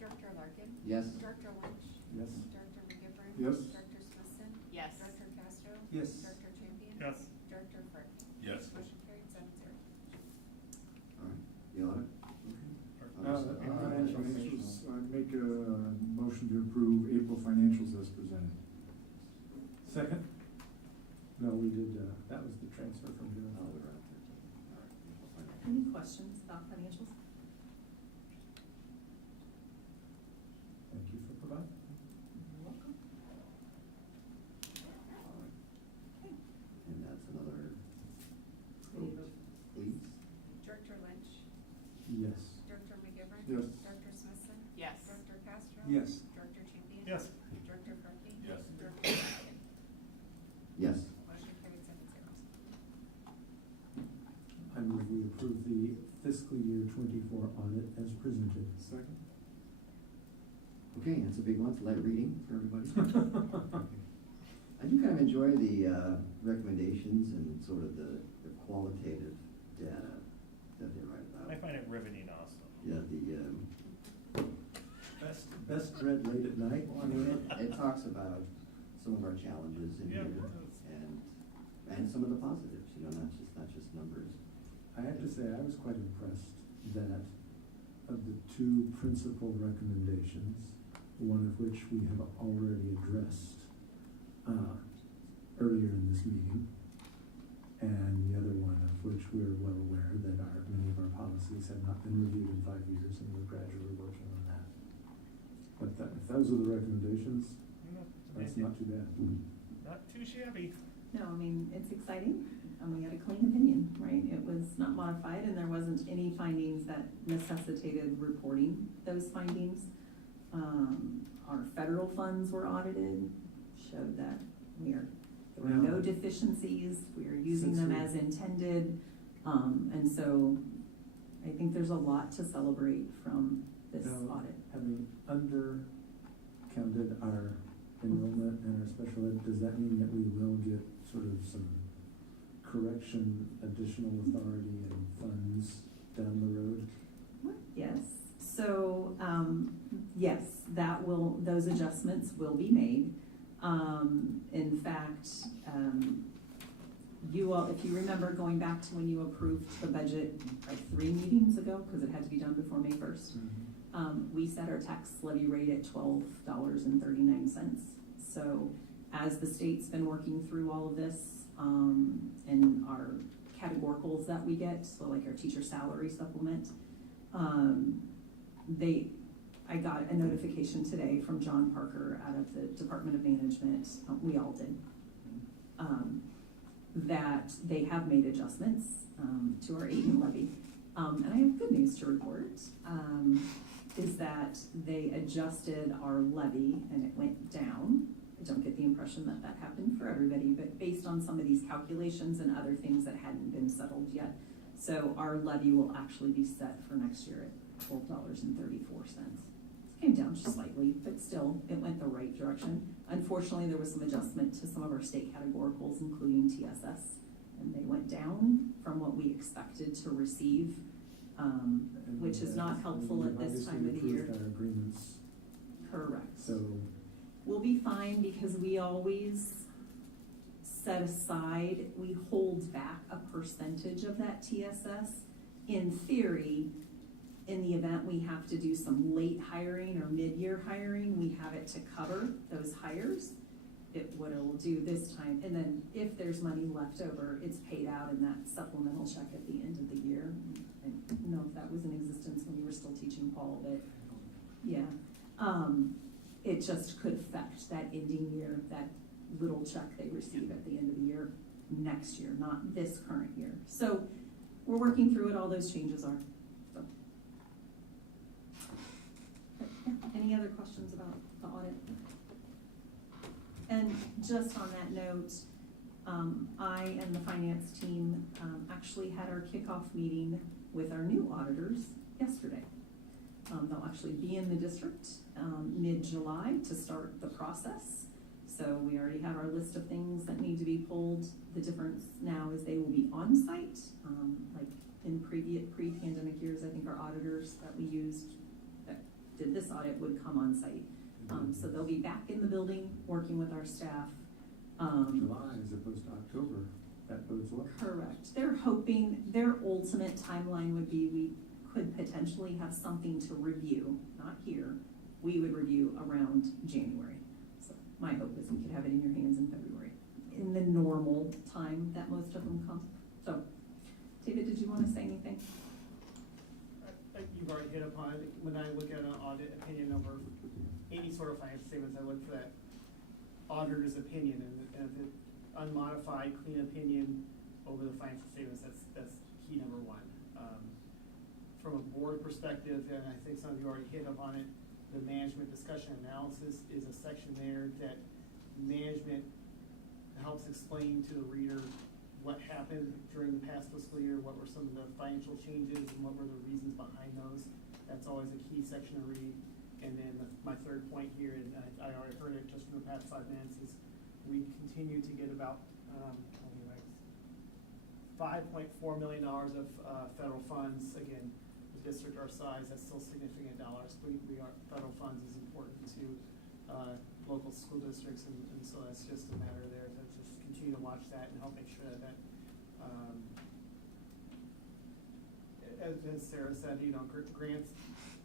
Director Larkin? Yes. Director Lynch? Yes. Director McGivern? Yes. Director Smithson? Yes. Director Castro? Yes. Director Champion? Yes. Director Frick? Yes. Motion carried 7-0. All right, the audit? Financials, I make a motion to approve April financials as presented. Second? No, we did, that was the transfer from June. Oh, we're on 13. All right, we'll find out. Any questions about financials? Thank you for providing. You're welcome. And that's another vote, please. Director Lynch? Yes. Director McGivern? Yes. Director Smithson? Yes. Director Castro? Yes. Director Champion? Yes. Director Furphy? Yes. Director Duncan? Yes. Motion carried 7-0. I move we approve the fiscal year 24 audit as presented. Second? Okay, that's a big one, it's light reading for everybody. I do kind of enjoy the recommendations and sort of the qualitative data that they write about. I find it riveting also. Yeah, Best read late at night. well, I mean, it talks about some of our challenges in Yeah, here it does. and some of the positives, you know, not just numbers. I have to say, I was quite impressed that of the two principal recommendations, one of which we have already addressed earlier in this meeting, and the other one of which we're well aware that many of our policies have not been reviewed in 5 years, and we're gradually working on that. But if those are the recommendations, that's not too bad. Not too shabby. No, I mean, it's exciting, and we had a clean opinion, right? It was not modified, and there wasn't any findings that necessitated reporting those findings. Our federal funds were audited, showed that there were no deficiencies, we are using them as intended. And so I think there's a lot to celebrate from this Now, audit. having undercounted our enrollment and our special ed, does that mean that we will get sort of some correction, additional authority and funds down the road? Yes, so, yes, those adjustments will be made. In fact, you all, if you remember going back to when you approved the budget like 3 meetings ago, because it had to be done before May 1st, we set our tax levy rate at $12.39. So as the state's been working through all of this, and our categoricals that we get, so like our teacher salary supplement, I got a notification today from John Parker out of the Department of Management, we all did, that they have made adjustments to our aid and levy. And I have good news to report, is that they adjusted our levy and it went down. I don't get the impression that that happened for everybody, but based on some of these calculations and other things that hadn't been settled yet. So our levy will actually be set for next year at $12.34. It came down just slightly, but still, it went the right direction. Unfortunately, there was some adjustment to some of our state categoricals, including TSS, and they went down from what we expected to receive, which is not helpful at this time of the year. Our agreements. Correct. So we'll be fine because we always set aside, we hold back a percentage of that TSS. In theory, in the event we have to do some late hiring or mid-year hiring, we have it to cover those hires. What it'll do this time, and then if there's money left over, it's paid out in that supplemental check at the end of the year. I don't know if that was in existence when you were still teaching, Paul, but yeah. It just could affect that ending year, that little check they receive at the end of the year next year, not this current year. So we're working through it, all those changes are. So. Yeah. Any other questions about the audit? And just on that note, I and the finance team actually had our kickoff meeting with our new auditors yesterday. They'll actually be in the district mid-July to start the process. So we already have our list of things that need to be pulled. The difference now is they will be on site. Like in pre-pandemic years, I think our auditors that we used that did this audit would come on site. So they'll be back in the building working with our staff. July as opposed to October, that bodes well. Correct. They're hoping, their ultimate timeline would be we could potentially have something to review, not here. We would review around January. So my hope is we could have it in your hands in February. in the normal time that most of them come. So, David, did you want to say anything? You've already hit upon it. When I look at an audit opinion over any sort of financial statements, I look for that auditor's opinion, and if it unmodified, clean opinion over the financial statements, that's key number one. From a board perspective, and I think some of you already hit upon it, the management discussion analysis is a section there that management helps explain to the reader what happened during the past fiscal year, what were some of the financial changes, and what were the reasons behind those. That's always a key section to read. And then my third point here, and I already heard it just from the past 5 minutes, is we continue to get about $5.4 million of federal funds. Again, a district our size, that's still significant dollars. Federal funds is important to local school districts, and so that's just a matter there to just continue to watch that and help make sure that as Sarah said, grants,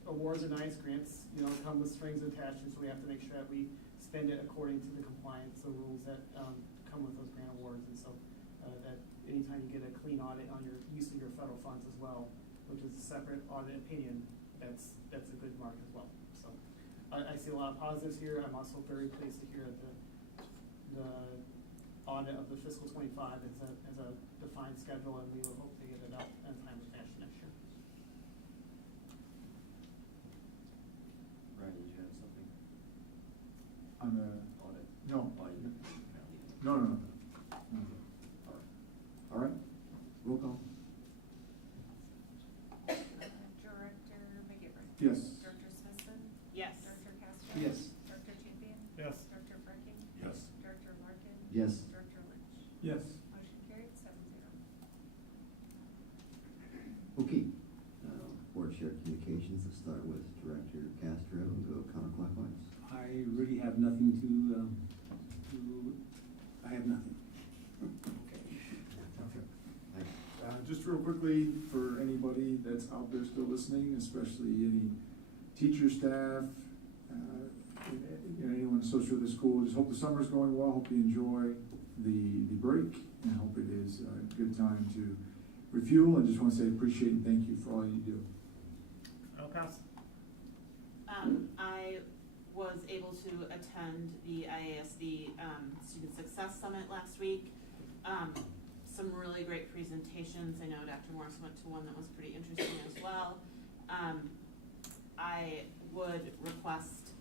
awards are nice, grants, come with strings attached, and so we have to make sure that we spend it according to the compliance, the rules that come with those grant awards, and so that anytime you get a clean audit on your use of your federal funds as well, which is a separate audit opinion, that's a good mark as well. So I see a lot of positives here. I'm also very pleased to hear that the audit of the fiscal 25 is a defined schedule, and we will hope to get it out in a timely fashion next year. Ryan, did you have something? On the Audit? No. No. All right, roll call. Director McGivern. Yes. Director Smithson. Yes. Director Castro. Yes. Director Champion. Yes. Director Franking. Yes. Director Larkin. Yes. Director Lynch. Yes. Motion carried 7-0. Okay, board chair communications, let's start with Director Castro and go counterclockwise. I really have nothing I have nothing. Just real quickly, for anybody that's out there still listening, especially any teacher, staff, anyone associated with the school, just hope the summer's going well, hope you enjoy the break, and hope it is a good time to refuel, and just want to say appreciate and thank you for all you do. I'll pass. I was able to attend the IASD Student Success Summit last week. Some really great presentations. I know Dr. Morris went to one that was pretty interesting as well. I would request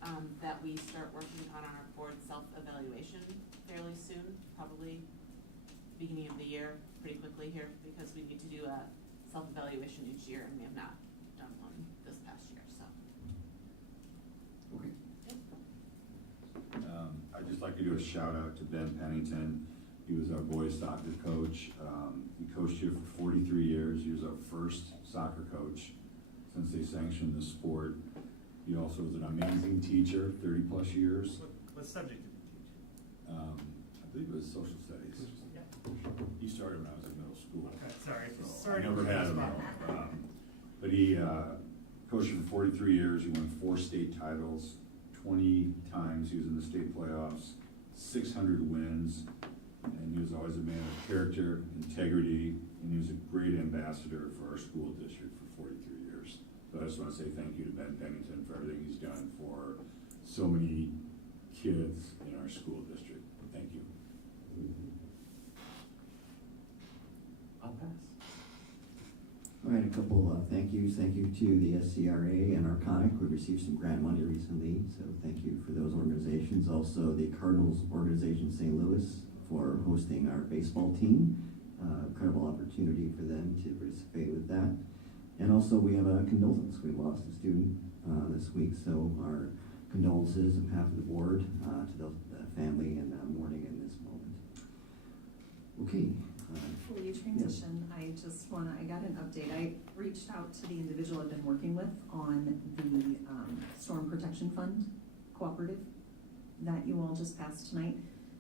that we start working on our board self-evaluation fairly soon, probably beginning of the year, pretty quickly here, because we need to do a self-evaluation each year, and we have not done one this past year, so. Okay. I'd just like to do a shout out to Ben Pennington. He was our boys soccer coach. He coached here for 43 years. He was our first soccer coach since they sanctioned the sport. He also was an amazing teacher, 30 plus years. What subject did you teach? I believe it was social studies. Yeah. He started when I was in middle school. Okay, sorry. So Sorry I to never put you on had the him. spot. But he coached for 43 years. He won 4 state titles, 20 times he was in the state playoffs, 600 wins, and he was always a man of character, integrity, and he was a great ambassador for our school district for 43 years. So I just want to say thank you to Ben Pennington for everything he's done for so many kids in our school district. Thank you. I'll pass. All right, a couple of thank yous. Thank you to the SCRA and Arconic. We received some grant money recently, so thank you for those organizations. Also, the Cardinals organization St. Louis for hosting our baseball team. Incredible opportunity for them to participate with that. And also, we have a condolence. We lost a student this week, so our condolences on behalf of the board to the family and mourning in this moment. Okay. Before you transition, I got an update. I reached out to the individual I've been working with on the Storm Protection Fund cooperative that you all just passed tonight.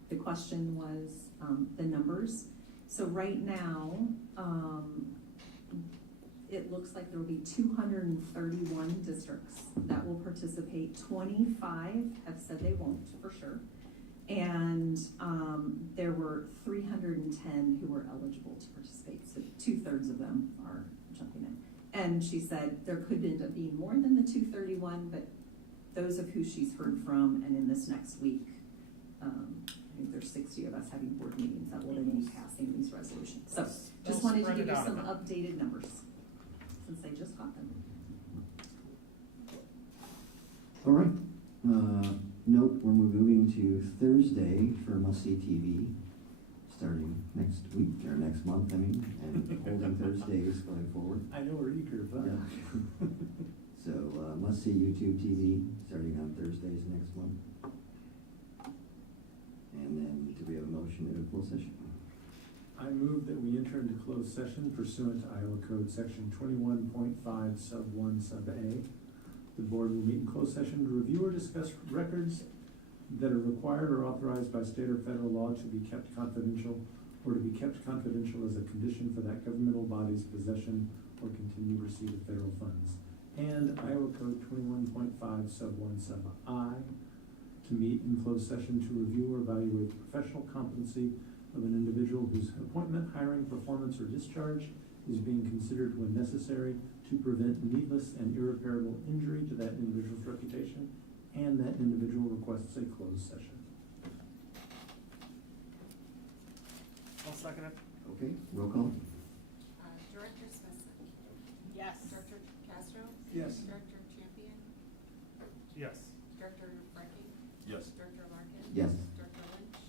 The question was the numbers. So right now, it looks like there will be 231 districts that will participate. 25 have said they won't, for sure. And there were 310 who were eligible to participate, so 2/3 of them are jumping in. And she said there could end up being more than the 231, but those of who she's heard from, and in this next week, I think there's 60 of us having board meetings that will then be passing these resolutions. So just wanted to give you some updated numbers, since they just got them. All right. Note, we're moving to Thursday for must-see TV, starting next week, or next month, I mean, and holding Thursdays going forward. I know we're eager, but. Yeah. So, must-see YouTube TV, starting on Thursdays next month. And then, do we have a motion in a closed session? I move that we enter into closed session pursuant to Iowa Code Section 21.5 Sub 1 Sub A. The board will meet in closed session to review or discuss records that are required or authorized by state or federal law to be kept confidential, or to be kept confidential as a condition for that governmental body's possession or continued receipt of federal funds. And Iowa Code 21.5 Sub 1 Sub I, to meet in closed session to review or evaluate the professional competency of an individual whose appointment, hiring, performance, or discharge is being considered when necessary to prevent needless and irreparable injury to that individual's reputation, and that individual requests a closed session. I'll second it. Okay, roll call? Director Smithson. Yes. Director Castro. Yes. Director Champion. Yes. Director Frankie. Yes. Director Larkin. Yes.